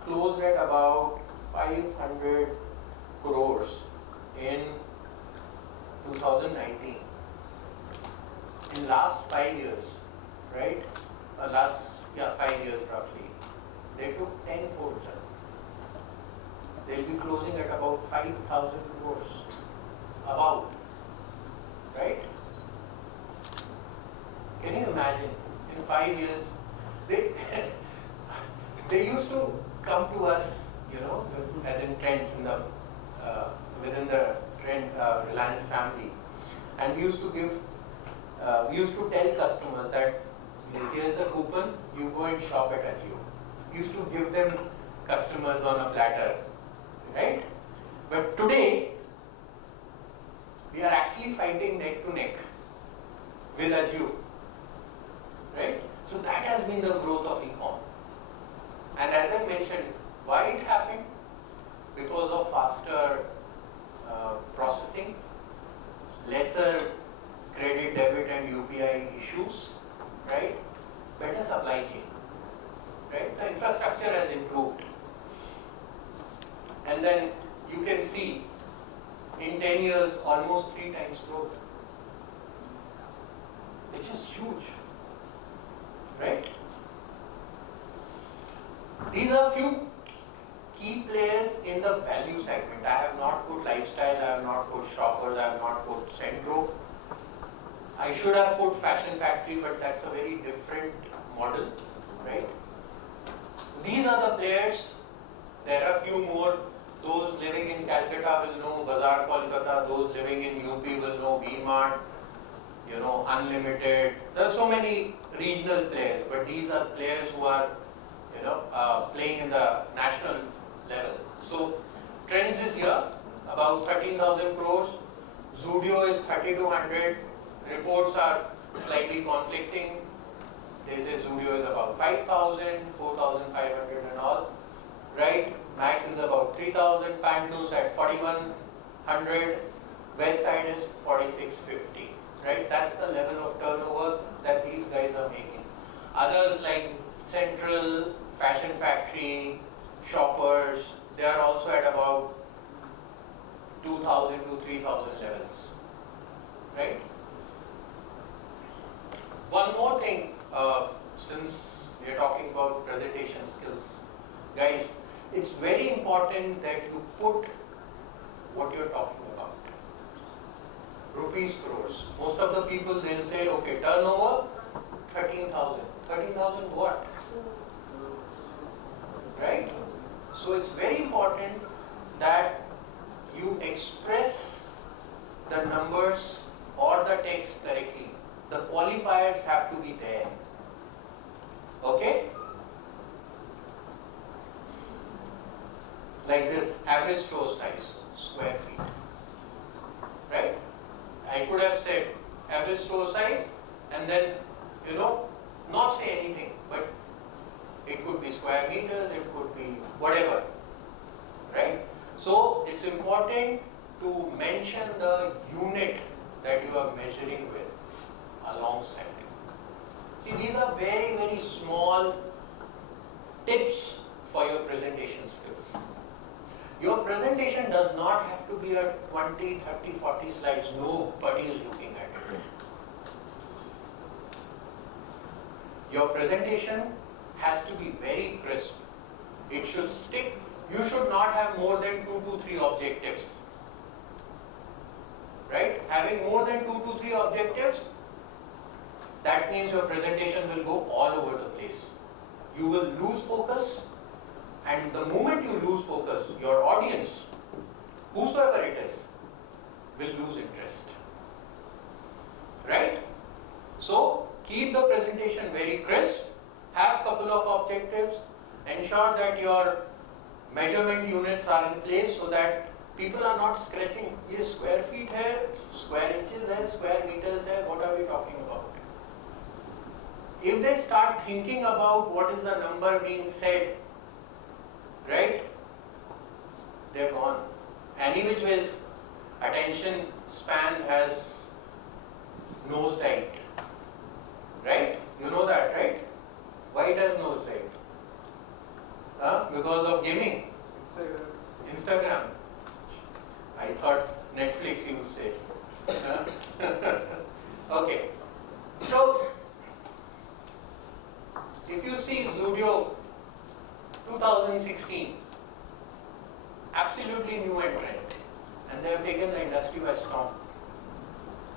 closed at about 500 crores in 2019. In last 5 years, right? 5 years roughly, they took 10-fold jump. They'll be closing at about 5,000 crores. About. Right? Can you imagine? In 5 years, they used to come to us, as in trends in the within the trend Reliance family, and we used to tell customers that here's a coupon, you go and shop at Ajio. We used to give them customers on a platter, right? But today, we are actually fighting neck to neck with Ajio, right? So that has been the growth of e-com. And as I mentioned, why it happened? Because of faster processing, lesser credit, debit and UPI issues, right? Better supply chain, right? The infrastructure has improved. And then you can see in 10 years, almost 3 times growth, which is huge, right? These are few key players in the value segment. I have not put lifestyle, I have not put shoppers, I have not put Centro. I should have put Fashion Factory, but that's a very different model, right? These are the players. There are few more. Those living in Calcutta will know Bazaar Kolkata, those living in UP will know V-Mart, Unlimited. There are so many regional players, but these are players who are, playing in the national level. So, Trends is here, about 13,000 crores. Zudio is 3,200. Reports are slightly conflicting. They say Zudio is about 5,000, 4,500 and all, right? Max is about 3,000, Pantaloons at 4,100, West Side is 4,650, right? That's the level of turnover that these guys are making. Others like Central, Fashion Factory, Shoppers, they are also at about 2,000 to 3,000 levels, right? One more thing, since we are talking about presentation skills, guys, it's very important that you put what you're talking about. Rupees crores. Most of the people, they'll say, okay, turnover 13,000. 13,000 what? Right? So it's very important that you express the numbers or the text correctly. The qualifiers have to be there. Okay? Like this average store size, square feet. Right? I could have said average store size and then, not say anything, but it could be square meters, it could be whatever. Right? So it's important to mention the unit that you are measuring with alongside it. See, these are very, very small tips for your presentation skills. Your presentation does not have to be a 20, 30, 40 slides. Nobody is looking at it. Your presentation has to be very crisp. It should stick. You should not have more than 2 to 3 objectives. Right? Having more than 2 to 3 objectives, that means your presentation will go all over the place. You will lose focus, and the moment you lose focus, your audience, whosoever it is, will lose interest. Right? So, keep the presentation very crisp, have couple of objectives, ensure that your measurement units are in place so that people are not scratching, ये square feet है, square inches है, square meters है, what are we talking about? If they start thinking about what is the number being said, right, they're gone. Any which ways, attention span has nosedived. Right? You know that, right? Why it has nosedived? Because of gaming? Instagram. I thought Netflix you would say. Okay. So, if you see Zudio 2016, absolutely new entrant, and they have taken the industry by storm.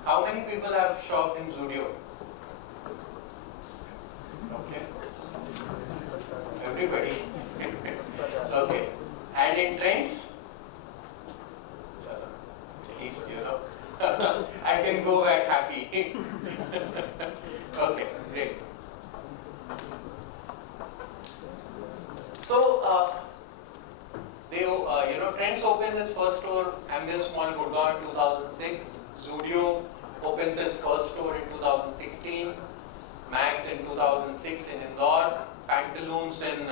How many people have shopped in Zudio? Okay. Everybody. Okay. And in trends? At least I can go back happy. Okay, great. So, Trends opened its first store, Ambience Mall, Gurgaon in 2006. Zudio opens its first store in 2016. Max in 2006 in Indore. Pantaloons in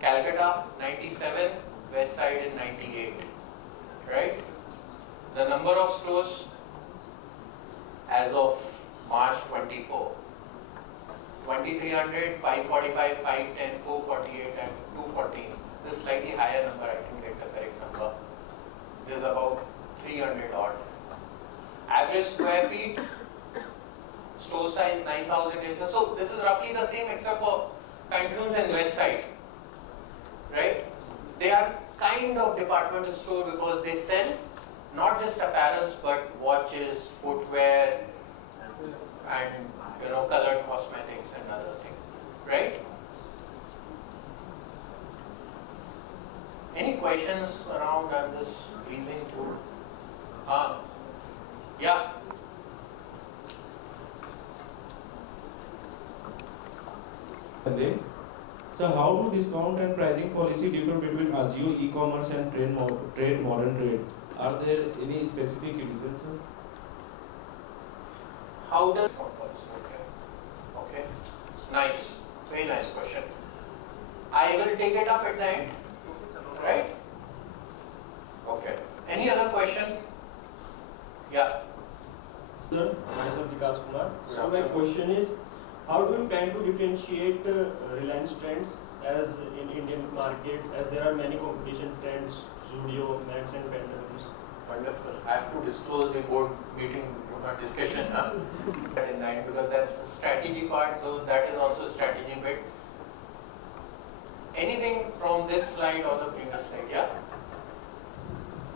Calcutta, 97. West Side in 98. Right? The number of stores as of March 24. 2300, 545, 510, 448 and 214. This slightly higher number, I didn't get the correct number. This is about 300 odd. Average square feet, store size 9,000 acres. So this is roughly the same except for Pantaloons and West Side. Right? They are kind of departmental store because they sell not just apparels but watches, footwear and colored cosmetics and other things, right? Any questions around? I'm just breezing through. Yeah. So how do discount and pricing policy differ between Ajio e-commerce and trade modern trade? Are there any specific reasons, sir? How does okay, nice, very nice question. I will take it up at the end, right? Okay. Any other question? Yeah. Sir, myself Vikas Kumar. So my question is, how do you plan to differentiate Reliance Trends as in Indian market, as there are many competition trends, Zudio, Max and Pantaloons? Wonderful. I have to disclose the board meeting discussion in that because that's the strategy part, that is also a strategy bit. Anything from this slide or the previous slide? Yeah?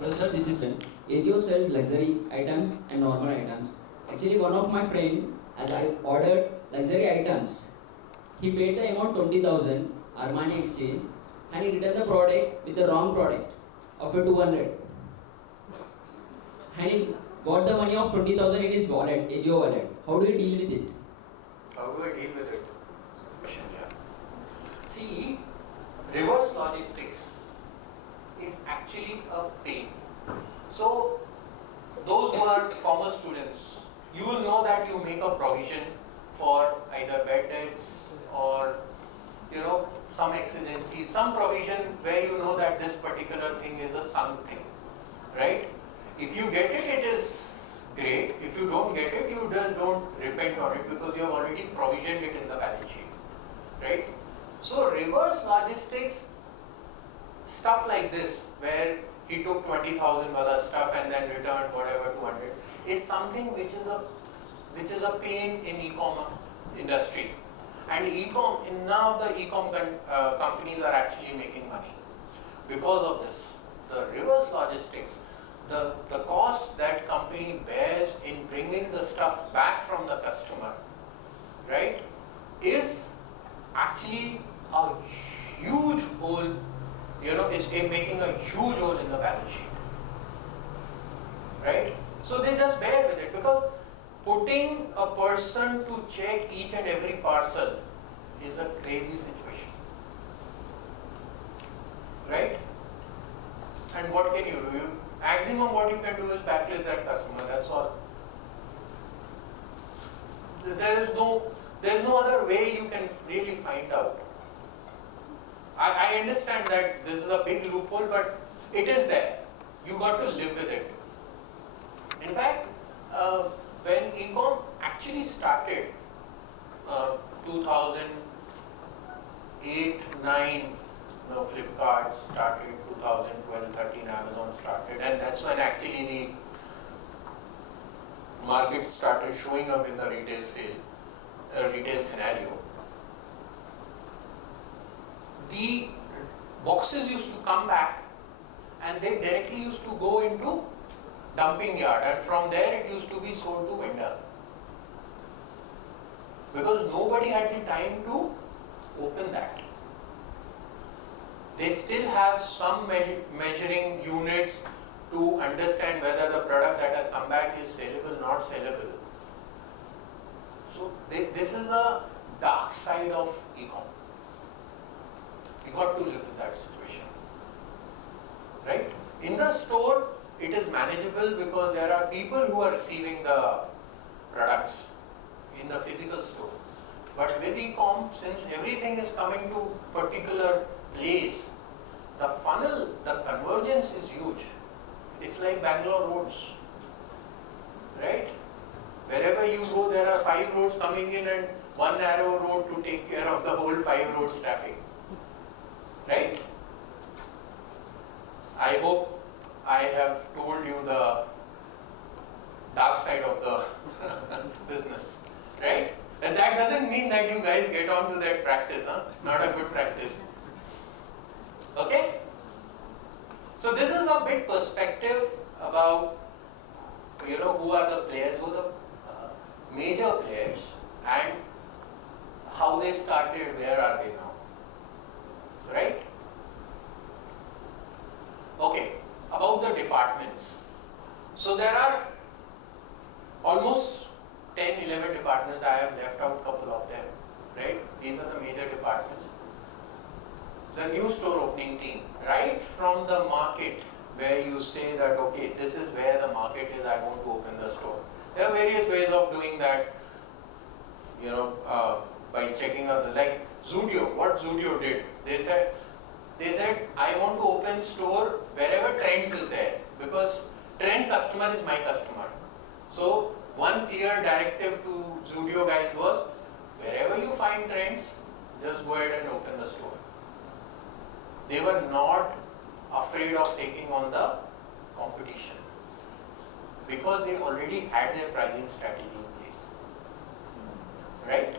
Well, sir, this is AJO sells luxury items and normal items. Actually, one of my friends, as I ordered luxury items, he paid the amount 20,000 Armani exchange. and he returned the product with the wrong product of a 200. And he got the money of 20,000 in his wallet, AGO wallet. How do you deal with it? How do I deal with it? Question, yeah. See, reverse logistics is actually a pain. So, those who are commerce students, you will know that you make a provision for either bad debts or some exigency, some provision where you know that this particular thing is a sunk thing, right? If you get it, it is great. If you don't get it, you just don't repent on it because you have already provisioned it in the balance sheet, right? So reverse logistics, stuff like this, where he took 20,000 stuff and then returned whatever 200, is something which is a pain in e-com industry. And none of the e-com companies are actually making money because of this. The reverse logistics, the cost that company bears in bringing the stuff back from the customer, right, is actually a huge hole, is making a huge hole in the balance sheet, right? So they just bear with it because putting a person to check each and every parcel is a crazy situation, right? And what can you do? Maximum what you can do is backlist that customer, that's all. There is no other way you can really find out. I understand that this is a big loophole, but it is there. You got to live with it. In fact, when e-com actually started, 2008, 9, Flipkart started, 2012, 13, Amazon started, and that's when actually the market started showing up in the retail scenario. The boxes used to come back and they directly used to go into dumping yard, and from there it used to be sold to vendor because nobody had the time to open that. They still have some measuring units to understand whether the product that has come back is sellable, not sellable. So this is a dark side of e-com. You got to live with that situation, right? In the store, it is manageable because there are people who are receiving the products in the physical store. But with e-com, since everything is coming to particular place, the funnel, the convergence is huge. It's like Bangalore roads, right? Wherever you go, there are 5 roads coming in and one narrow road to take care of the whole 5 roads traffic, right? I hope I have told you the dark side of the business, right? And that doesn't mean that you guys get on to that practice, huh? Not a good practice. Okay? So this is a bit perspective about, who are the players, who are the major players and how they started, where are they now, right? Okay, about the departments. So there are almost 10, 11 departments. I have left out a couple of them, right? These are the major departments. The new store opening team, right from the market where you say that, okay, this is where the market is, I want to open the store. There are various ways of doing that, by checking out like Zudio, what Zudio did. They said, I want to open store wherever Trends is there because Trend customer is my customer. So one clear directive to Zudio guys was, wherever you find Trends, just go ahead and open the store. They were not afraid of taking on the competition because they already had their pricing strategy in place, right?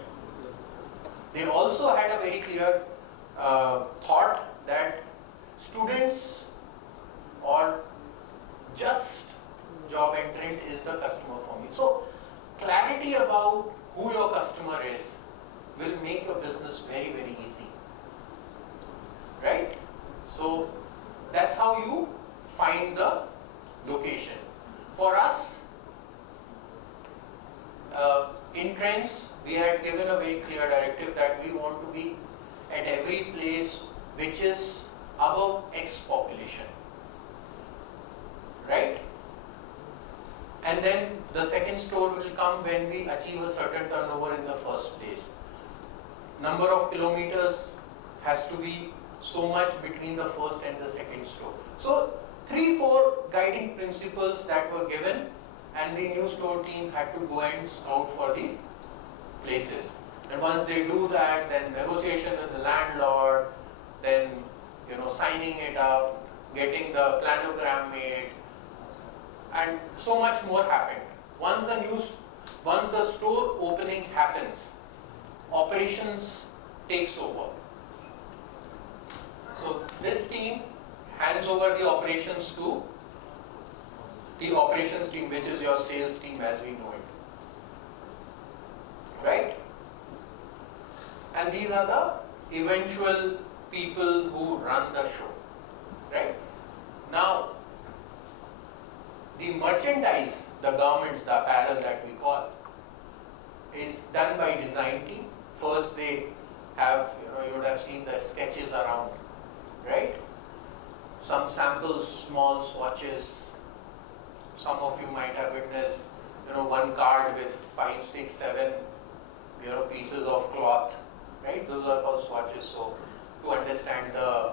They also had a very clear thought that students or just job entrant is the customer for me. So clarity about who your customer is will make your business very, very easy, right? that's how you find the location. For us, in trends, we had given a very clear directive that we want to be at every place which is above X population, right? And then the second store will come when we achieve a certain turnover in the first place. Number of kilometers has to be so much between the first and the second store. So 3-4 guiding principles that were given, and the new store team had to go and scout for the places. And once they do that, then negotiation with the landlord, then signing it up, getting the planogram made, and so much more happened. Once the store opening happens, operations takes over. So this team hands over the operations to the operations team, which is your sales team as we know it. Right? And these are the eventual people who run the show. Right? Now, the merchandise, the garments, the apparel that we call, is done by design team. First they have, you would have seen the sketches around, right? Some samples, small swatches. Some of you might have witnessed, one card with 5, 6, 7, pieces of cloth, right? Those are called swatches. So to understand the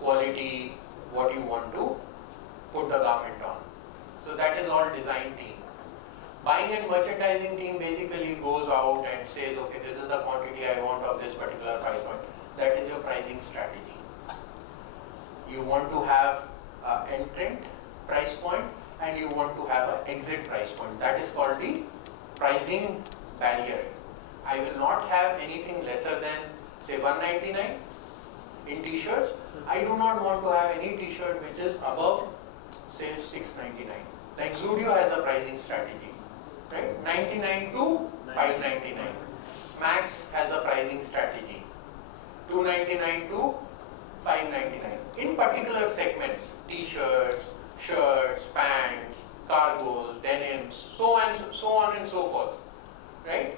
quality, what you want to put the garment on. So that is all design team. Buying and merchandising team basically goes out and says, okay, this is the quantity I want of this particular price point. That is your pricing strategy. You want to have an entrant price point and you want to have an exit price point. That is called the pricing barrier. I will not have anything lesser than say 199 in t-shirts. I do not want to have any t-shirt which is above say 699. Like Zudio has a pricing strategy, right? 99 to 599. Max has a pricing strategy, 299 to 599. In particular segments, t-shirts, shirts, pants, cargos, denims, so on and so forth, right?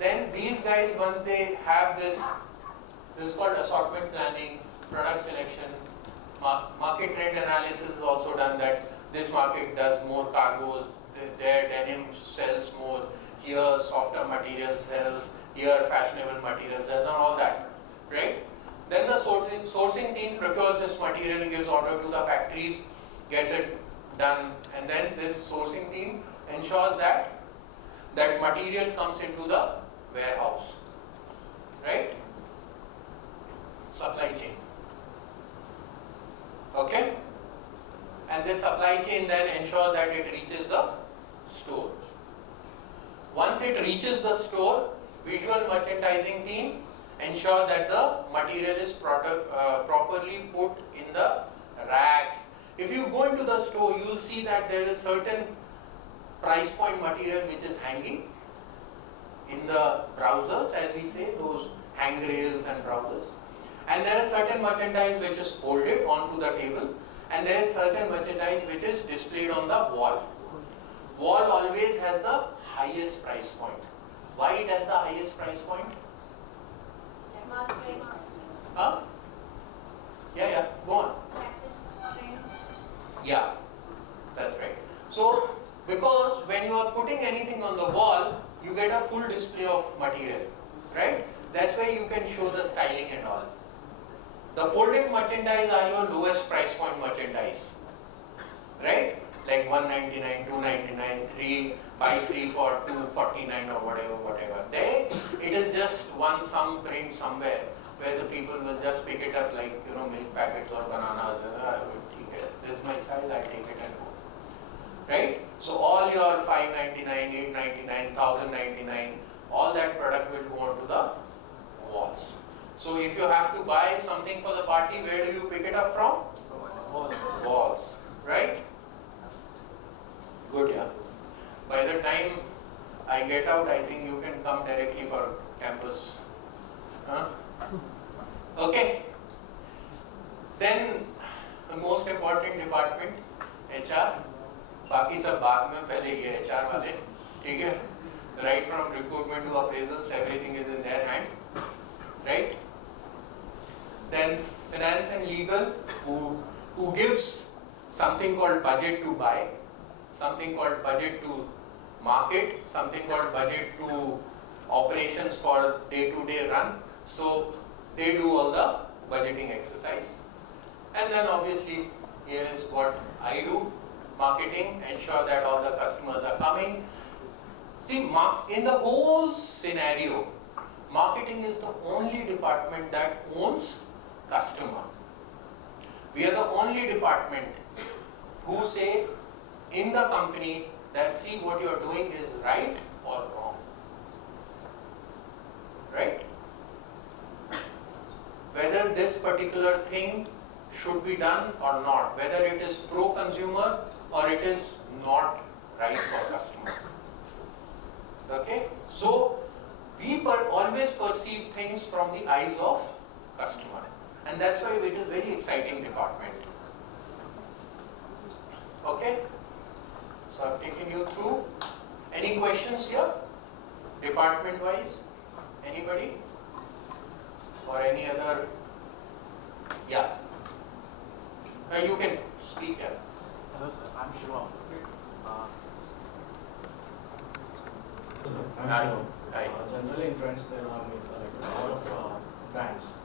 Then these guys, once they have this is called assortment planning, product selection, market trend analysis is also done, that this market does more cargos, their denim sells more, here softer material sells, here fashionable material sells, and all that, right? Then the sourcing team procures this material and gives order to the factories, gets it done, and then this sourcing team ensures that that material comes into the warehouse, right? Supply chain. Okay? And this supply chain then ensures that it reaches the store. Once it reaches the store, visual merchandising team ensure that the material is properly put in the racks. If you go into the store, you will see that there is certain price point material which is hanging in the browsers, as we say, those handrails and browsers. And there is certain merchandise which is folded onto the table, and there is certain merchandise which is displayed on the wall. Wall always has the highest price point. Why it has the highest price point? Huh? Yeah, go on. Yeah, that's right. So, because when you are putting anything on the wall, you get a full display of material, right? That's why you can show the styling and all. The folded merchandise are your lowest price point merchandise, right? Like 199, 299, 3, buy 3 for 249 or whatever. There, it is just some print somewhere where the people will just pick it up like, milk packets or bananas. This is my size, I take it and go. Right? So all your 599, 899, 1099, all that product will go onto the walls. So if you have to buy something for the party, where do you pick it up from? Walls. Right? Good, yeah. By the time I get out, I think you can come directly for campus. Huh? Okay. Then then finance and legal, who gives something called budget to buy, something called budget to market, something called budget to operations for day-to-day run. So they do all the budgeting exercise. And then obviously here is what I do, marketing, ensure that all the customers are coming. See, in the whole scenario, marketing is the only department that owns customer. We are the only department who say in the company that see what you are doing is right or wrong. Right? Whether this particular thing should be done or not, whether it is pro-consumer or it is not right for customer. Okay? So, we always perceive things from the eyes of customer, and that's why it is very exciting department. Okay? So, I've taken you through. Any questions here? Department wise? Anybody? Or any other? Yeah. You can speak. Hello sir, I'm Shivam. Generally in trends there are like a lot of brands.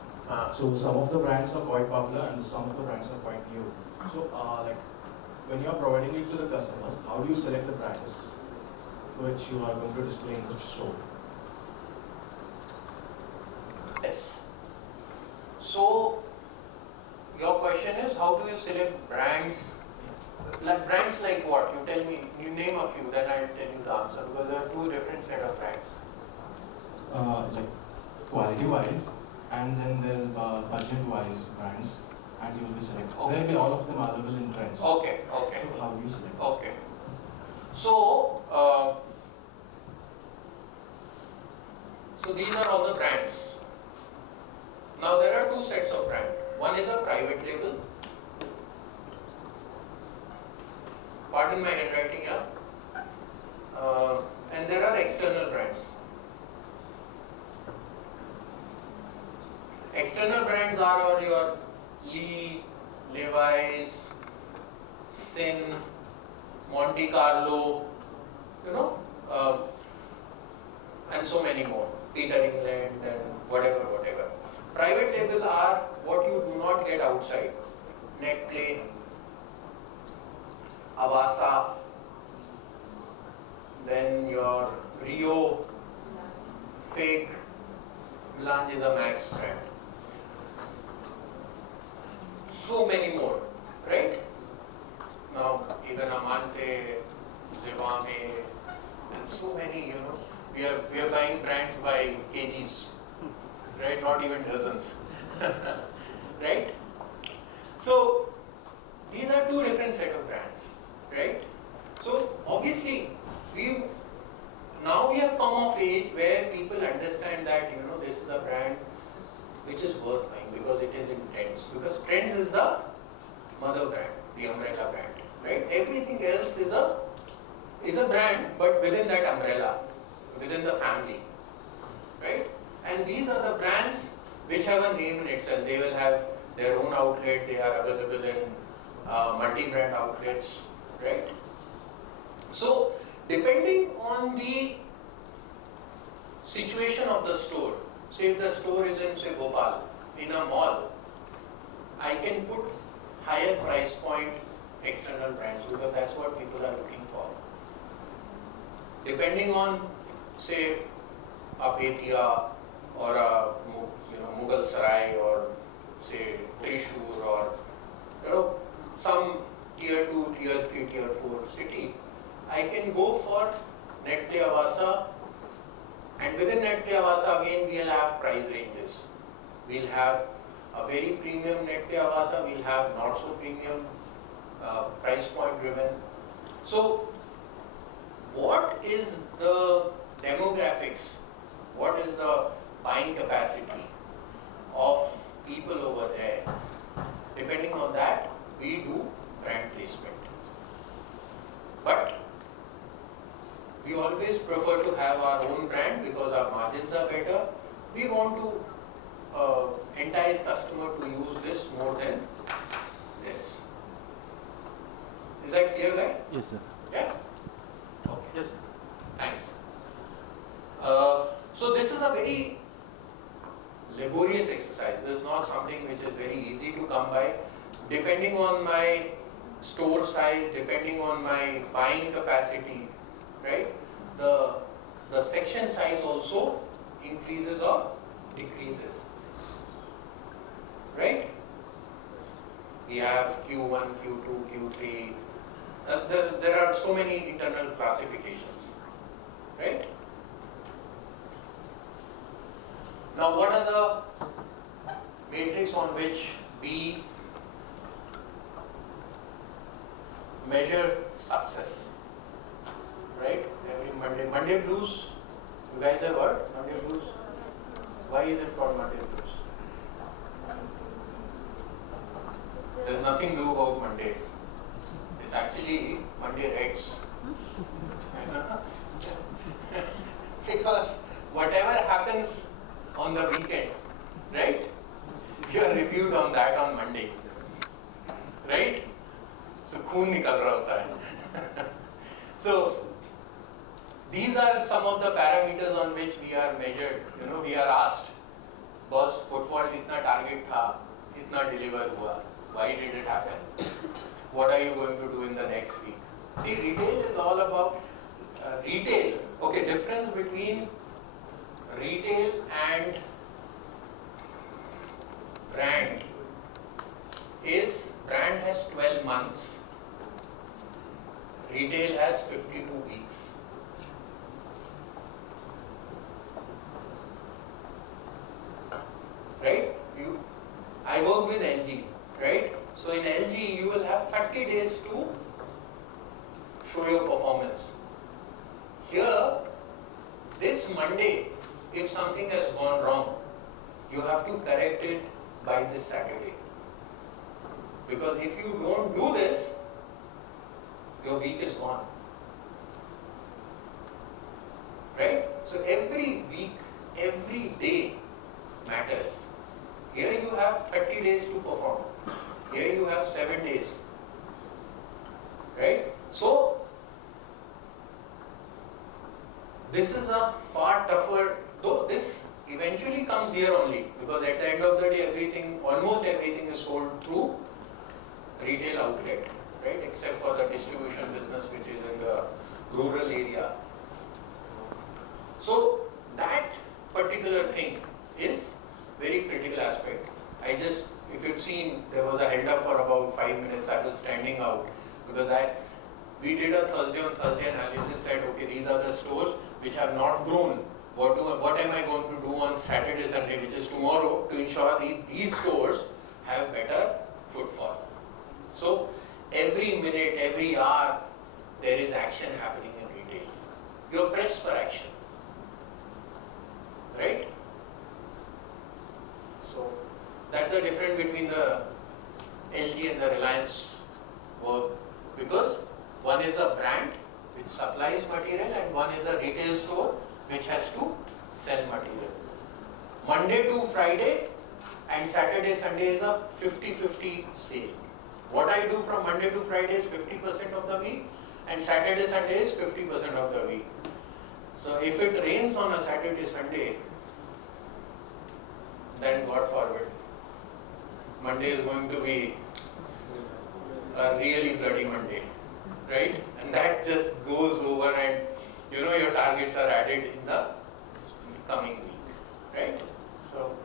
So some of the brands are quite popular and some of the brands are quite new. So like when you are providing it to the customers, how do you select the brands which you are going to display in the store? Yes. So your question is, how do you select brands? Like brands like what? You tell me, you name a few, then I'll tell you the answer, because there are two different set of brands. Like quality wise, and then there's budget wise brands, and you will be selecting. Okay. There will be all of them available in trends. Okay, okay. So how do you select? Okay. So, so these are all the brands. Now there are two sets of brands. One is a private label. Pardon my handwriting here. And there are external brands. External brands are all your Lee, Levi's, Sin, Monte Carlo, you know, and so many more, Peter England and whatever. Private label are what you do not get outside. Nestle, Avasa, then your Rio, Fig, Melange is a Max brand. So many more, right? Now, even Amante, Zivame, and so many, you know, we are buying brands by kgs, right? Not even dozens, right? So, these are two different set of brands, right? So, obviously, now we have come of age where people understand that, you know, this is a brand which is worth buying because it is in trends. Because trends is the mother brand, the umbrella brand, right? Everything else is a brand, but within that umbrella, within the family, right? And these are the brands which have a name in itself. They will have their own outlet. They are available in multi-brand outlets, right? So, depending on the situation of the store, say if the store is in, say, Bhopal, in a mall, I can put higher price point external brands because that's what people are looking for. Depending on, say, a Betia or a Mughal Sarai or say Trishur or some tier 2, tier 3, tier 4 city, I can go for Nestle Avasa, and within Nestle Avasa again we'll have price ranges. We'll have a very premium Nestle Avasa, we'll have not so premium, price point driven. So what is the demographics, what is the buying capacity of people over there? Depending on that, we do brand placement. But we always prefer to have our own brand because our margins are better. We want to entice advise customer to use this more than this. Is that clear, guy? Yes, sir. Yeah? Okay. Yes. Thanks. So this is a very laborious exercise. This is not something which is very easy to come by. Depending on my store size, depending on my buying capacity, right? The section size also increases or decreases, right? We have Q1, Q2, Q3. There are so many internal classifications, right? Now, what are the matrix on which we measure success, right? Every Monday blues, you guys have heard Monday blues? Why is it called Monday blues? There's nothing blue about Monday. It's actually Monday reds. Because whatever happens on the weekend, right? You are reviewed on that on Monday, right? So खून निकल रहा होता है. So these are some of the parameters on which we are measured. You know, we are asked, boss, footfall इतना target था, इतना deliver हुआ. Why did it happen? What are you going to do in the next week? See, retail is all about retail. Okay, difference between retail and brand is brand has 12 months, retail has 52 weeks. Right? I work with LG, right? So in LG you will have 30 days to show your performance. Here, this Monday, if something has gone wrong, you have to correct it by this Saturday. Because if you don't do this, your week is gone. Right? So every week, every day matters. Here you have 30 days to perform. Here you have 7 days. Right? So, this is a far tougher, though this eventually comes here only, because at the end of the day, everything, almost everything is sold through retail outlet, right? Except for the distribution business which is in the rural area. So, that particular thing is very critical aspect. If you'd seen, there was a held up for about 5 minutes. I was standing out because we did a Thursday on Thursday analysis, said, okay, these are the stores which have not grown. What am I going to do on Saturday, Sunday, which is tomorrow, to ensure these stores have better footfall? So, every minute, every hour, there is action happening in retail. You're pressed for action. Right? So, that's the difference between the LG and the Reliance work, because one is a brand which supplies material and one is a retail store which has to sell material. Monday to Friday and Saturday, Sunday is a 50-50 sale. What I do from Monday to Friday is 50% of the week and Saturday, Sunday is 50% of the week. So if it rains on a Saturday, Sunday, then God forbid, Monday is going to be a really bloody Monday, right? And that just goes over and your targets are added in the coming week, right? So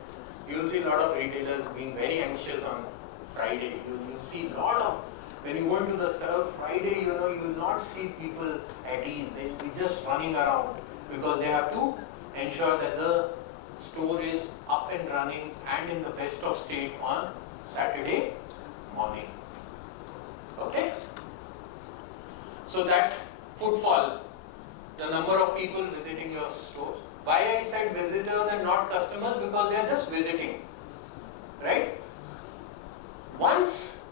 you'll see a lot of retailers being very anxious on Friday. You'll see a lot of, when you go into the store Friday, you will not see people at ease. They'll be just running around because they have to ensure that the store is up and running and in the best of state on Saturday morning. Okay? So that footfall, the number of people visiting your stores. Why I said visitors and not customers? Because they are just visiting. Right? Once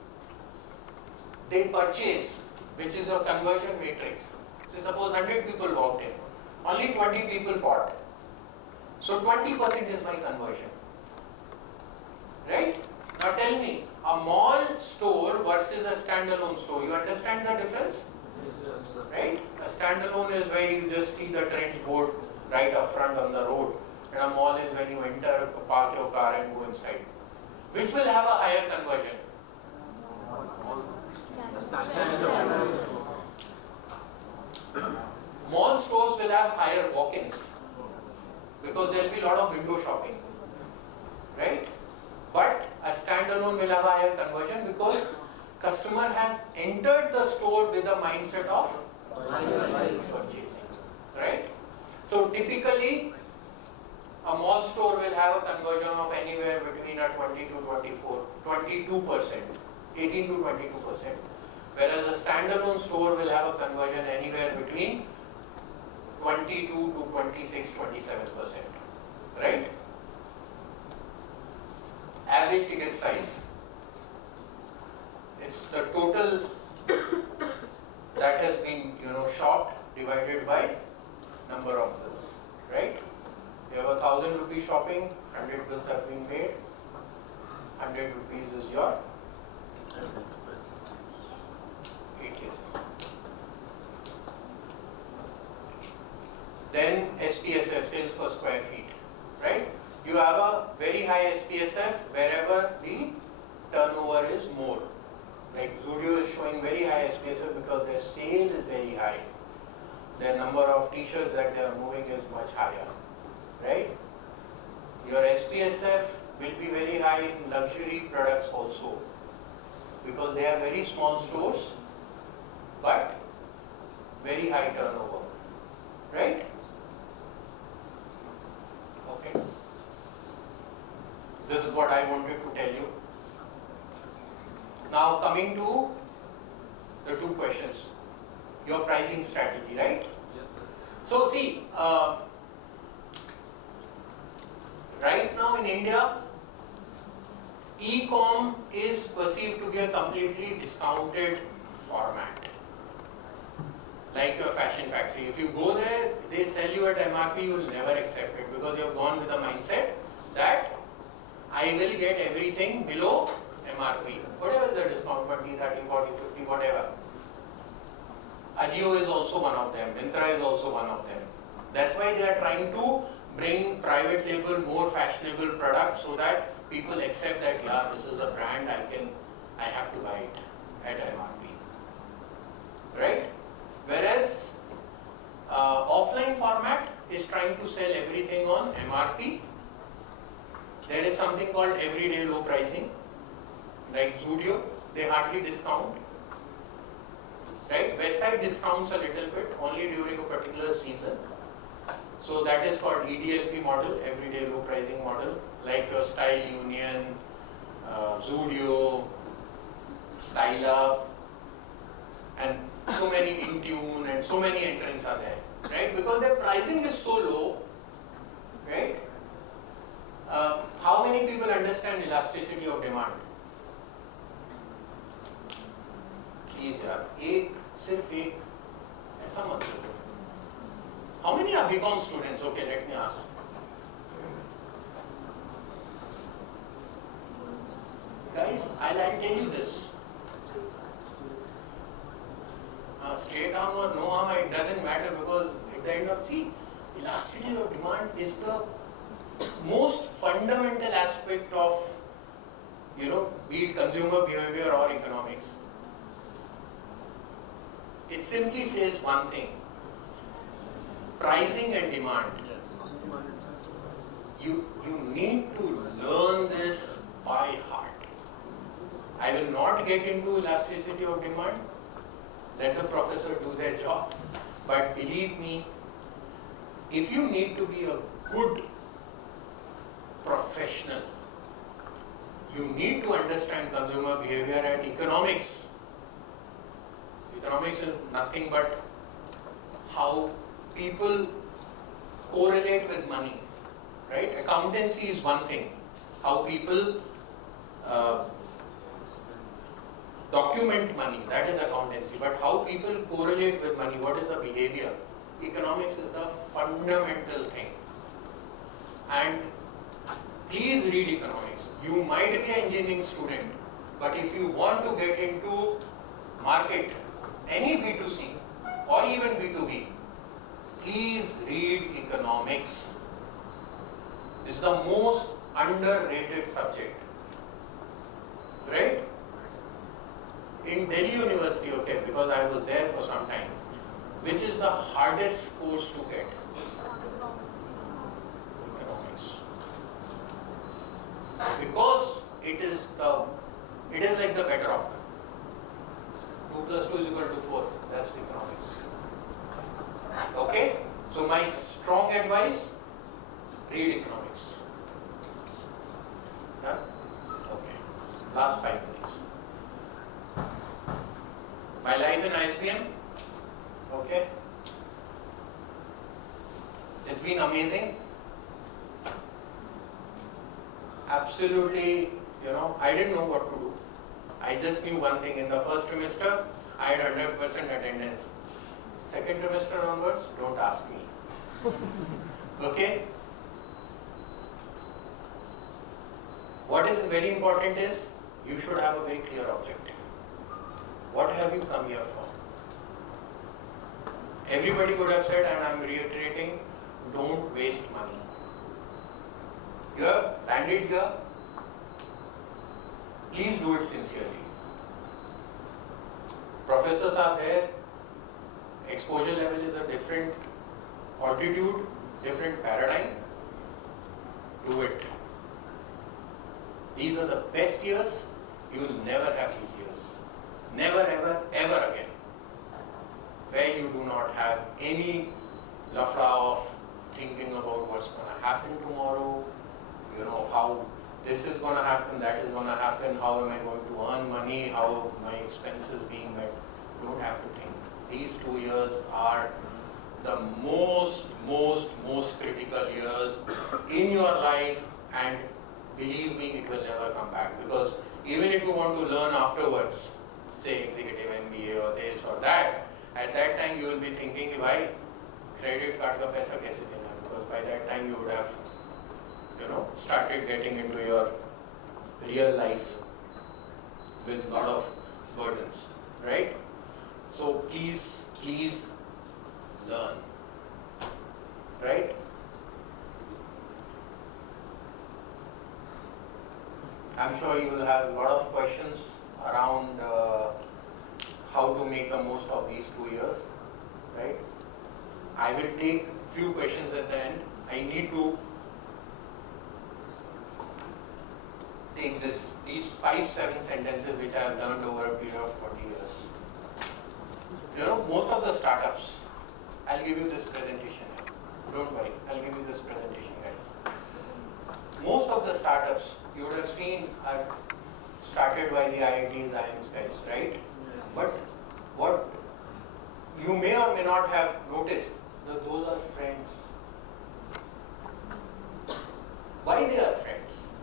they purchase, which is a conversion matrix, so suppose 100 people walked in, only 20 people bought. So 20% is my conversion. Right? tell me, a mall store versus a standalone store, you understand the difference? Right? A standalone is where you just see the trench board right up front on the road, and a mall is when you enter, park your car and go inside. Which will have a higher conversion? Mall stores will have higher walk-ins because there will be a lot of window shopping, right? But a standalone will have a higher conversion because customer has entered the store with the mindset of purchasing, right? So typically, a mall store will have a conversion of anywhere between a 22%, 18 to 22%, whereas a standalone store will have a conversion anywhere between 22 to 26, 27%, right? Average ticket size. It's the total that has been, shopped divided by number of bills, right? You have 1,000 rupees shopping, 100 bills have been made, 100 rupees is your ATS. Then SPSF, sales per square feet, right? You have a very high SPSF wherever the turnover is more. Like Zudio is showing very high SPSF because their sale is very high. Their number of t-shirts that they are moving is much higher, right? Your SPSF will be very high in luxury products also because they are very small stores but very high turnover, right? Okay. This is what I wanted to tell you. Now coming to the two questions. Your pricing strategy, right? Yes, sir. So see, right now in India, e-com is perceived to be a completely discounted format. Like your fashion factory. If you go there, they sell you at MRP, you will never accept it because you have gone with the mindset that I will get everything below MRP. Whatever is the discount, 20, 30, 40, 50, whatever. Ajio is also one of them. Myntra is also one of them. That's why they are trying to bring private label, more fashionable products so that people accept that, yeah, this is a brand, I have to buy it at MRP. Right? Whereas offline format is trying to sell everything on MRP. There is something called everyday low pricing. Like Zudio, they hardly discount. Right? Westside discounts a little bit only during a particular season. So that is called EDLP model, everyday low pricing model, like your Style Union, Zudio, Style Up, and so many Intune and so many entrants are there, right? Because their pricing is so low, right? How many people understand elasticity of demand? Please, सिर्फ एक ऐसा मत करो. How many are BCom students? Okay, let me ask. Guys, I'll tell you this. Straight arm or no arm, it doesn't matter because at the end of elasticity of demand is the most fundamental aspect of, be it consumer behavior or economics. It simply says one thing: pricing and demand. You need to learn this by heart. I will not get into elasticity of demand. Let the professor do their job. But believe me, if you need to be a good professional, you need to understand consumer behavior and economics. Economics is nothing but how people correlate with money, right? Accountancy is one thing. How people document money, that is accountancy. But how people correlate with money, what is the behavior? Economics is the fundamental thing. And Please read economics. You might be an engineering student, but if you want to get into market, any B2C or even B2B, please read economics. It's the most underrated subject, right? In Delhi University, okay, because I was there for some time, which is the hardest course to get? Economics. Because it is like the bedrock. 2 plus 2 is equal to 4. That's economics. Okay? So my strong advice, read economics. Done? Okay. Last 5 minutes. My life in ISB&M. Okay. It's been amazing. Absolutely, I didn't know what to do. I just knew one thing. In the first trimester, I had 100% attendance. Second trimester onwards, don't ask me. Okay? What is very important is, you should have a very clear objective. What have you come here for? Everybody could have said, and I am reiterating, don't waste money. You have landed here, please do it sincerely. Professors are there, exposure level is a different altitude, different paradigm. Do it. These are the best years. You will never have these years. Never, ever, ever again. Where you do not have any lafra of thinking about what's going to happen tomorrow, how this is going to happen, that is going to happen, how am I going to earn money, how my expenses being met. You don't have to think. These 2 years are the most critical years in your life, and believe me, it will never come back. Because even if you want to learn afterwards, say executive MBA or this or that, at that time you will be thinking, why credit card ka paisa kaise dena? Because by that time you would have started getting into your real life with a lot of burdens, right? So please learn, right? I'm sure you will have a lot of questions around how to make the most of these 2 years, right? I will take few questions at the end. I need to take these 5-7 sentences which I have learned over a period of 20 years. Most of the startups, I'll give you this presentation. Don't worry, I'll give you this presentation, guys. Most of the startups you would have seen are started by the IITs, IIMs guys, right? But what you may or may not have noticed, that those are friends. Why they are friends?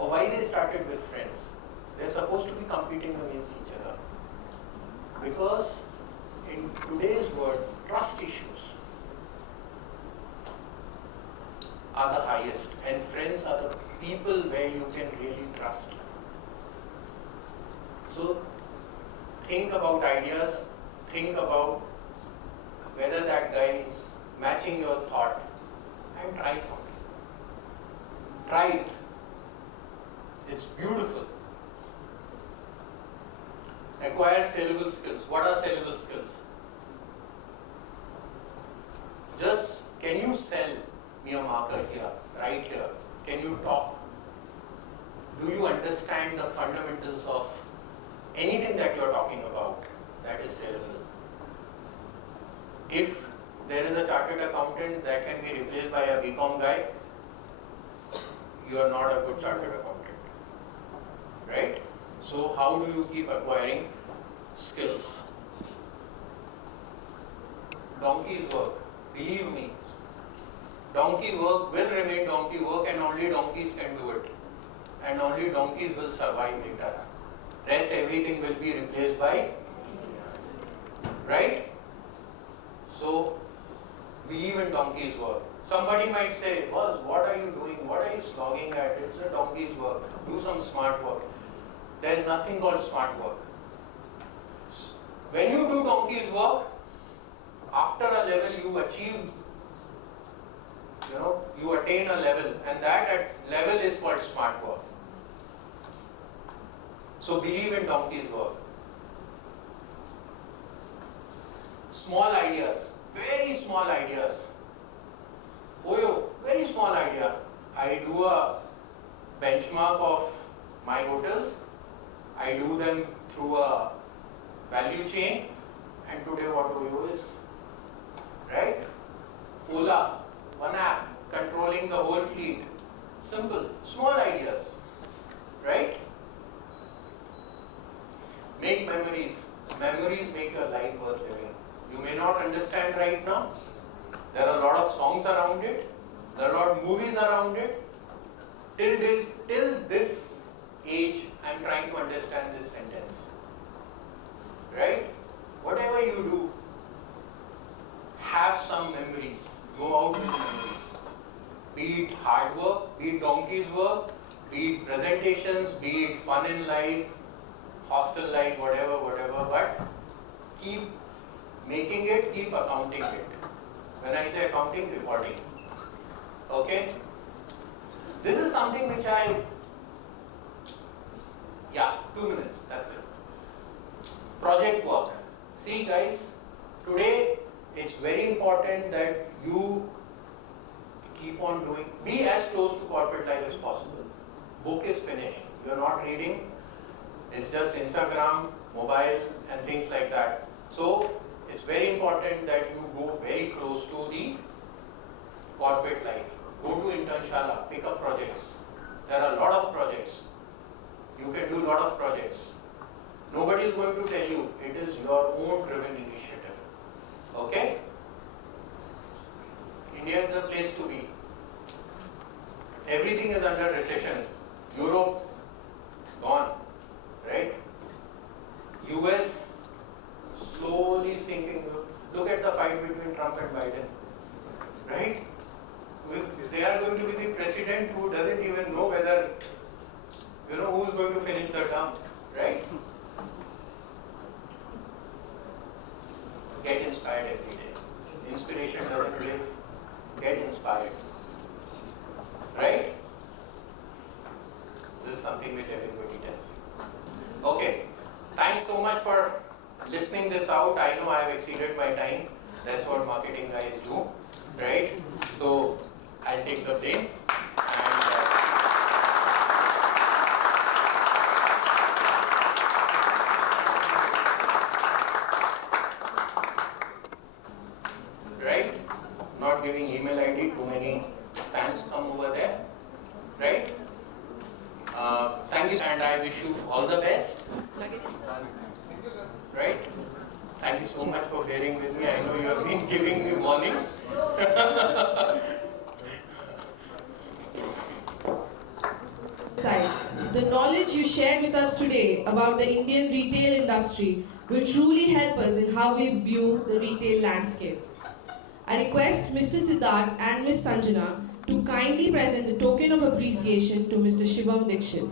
Or why they started with friends? They're supposed to be competing against each other. Because in today's world, trust issues are the highest, and friends are the people where you can really trust. So think about ideas, think about whether that guy is matching your thought, and try something. Try it. It's beautiful. Acquire saleable skills. What are saleable skills? Just, can you sell me a marker here, right here? Can you talk? Do you understand the fundamentals of anything that you are talking about? That is saleable. If there is a chartered accountant that can be replaced by a BCom guy, you are not a good chartered accountant, right? So how do you keep acquiring skills? Donkey's work, believe me, donkey work will remain donkey work, and only donkeys can do it, and only donkeys will survive later. Rest everything will be replaced by, right? So believe in donkey's work. Somebody might say, boss, what are you doing? What are you slogging at? It's a donkey's work. Do some smart work. There is nothing called smart work. When you do donkey's work, after a level you achieve, you attain a level, and that level is called smart work. So believe in donkey's work. Small ideas, very small ideas. Very small idea. I do a benchmark of my hotels. I do them through a value chain, and today what Oyo is, right? Ola, one app, controlling the whole fleet. Simple, small ideas, right? Make memories. Memories make your life worth living. You may not understand right now. There are a lot of songs around it. There are a lot of movies around it. Till this age, I am trying to understand this sentence. Right? Whatever you do, have some memories. Go out with memories. Be it hard work, be it donkey's work, be it presentations, be it fun in life, hostel life, whatever, but keep making it, keep accounting it. When I say accounting, recording. Okay? This is something which 2 minutes, that's it. Project work. See guys, today it's very important that you keep on doing, be as close to corporate life as possible. Book is finished, you're not reading, it's just Instagram, mobile and things like that. So it's very important that you go very close to the corporate life. Go to Internshala, pick up projects. There are a lot of projects. You can do a lot of projects. Nobody is going to tell you, it is your own driven initiative. Okay? India is the place to be. Everything is under recession. Europe, gone. Right? US, slowly sinking. Look at the fight between Trump and Biden. Right? They are going to be the president who doesn't even know whether, who's going to finish the term. Right? Get inspired every day. Inspiration doesn't live. Get inspired. Right? This is something which everybody tells you. Okay. Thanks so much for listening this out. I know I have exceeded my time. That's what marketing guys do. Right? So, I'll take the blame. Right? Not giving email ID, too many spams come over there. Right? Thank you, and I wish you all the best. Right? Thank you so much for bearing with me. I know you have been giving me warnings. The knowledge you shared with us today about the Indian retail industry will truly help us in how we view the retail landscape. I request Mr. Siddharth and Ms. Sanjana to kindly present the token of appreciation to Mr. Shivam Dixit.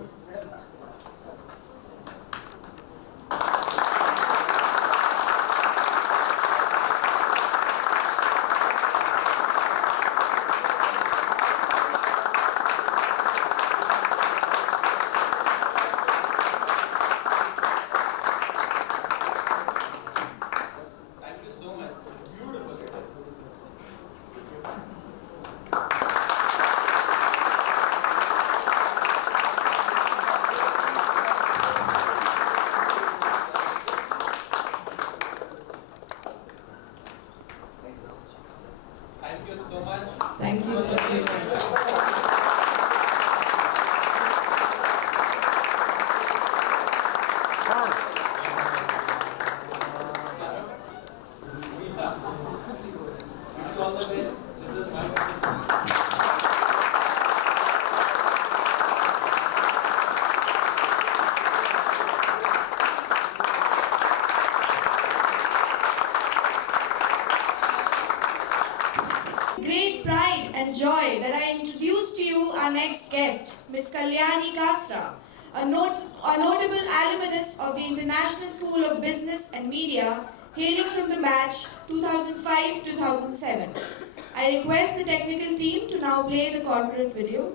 guest, Ms. Kalyani Kasra, a notable alumnus of the International School of Business and Media, hailing from the batch 2005-2007. I request the technical team to now play the corporate video.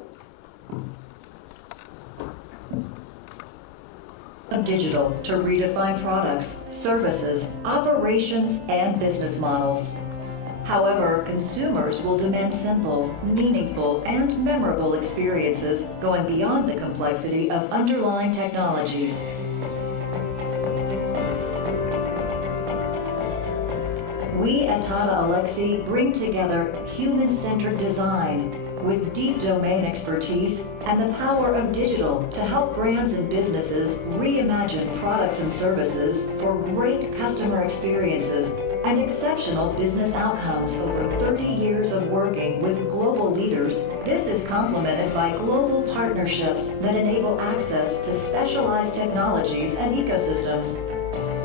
Of digital to redefine products, services, operations, and business models. However, consumers will demand simple, meaningful, and memorable experiences going beyond the complexity of underlying technologies. We at Tata Elxsi bring together human-centered design with deep domain expertise and the power of digital to help brands and businesses reimagine products and services for great customer experiences and exceptional business outcomes. Over 30 years of working with global leaders, this is complemented by global partnerships that enable access to specialized technologies and ecosystems.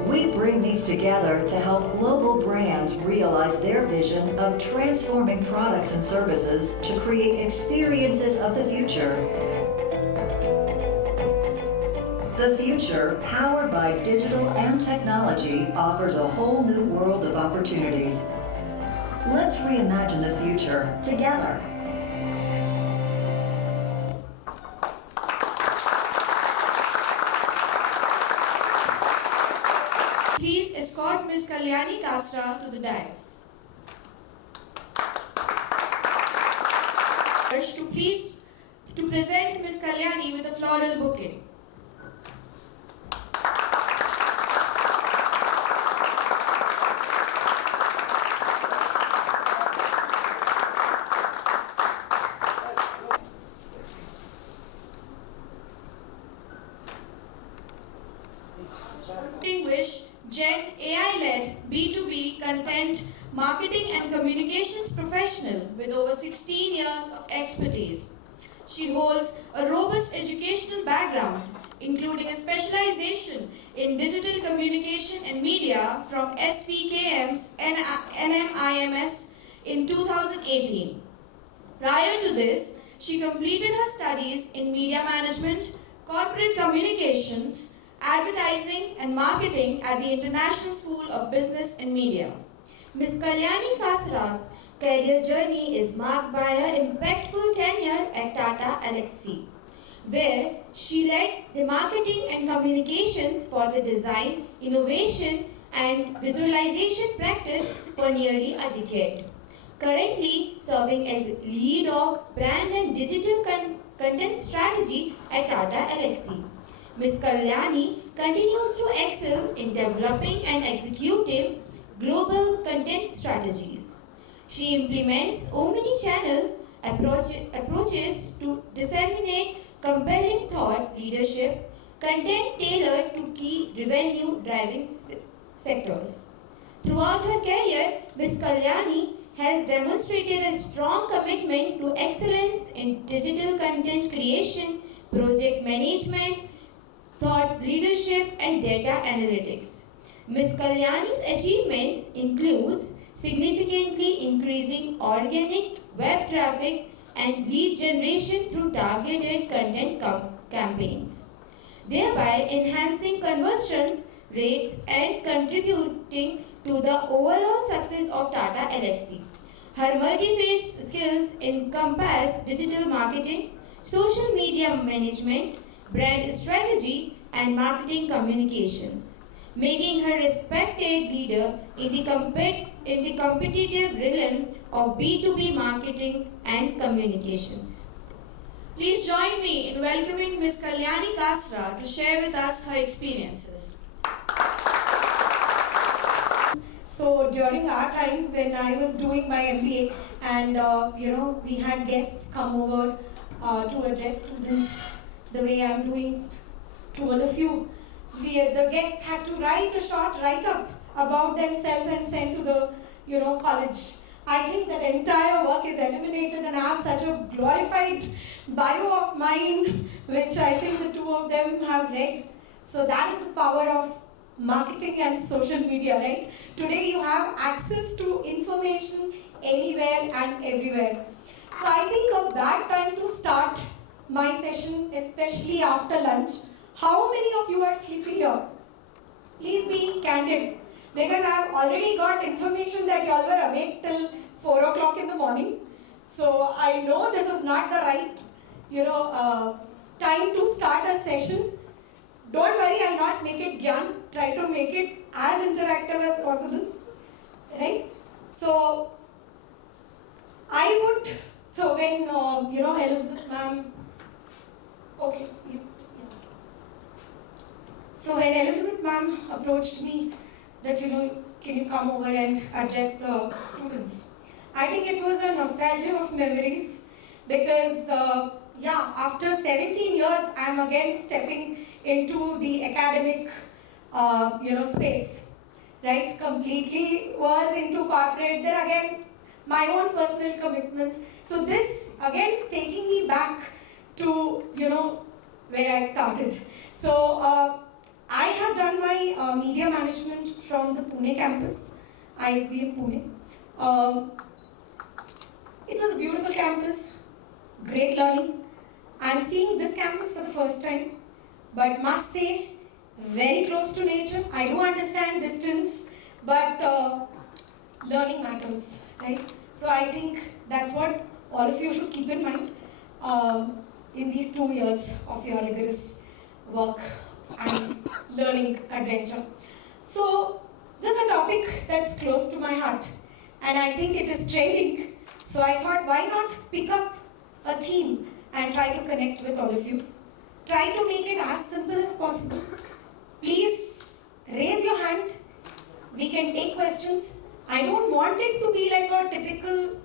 We bring these together to help global brands realize their vision of transforming products and services to create experiences of the future. The future, powered by digital and technology, offers a whole new world of opportunities. Let's reimagine the future together. Please escort Ms. Kalyani Kasra to the dais. To present Ms. Kalyani with a floral bouquet. Distinguished Gen AI-led B2B content marketing and communications professional with over 16 years of expertise. She holds a robust educational background, including a specialization in digital communication and media from SVKM's NMIMS in 2018. Prior to this, she completed her studies in media management, corporate communications, advertising and marketing at the International School of Business and Media. Ms. Kalyani Kasra's career journey is marked by her impactful tenure at Tata Elxsi, where she led the marketing and communications for the design, innovation and visualization practice for nearly a decade. Currently serving as lead of brand and digital content strategy at Tata Elxsi. Ms. Kalyani continues to excel in developing and executing global content strategies. She implements omni-channel approaches to disseminate compelling thought leadership, content tailored to key revenue-driving sectors. Throughout her career, Ms. Kalyani has demonstrated a strong commitment to excellence in digital content creation, project management, thought leadership, and data analytics. Ms. Kalyani's achievements includes significantly increasing organic web traffic and lead generation through targeted content campaigns, thereby enhancing conversion rates and contributing to the overall success of Tata Elxsi. Her multi-phased skills encompass digital marketing, social media management, brand strategy, and marketing communications, making her respected leader in the competitive realm of B2B marketing and communications. Please join me in welcoming Ms. Kalyani Kasra to share with us her experiences. So during our time when I was doing my MBA and we had guests come over to address students the way I'm doing to all of you. The guests had to write a short write-up about themselves and send to the college. I think that entire work is eliminated and I have such a glorified bio of mine which I think the two of them have read. So that is the power of marketing and social media, right? Today you have access to information anywhere and everywhere. So I think a bad time to start my session, especially after lunch. How many of you are sleeping here? Please be candid, because I have already got information that you all were awake till 4 o'clock in the morning. So I know this is not the right, time to start a session. Don't worry, I'll not make it gyan. Try to make it as interactive as possible, right? So when Elizabeth ma'am, okay. So when Elizabeth ma'am approached me that, can you come over and address the students? I think it was a nostalgia of memories because, after 17 years, I am again stepping into the academic, space, right? Completely was into corporate, then again, my own personal commitments. So this, again, is taking me back to, where I started. So, I have done my media management from the Pune campus, ISB&M Pune. It was a beautiful campus, great learning. I'm seeing this campus for the first time, but must say, very close to nature. I do understand distance, but learning matters, right? So I think that's what all of you should keep in mind in these 2 years of your rigorous work and learning adventure. So this is a topic that's close to my heart, and I think it is trending. So I thought, why not pick up a theme and try to connect with all of you. Try to make it as simple as possible. Please raise your hand. We can take questions. I don't want it to be like a typical,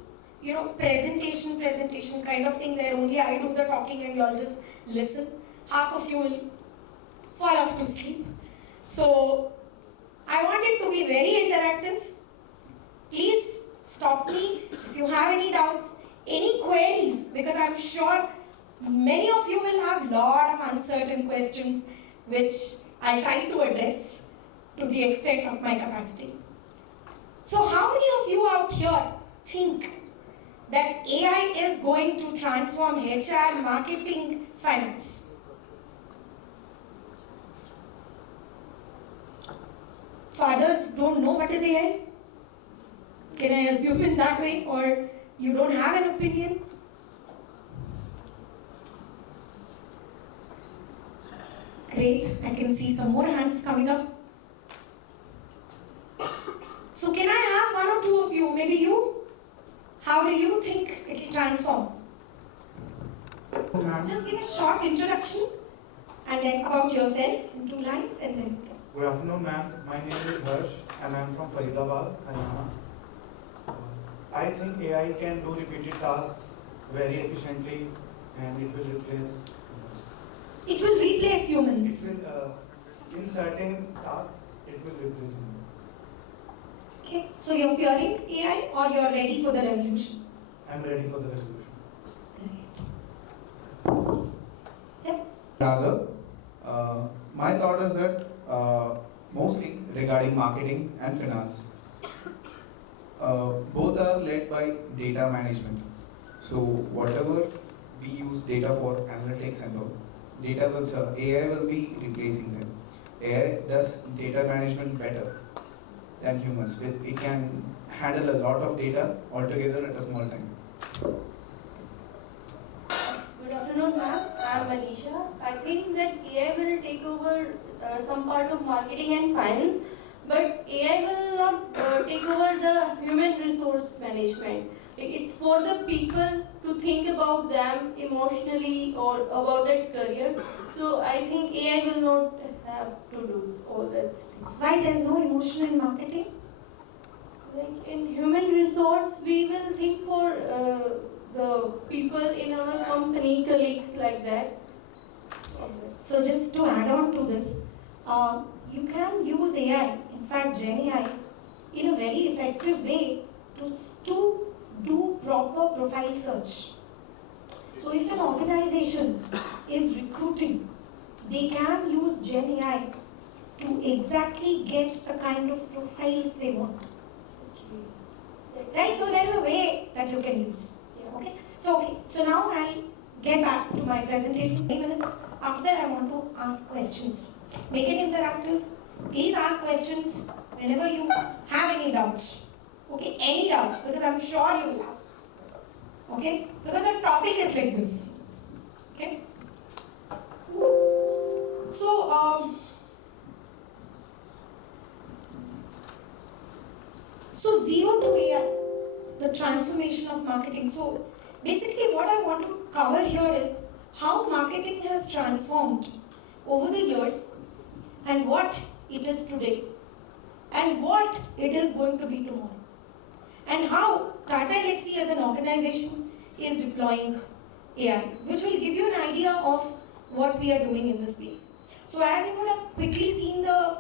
presentation kind of thing where only I do the talking and you all just listen. Half of you will fall off to sleep. So I want it to be very interactive. Please stop me if you have any doubts, any queries, because I'm sure many of you will have a lot of uncertain questions which I'll try to address to the extent of my capacity. So how many of you out here think that AI is going to transform HR, marketing, finance? So others don't know what is AI? Can I assume in that way, or you don't have an opinion? Great, I can see some more hands coming up. So can I have one or two of you, maybe you? How do you think it will transform? Just give a short introduction and then about yourself in 2 lines and then. Good afternoon, ma'am. My name is Harsh and I'm from Faridabad, Haryana. I think AI can do repeated tasks very efficiently and it will replace. It will replace humans. It will, in certain tasks, it will replace humans. Okay, so you're fearing AI or you're ready for the revolution? I'm ready for the revolution. Rather, my thought is that mostly regarding marketing and finance. Both are led by data management. So whatever we use data for analytics and all, AI will be replacing them. AI does data management better than humans. It can handle a lot of data altogether at a small time. Good afternoon, ma'am. I am Manisha. I think that AI will take over some part of marketing and finance, but AI will not take over the human resource management. It's for the people to think about them emotionally or about their career. So I think AI will not have to do all that things. Why there's no emotion in marketing? Like in human resource, we will think for the people in our company, colleagues like that. So just to add on to this, you can use AI, in fact Gen AI, in a very effective way to do proper profile search. So if an organization is recruiting, they can use Gen AI to exactly get the kind of profiles they want. Right? So there's a way that you can use. Okay. So now I'll get back to my presentation. 3 minutes. After that, I want to ask questions. Make it interactive. Please ask questions whenever you have any doubts. Okay, any doubts, because I'm sure you will have. Okay, because the topic is like this. Okay. So zero to AI, the transformation of marketing. So basically what I want to cover here is how marketing has transformed over the years and what it is today and what it is going to be tomorrow, and how Tata Elxsi as an organization is deploying AI, which will give you an idea of what we are doing in this space. So as you would have quickly seen the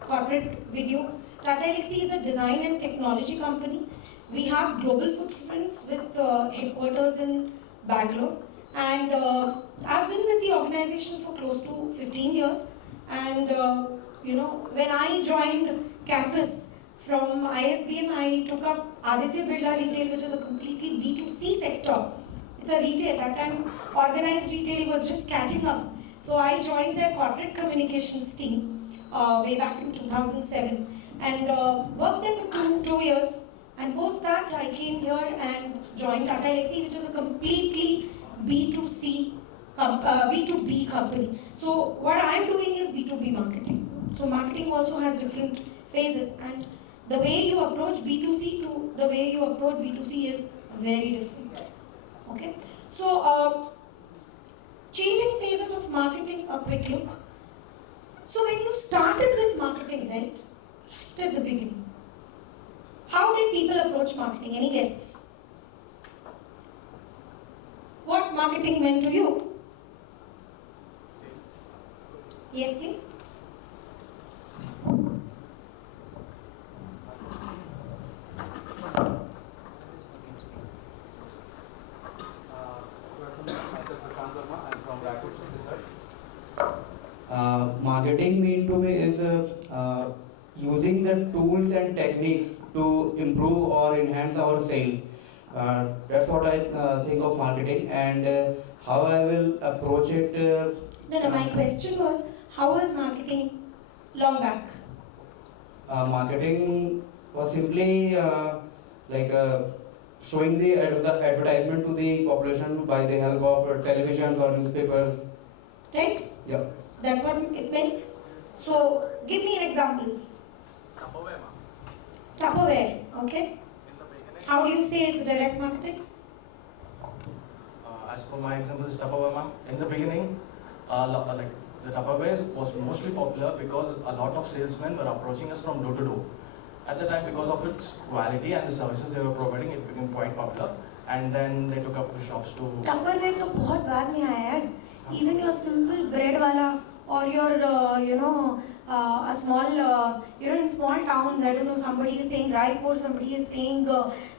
corporate video, Tata Elxsi is a design and technology company. We have global footprints with headquarters in Bangalore, and I've been with the organization for close to 15 years. And when I joined campus from ISB&M, I took up Aditya Birla Retail, which is a completely B2C sector. It's a retail. That time, organized retail was just catching up. So I joined their corporate communications team way back in 2007 and worked there for two years. And post that, I came here and joined Tata Elxsi, which is a completely B2C, B2B company. So what I'm doing is B2B marketing. So marketing also has different phases, and the way you approach B2C to the way you approach B2C is very different. Okay, so changing phases of marketing, a quick look. So when you started with marketing, right at the beginning, how did people approach marketing? Any guesses? What marketing meant to you? Yes, please. Marketing mean to me is using the tools and techniques to improve or enhance our sales. That's what I think of marketing, and how I will approach it. No, my question was, how was marketing long back? Marketing was simply showing the advertisement to the population by the help of televisions or newspapers. Right? Yeah. That's what it meant. So, give me an example. Tupperware, okay? How do you say it's direct marketing? As for my example, is Tupperware, ma'am. In the beginning, the Tupperware was mostly popular because a lot of salesmen were approaching us from door to door. At the time, because of its quality and the services they were providing, it became quite popular. And then they took up the shops to. Tupperware तो बहुत बाद में आया है. Even your simple bread wala or your a small in small towns, I don't know, somebody is saying Raipur, somebody is saying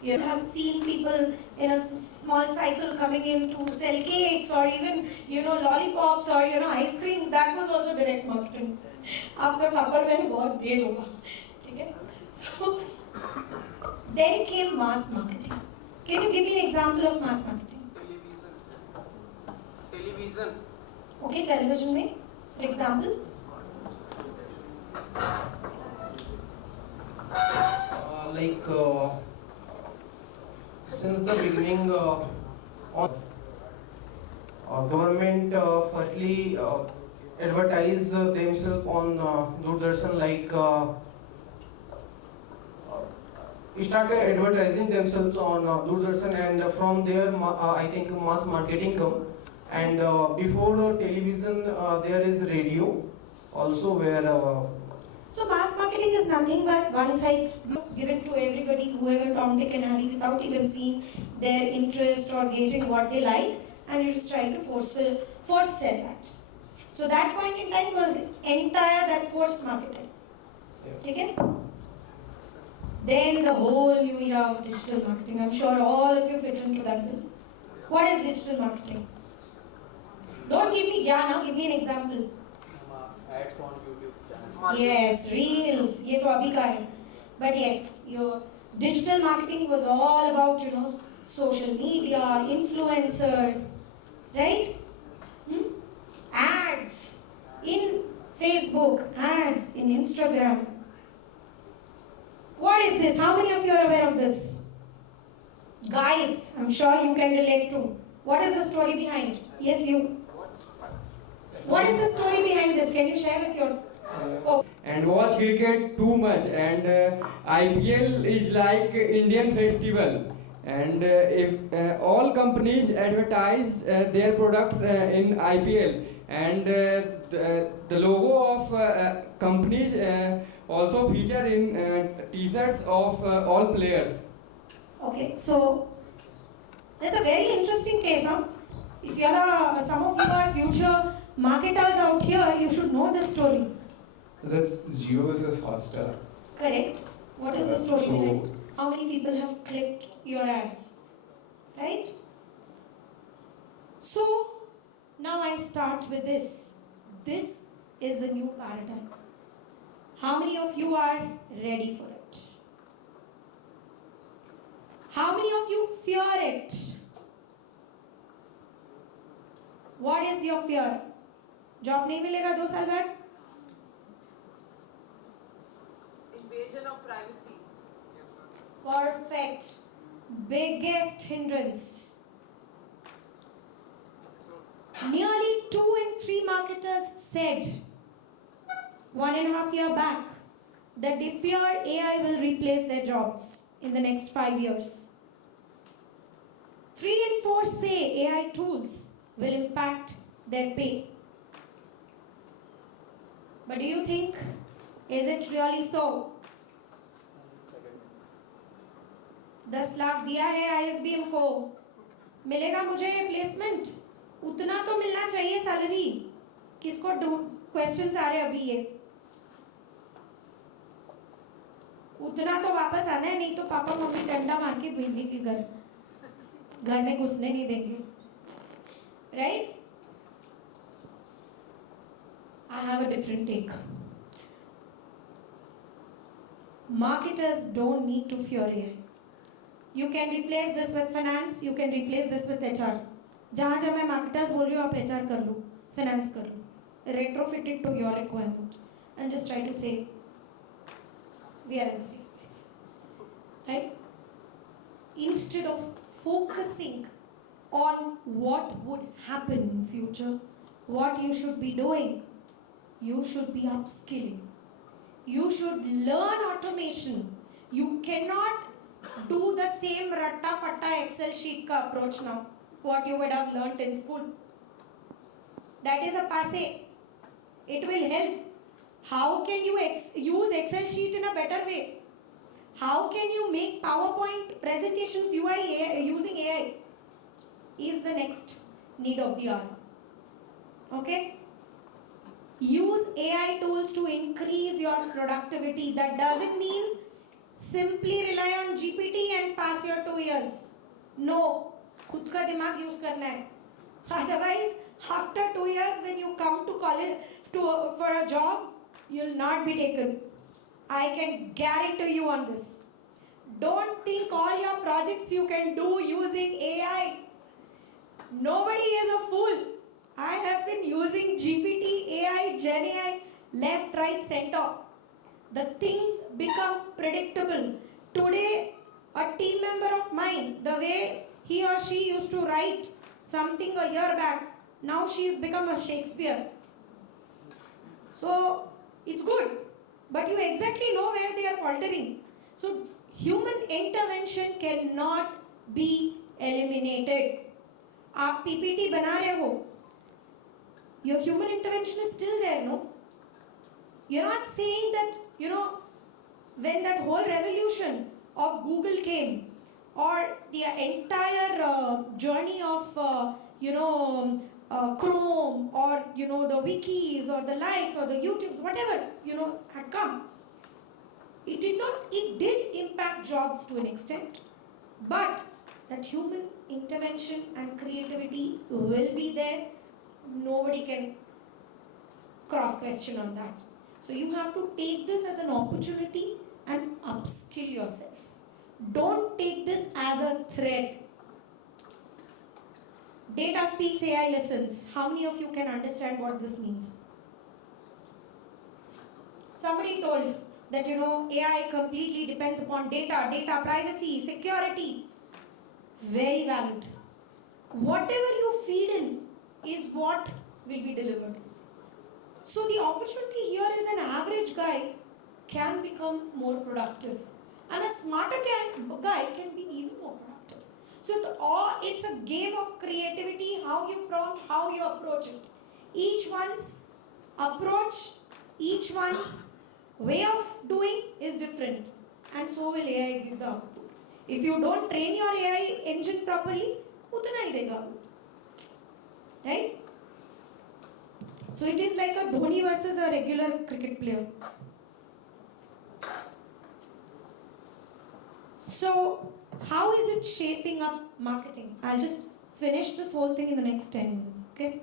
you have seen people in a small cycle coming in to sell cakes or even lollipops or ice creams. That was also direct marketing. After Tupperware बहुत देर होगा, ठीक है? So then came mass marketing. Can you give me an example of mass marketing? Television. Okay, television में, for example. Since the beginning, government firstly advertise themselves on Doordarshan, started advertising themselves on Doordarshan, and from there I think mass marketing come. And before television, there is radio also where. So mass marketing is nothing but one size given to everybody, whoever Tom, Dick and Harry, without even seeing their interest or gauging what they like, and you're just trying to force sell that. So that point in time was entire that forced marketing. Okay? Then the whole new era of digital marketing. I'm sure all of you fit into that bill. What is digital marketing? Don't give me Gyana, give me an example. Ads on YouTube channel. Yes, reels. ये तो अभी का है. But yes, your digital marketing was all about social media, influencers, right? Ads in Facebook, ads in Instagram. What is this? How many of you are aware of this? Guys, I'm sure you can relate to. What is the story behind? Yes, you. What is the story behind this? Can you share with your folks? And watch cricket too much, and IPL is like Indian festival, and if all companies advertise their products in IPL, and the logo of companies also feature in t-shirts of all players. Okay, so there's a very interesting case, huh? If you are some of you are future marketers out here, you should know this story. That's Jio versus Hotstar. Correct. What is the story behind? How many people have clicked your ads? Right? So, now I start with this. This is the new paradigm. How many of you are ready for it? How many of you fear it? What is your fear? Job नहीं मिलेगा 2 साल बाद? Invasion of privacy. Perfect. Biggest hindrance. Nearly 2 in 3 marketers said 1.5 years back that they fear AI will replace their jobs in the next 5 years. 3 in 4 say AI tools will impact their pay. But do you think, is it really so? 10 lakh दिया है ISB&M को, मिलेगा मुझे placement? उतना तो मिलना चाहिए salary. किसको क्वेश्चंस आ रहे अभी ये? उतना तो वापस आना है, नहीं तो पापा मम्मी डंडा मार के भेज देंगे घर में घुसने नहीं देंगे. Right? I have a different take. Marketers don't need to fear AI. You can replace this with finance, you can replace this with HR. जहाँ जहाँ मैं marketers बोल रही हूँ आप HR कर लो, finance कर लो. Retrofit it to your requirement and just try to say we are in the same place. Right? Instead of focusing on what would happen in future, what you should be doing, you should be upskilling. You should learn automation. You cannot do the same ratta fatta Excel sheet ka approach now, what you would have learnt in school. That is a passe. It will help. How can you use Excel sheet in a better way? How can you make PowerPoint presentations using AI? Is the next need of the hour. Okay? Use AI tools to increase your productivity. That doesn't mean simply rely on GPT and pass your 2 years. No. खुद का दिमाग use करना है. Otherwise, after 2 years, when you come to college for a job, you'll not be taken. I can guarantee you on this. Don't think all your projects you can do using AI. Nobody is a fool. I have been using GPT, AI, Gen AI, left, right, center. The things become predictable. Today, a team member of mine, the way he or she used to write something a year back, now she's become a Shakespeare. So, it's good. But you exactly know where they are faltering. So, human intervention cannot be eliminated. आप PPT बना रहे हो, your human intervention is still there, no? You're not saying that, when that whole revolution of Google came, or the entire journey of, Chrome, or, the wikis, or the likes, or the YouTubes, whatever, had come. It did impact jobs to an extent, but that human intervention and creativity will be there. Nobody can cross-question on that. So you have to take this as an opportunity and upskill yourself. Don't take this as a threat. Data speaks, AI listens. How many of you can understand what this means? Somebody told that AI completely depends upon data privacy, security. Very valid. Whatever you feed in is what will be delivered. So the opportunity here is an average guy can become more productive, and a smarter guy can be even more productive. So it's a game of creativity, how you prompt, how you approach it. Each one's approach, each one's way of doing is different, and so will AI give the output. If you don't train your AI engine properly, utna hi dega, right? So it is like a Dhoni versus a regular cricket player. So how is it shaping up marketing? I'll just finish this whole thing in the next 10 minutes, okay?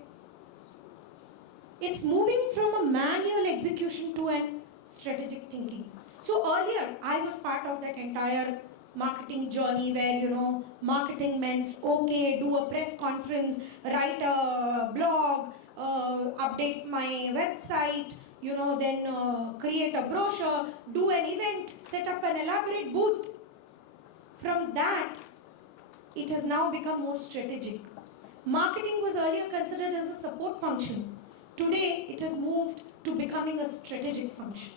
It's moving from a manual execution to an strategic thinking. So earlier, I was part of that entire marketing journey where, marketing meant, okay, do a press conference, write a blog, update my website, then create a brochure, do an event, set up an elaborate booth. From that, it has now become more strategic. Marketing was earlier considered as a support function. Today, it has moved to becoming a strategic function.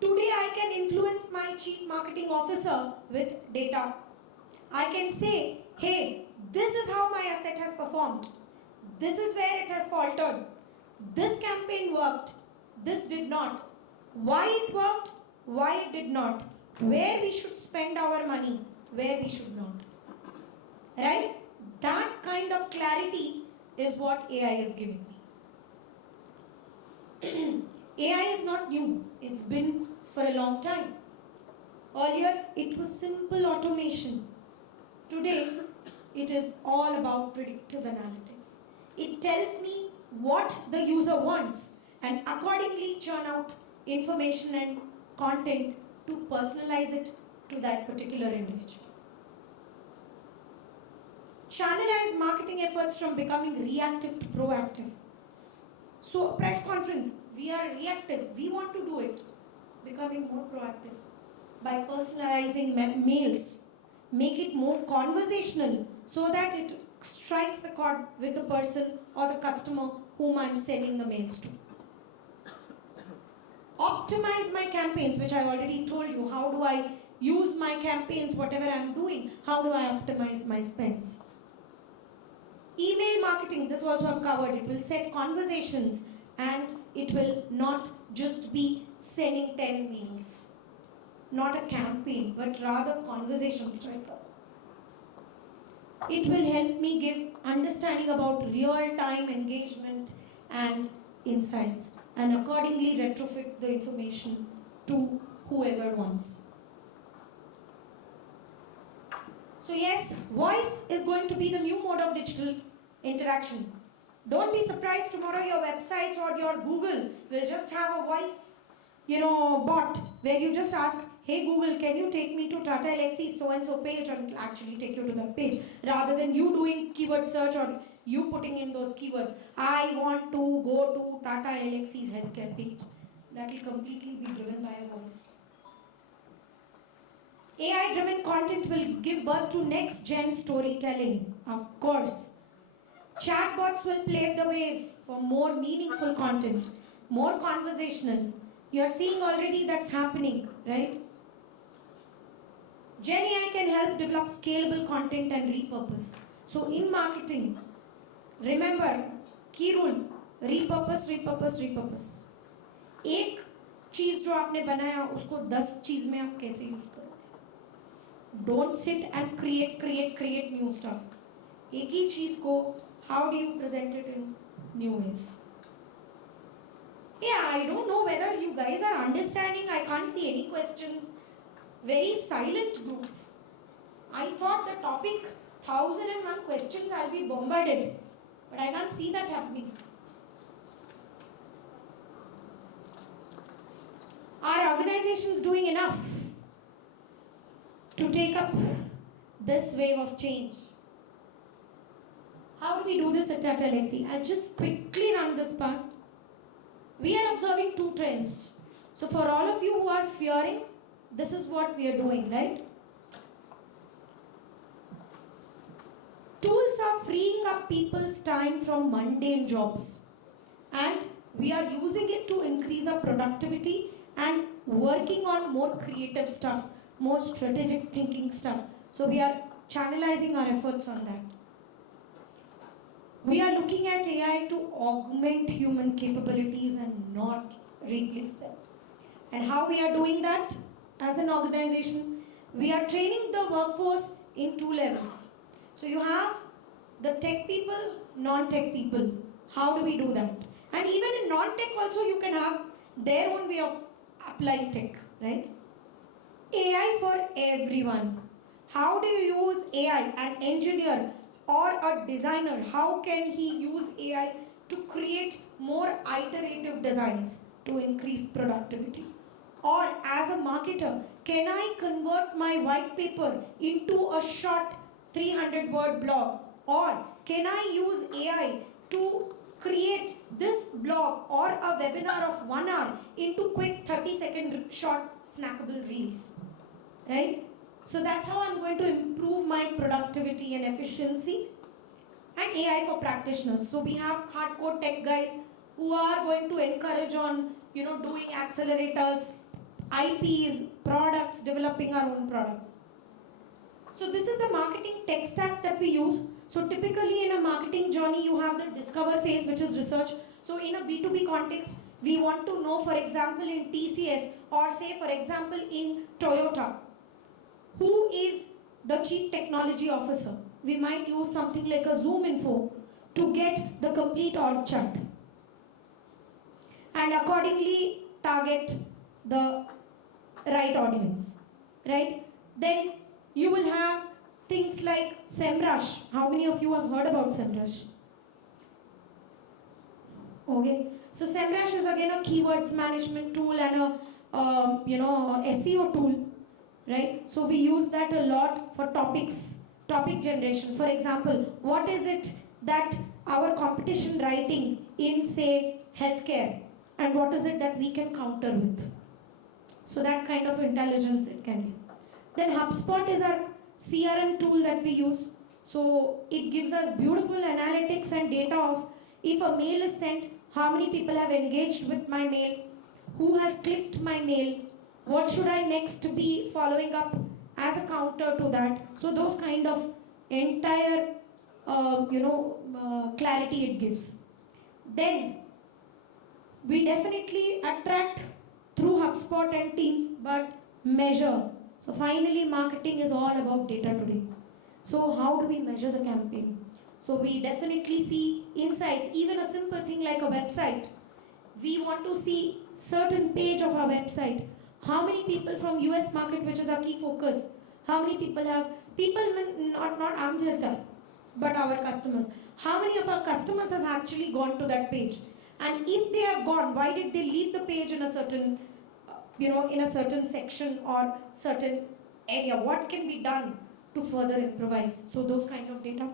Today, I can influence my chief marketing officer with data. I can say, hey, this is how my asset has performed. This is where it has faltered. This campaign worked. This did not. Why it worked? Why it did not? Where we should spend our money, where we should not. Right? That kind of clarity is what AI is giving me. AI is not new. It's been for a long time. Earlier, it was simple automation. Today, it is all about predictive analytics. It tells me what the user wants and accordingly churn out information and content to personalize it to that particular individual. Channelize marketing efforts from becoming reactive to proactive. So a press conference, we are reactive, we want to do it. Becoming more proactive by personalizing mails. Make it more conversational so that it strikes the chord with the person or the customer whom I'm sending the mails to. Optimize my campaigns, which I've already told you. How do I use my campaigns, whatever I'm doing? How do I optimize my spends? Email marketing, this also I've covered. It will set conversations and it will not just be sending 10 mails. Not a campaign, but rather conversation striker. It will help me give understanding about real-time engagement and insights and accordingly retrofit the information to whoever wants. So yes, voice is going to be the new mode of digital interaction. Don't be surprised tomorrow your websites or your Google will just have a voice, bot where you just ask, hey Google, can you take me to Tata Alexis so-and-so page, and it'll actually take you to that page rather than you doing keyword search or you putting in those keywords. I want to go to Tata Alexis healthcare page. That will completely be driven by a voice. AI-driven content will give birth to next-gen storytelling, of course. Chatbots will pave the way for more meaningful content, more conversational. You're seeing already that's happening, right? Gen AI can help develop scalable content and repurpose. So in marketing, remember, key rule, repurpose, repurpose, repurpose. एक चीज जो आपने बनाया उसको 10 चीज में आप कैसे यूज करोगे? Don't sit and create new stuff. एक ही चीज को how do you present it in new ways? Yeah, I don't know whether you guys are understanding. I can't see any questions. Very silent group. I thought the topic 1001 questions I'll be bombarded, but I can't see that happening. Are organizations doing enough to take up this wave of change? How at Tata Elxsi. I'll just quickly run this past. We are observing two trends. So for all of you who are fearing, this is what we are doing, right? Tools are freeing up people's time from mundane jobs, and we are using it to increase our productivity and working on more creative stuff, more strategic thinking stuff. So we are channelizing our efforts on that. We are looking at AI to augment human capabilities and not replace them. And how we are doing that as an organization? We are training the workforce in two levels. So you have the tech people, non-tech people. How do we do that? And even in non-tech also you can have their own way of applying tech, right? AI for everyone. How do you use AI? An engineer or a designer, how can he use AI to create more iterative designs to increase productivity? Or as a marketer, can I convert my white paper into a short 300-word blog? Or can I use AI to create this blog or a webinar of 1 hour into quick 30-second short snackable reels? Right? So that's how I'm going to improve my productivity and efficiency. And AI for practitioners. So we have hardcore tech guys who are going to encourage on, doing accelerators, IPs, products, developing our own products. So this is the marketing tech stack that we use. So typically in a marketing journey, you have the discover phase, which is research. So in a B2B context, we want to know, for example, in TCS or say, for example, in Toyota, who is the chief technology officer. We might use something like a Zoom info to get the complete org chart. And accordingly target the right audience, right? Then you will have things like SEMrush. How many of you have heard about SEMrush? Okay, so SEMrush is again a keywords management tool and a SEO tool, right? So we use that a lot for topic generation. For example, what is it that our competition writing in, say, healthcare, and what is it that we can counter with? So that kind of intelligence it can give. Then HubSpot is our CRM tool that we use. So it gives us beautiful analytics and data of if a mail is sent, how many people have engaged with my mail, who has clicked my mail, what should I next be following up as a counter to that. So those kind of entire clarity it gives. Then we definitely attract through HubSpot and Teams, but measure. So finally, marketing is all about data today. So how do we measure the campaign? So we definitely see insights, even a simple thing like a website. We want to see certain page of our website. How many people from US market, which is our key focus, how many people not Amjad, but our customers. How many of our customers has actually gone to that page? And if they have gone, why did they leave the page in a certain, in a certain section or certain area? What can be done to further improvise? So those kind of data.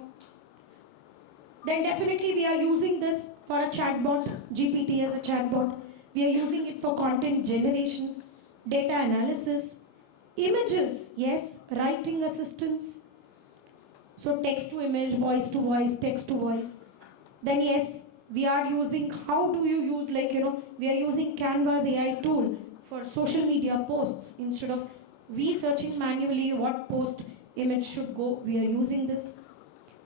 Then definitely we are using this for a chatbot, GPT as a chatbot. We are using it for content generation, data analysis, images, yes, writing assistance. So text to image, voice to voice, text to voice. Then yes, we are using, how do you use, we are using Canva's AI tool for social media posts. Instead of we searching manually what post image should go, we are using this.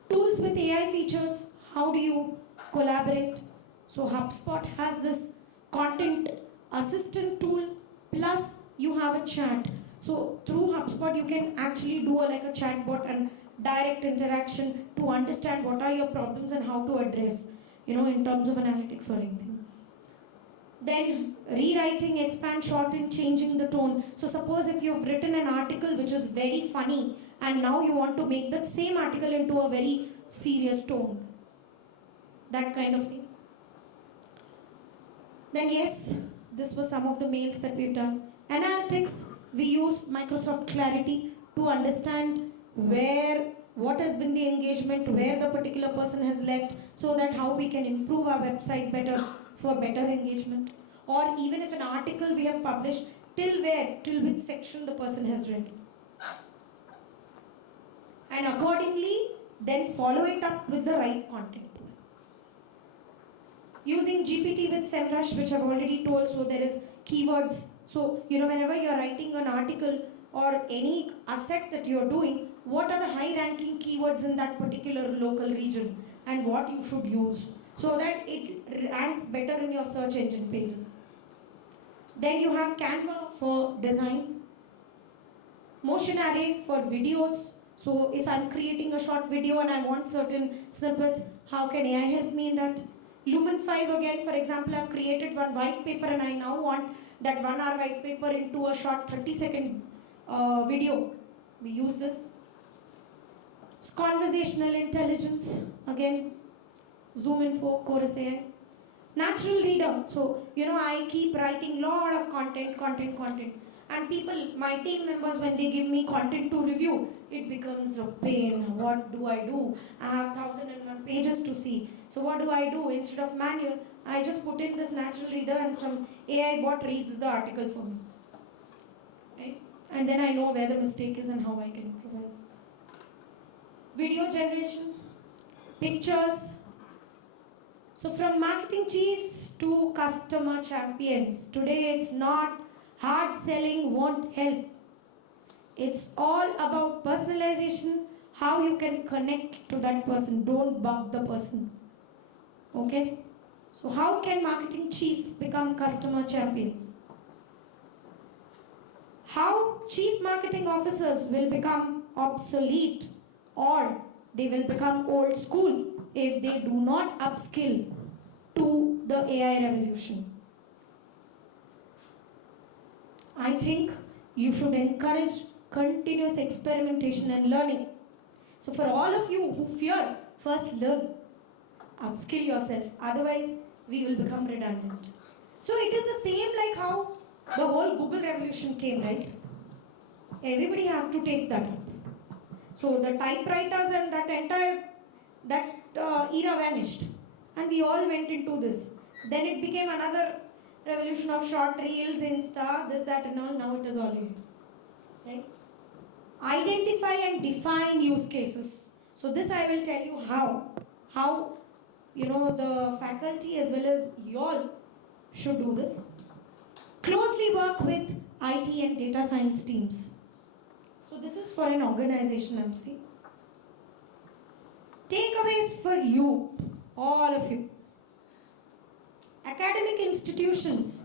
Tools with AI features, how do you collaborate? So HubSpot has this content assistant tool, plus you have a chat. So through HubSpot you can actually do like a chatbot and direct interaction to understand what are your problems and how to address, in terms of analytics or anything. Then rewriting, expand, shorten, changing the tone. So suppose if you've written an article which is very funny and now you want to make that same article into a very serious tone. That kind of thing. Then yes, this was some of the mails that we've done. Analytics, we use Microsoft Clarity to understand where what has been the engagement, where the particular person has left, so that how we can improve our website better for better engagement. Or even if an article we have published, till where, till which section the person has read. And accordingly, then follow it up with the right content. Using GPT with SEMrush, which I've already told, so there is keywords. So, whenever you're writing an article or any asset that you're doing, what are the high ranking keywords in that particular local region and what you should use so that it ranks better in your search engine pages. Then you have Canva for design, Motion Array for videos. So if I'm creating a short video and I want certain snippets, how can AI help me in that? Lumen 5 again, for example, I've created one white paper and I now want that 1 hour white paper into a short 30-second video. We use this. Conversational intelligence, again, Zoom Info, Chorus AI. Natural reader, so I keep writing lot of content. And people, my team members, when they give me content to review, it becomes a pain. What do? I have 1001 pages to see. So what do? Instead of manual, I just put in this natural reader and some AI bot reads the article for me. Right? And then I know where the mistake is and how I can improvise. Video generation, pictures. So from marketing chiefs to customer champions, today it's not hard selling won't help. It's all about personalization, how you can connect to that person. Don't bug the person. Okay? So how can marketing chiefs become customer champions? How chief marketing officers will become obsolete or they will become old school if they do not upskill to the AI revolution. I think you should encourage continuous experimentation and learning. So for all of you who fear, first learn. Upskill yourself. Otherwise, we will become redundant. So it is the same like how the whole Google revolution came, right? Everybody have to take that up. So the typewriters and that entire era vanished. And we all went into this. Then it became another revolution of short reels, Insta, this, that and all. Now it is all here. Right? Identify and define use cases. So this I will tell you how. How, the faculty as well as you all should do this. Closely work with IT and data science teams. So this is for an organization, MC. Takeaways for you, all of you. Academic institutions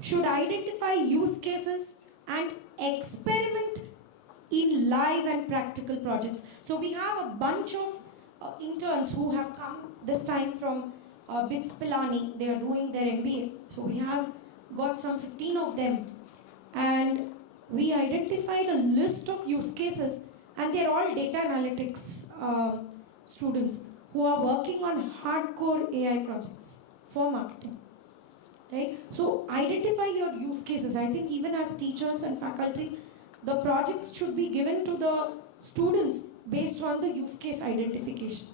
should identify use cases and experiment in live and practical projects. So we have a bunch of interns who have come this time from BITS Pilani. They are doing their MBA. So we have got some 15 of them. And we identified a list of use cases and they're all data analytics students who are working on hardcore AI projects for marketing. Right? So identify your use cases. I think even as teachers and faculty, the projects should be given to the students based on the use case identification.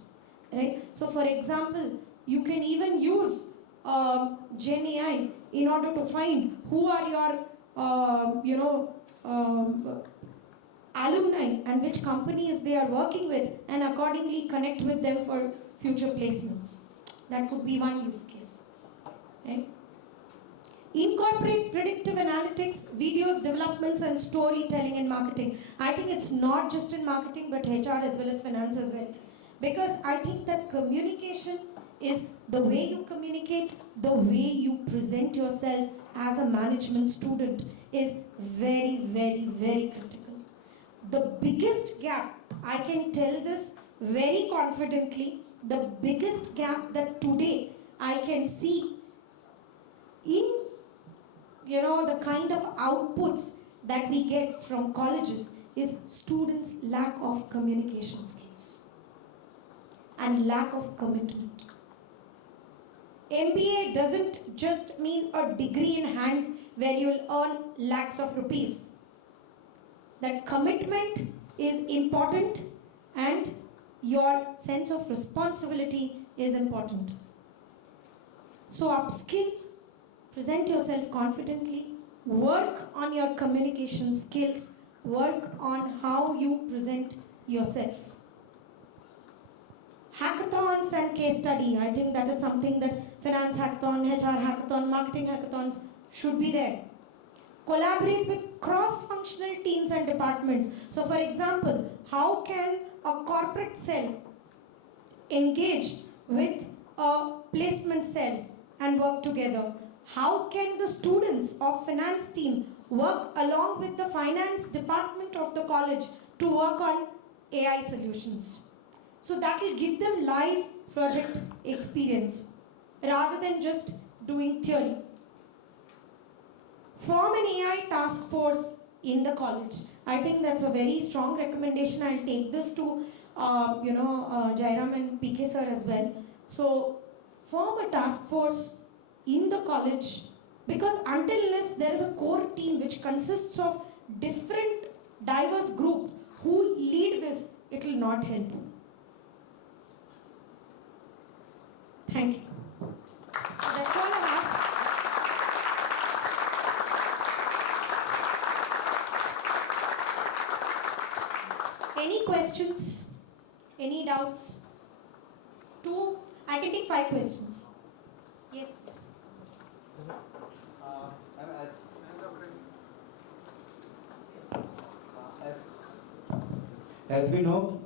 Right? So for example, you can even use Gen AI in order to find who are your alumni and which companies they are working with and accordingly connect with them for future placements. That could be one use case. Right? Incorporate predictive analytics, videos, developments and storytelling in marketing. I think it's not just in marketing but HR as well as finance as well. Because I think that communication is the way you communicate, the way you present yourself as a management student is very, very, very critical. The biggest gap, I can tell this very confidently, the biggest gap that today I can see in the kind of outputs that we get from colleges is students' lack of communication skills and lack of commitment. MBA doesn't just mean a degree in hand where you'll earn lakhs of rupees. That commitment is important and your sense of responsibility is important. So upskill, present yourself confidently, work on your communication skills, work on how you present yourself. Hackathons and case study, I think that is something that finance hackathon, HR hackathon, marketing hackathons should be there. Collaborate with cross-functional teams and departments. So for example, how can a corporate cell engage with a placement cell and work together? How can the students of finance team work along with the finance department of the college to work on AI solutions? So that will give them live project experience rather than just doing theory. Form an AI task force in the college. I think that's a very strong recommendation. I'll take this to Jairam and PK sir as well. So form a task force in the college, because until unless there is a core team which consists of different diverse groups who lead this, it will not help. Thank you. That's all I have. Any questions? Any doubts? I can take 5 questions. Yes, please. As we know,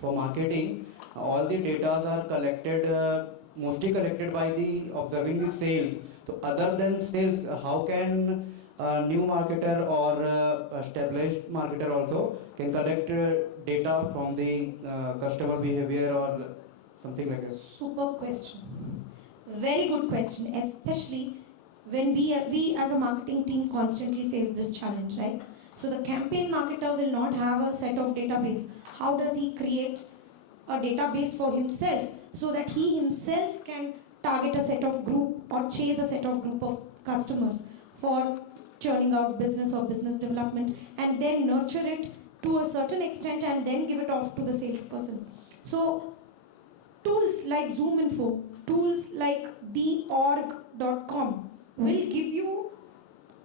for marketing, all the data are collected, mostly collected by the observing the sales. So other than sales, how can a new marketer or established marketer also can collect data from the customer behavior or something like that? Super question. Very good question, especially when we as a marketing team constantly face this challenge, right? So the campaign marketer will not have a set of database. How does he create a database for himself so that he himself can target a set of group or chase a set of group of customers for churning out business or business development, and then nurture it to a certain extent and then give it off to the salesperson. So tools like ZoomInfo, tools like theorg.com will give you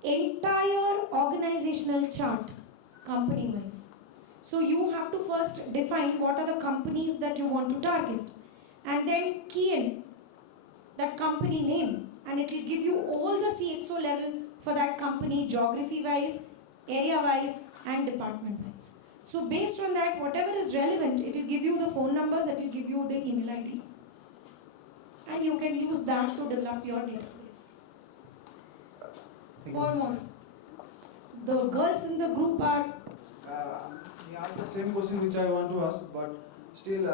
entire organizational chart company wise. So you have to first define what are the companies that you want to target, and then key in that company name, and it will give you all the CXO level for that company, geography wise, area wise, and department wise. So based on that, whatever is relevant, it will give you the phone numbers, it will give you the email IDs, and you can use that to develop your database. 4 more. The girls in the group are. He asked the same question which I want to ask, but still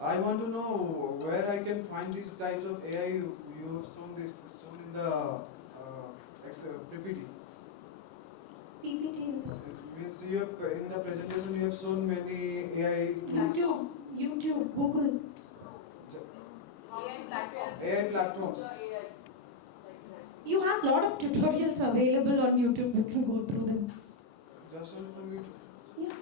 I want to know where I can find these types of AI. You have shown in the PPT. PPT. Since you have, in the presentation you have shown many AI tools. YouTube, Google. AI platforms. You have a lot of tutorials available on YouTube. You can go through them. Just on from YouTube. Yeah.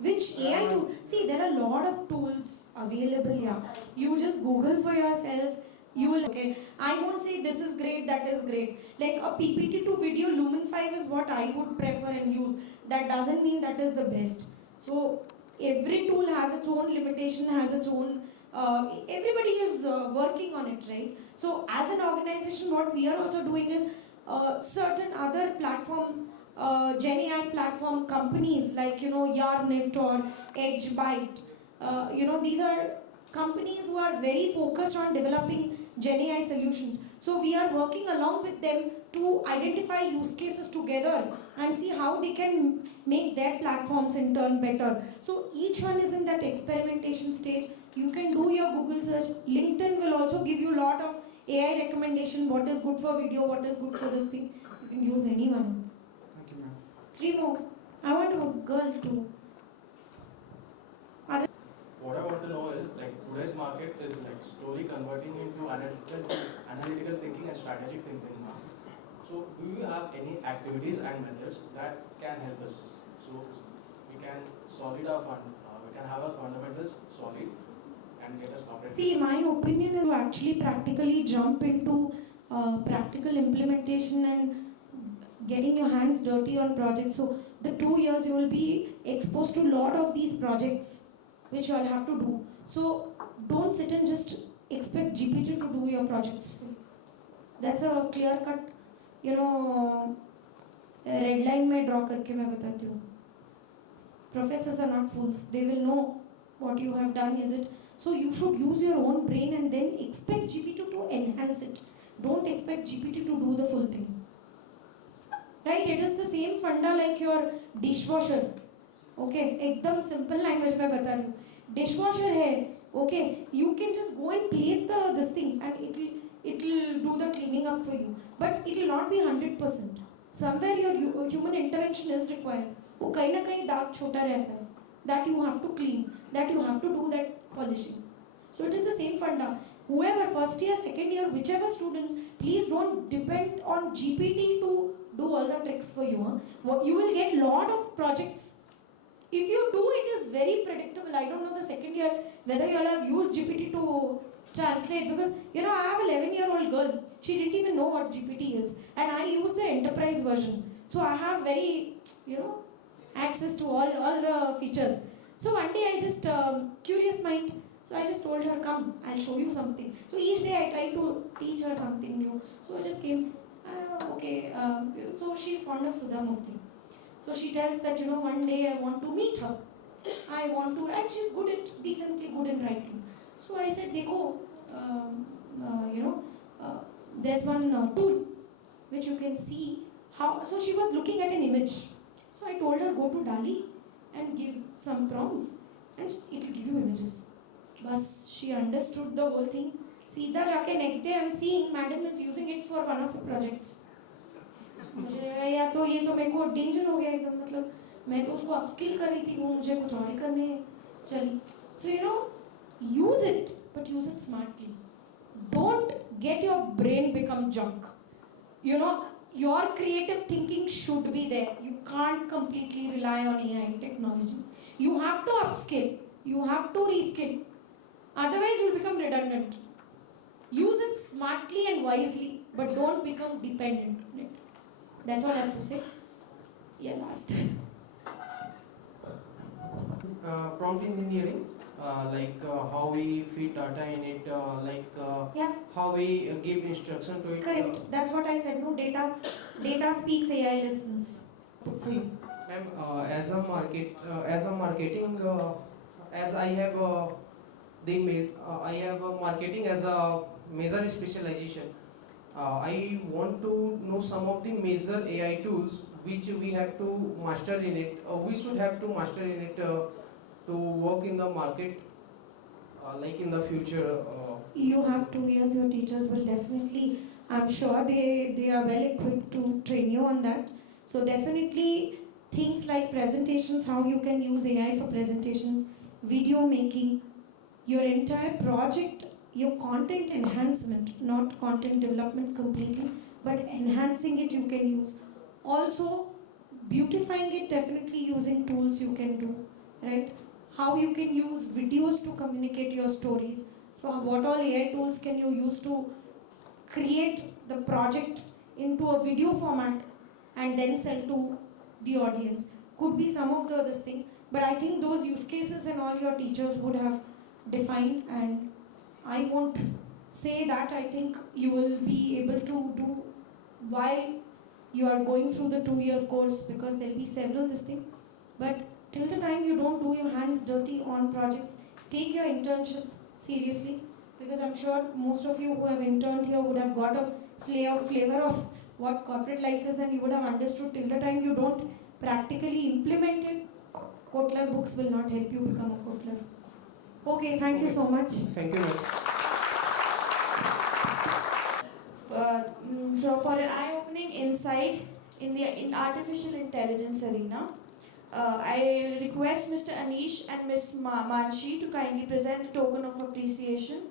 Which AI tool? See, there are a lot of tools available here. You just Google for yourself. You will, okay, I won't say this is great, that is great. Like a PPT to video, Lumen 5 is what I would prefer and use. That doesn't mean that is the best. So every tool has its own limitation, has its own, everybody is working on it, right? So as an organization, what we are also doing is certain other platform, GenAI platform companies like, Yarnit or EdgeByte, these are companies who are very focused on developing GenAI solutions. So we are working along with them to identify use cases together and see how they can make their platforms in turn better. So each one is in that experimentation stage. You can do your Google search. LinkedIn will also give you a lot of AI recommendation, what is good for video, what is good for this thing. You can use anyone. Thank you, ma'am. 3 more. I want a girl too. What I want to know is, today's market is slowly converting into analytical thinking and strategic thinking now. So do you have any activities and methods that can help us? So we can solid our fund, we can have our fundamentals solid and get us competitive. See, my opinion is to actually practically jump into practical implementation and getting your hands dirty on projects. So the 2 years you will be exposed to a lot of these projects which you all have to do. So don't sit and just expect GPT to do your projects. That's a clear cut, red line में draw करके मैं बताती हूँ. Professors are not fools. They will know what you have done. Is it so? You should use your own brain and then expect GPT to enhance it. Don't expect GPT to do the full thing. Right? It is the same funda like your dishwasher. Okay, एकदम simple language में बता रही हूँ. Dishwasher है. Okay, you can just go and place this thing and it will do the cleaning up for you. But it will not be 100%. Somewhere your human intervention is required. वो कहीं ना कहीं दाग छोटा रहता है. That you have to clean. That you have to do that polishing. So it is the same funda. Whoever, first year, second year, whichever students, please don't depend on GPT to do all the tricks for you. You will get lot of projects. If you do, it is very predictable. I don't know the second year whether you all have used GPT to translate, because I have an 11-year-old girl. She didn't even know what GPT is, and I use the enterprise version. So I have very access to all the features. So one day I just curious mind. So I just told her, come, I'll show you something. So each day I try to teach her something new. So I just came, okay. So she's fond of Sudha Murthy. So she tells that, one day I want to meet her. And she's decently good in writing. So I said, Dekho, there's one tool which you can see how. So she was looking at an image. So I told her, go to DALL-E and give some prompts and it will give you images. Bas, she understood the whole thing. Seedha jaake next day I'm seeing madam is using it for one of her projects. मुझे या तो ये तो मेरे को danger हो गया एकदम, मतलब मैं तो उसको अपस्किल कर रही थी, वो मुझे कुछ और ही करने चली. So use it, but use it smartly. Don't get your brain become junk. Your creative thinking should be there. You can't completely rely on AI technologies. You have to upskill. You have to reskill. Otherwise, you'll become redundant. Use it smartly and wisely, but don't become dependent on it. That's all I have to say. Yeah, last. Prompt engineering, how we feed data in it, how we give instruction to it. Correct. That's what I said. No, data speaks, AI listens. Ma'am, as a marketing, as I have I have marketing as a major specialization. I want to know some of the major AI tools which we have to master in it. We should have to master in it to work in the market, like in the future. You have 2 years. Your teachers will definitely. I'm sure they are well equipped to train you on that. So definitely things like presentations, how you can use AI for presentations, video making, your entire project, your content enhancement, not content development completely, but enhancing it you can use. Also, beautifying it, definitely using tools you can do, right? How you can use videos to communicate your stories. So what all AI tools can you use to create the project into a video format and then sell to the audience? Could be some of this thing, but I think those use cases and all your teachers would have defined, and I won't say that. I think you will be able to do while you are going through the 2 years course, because there will be several this thing. But till the time you don't do your hands dirty on projects, take your internships seriously, because I'm sure most of you who have interned here would have got a flavor of what corporate life is, and you would have understood. Till the time you don't practically implement it, Kotler books will not help you become a Kotler. Okay, thank you so much. Thank you. So for an eye-opening insight in the artificial intelligence arena, I request Mr. Anish and Ms. Manshi to kindly present a token of appreciation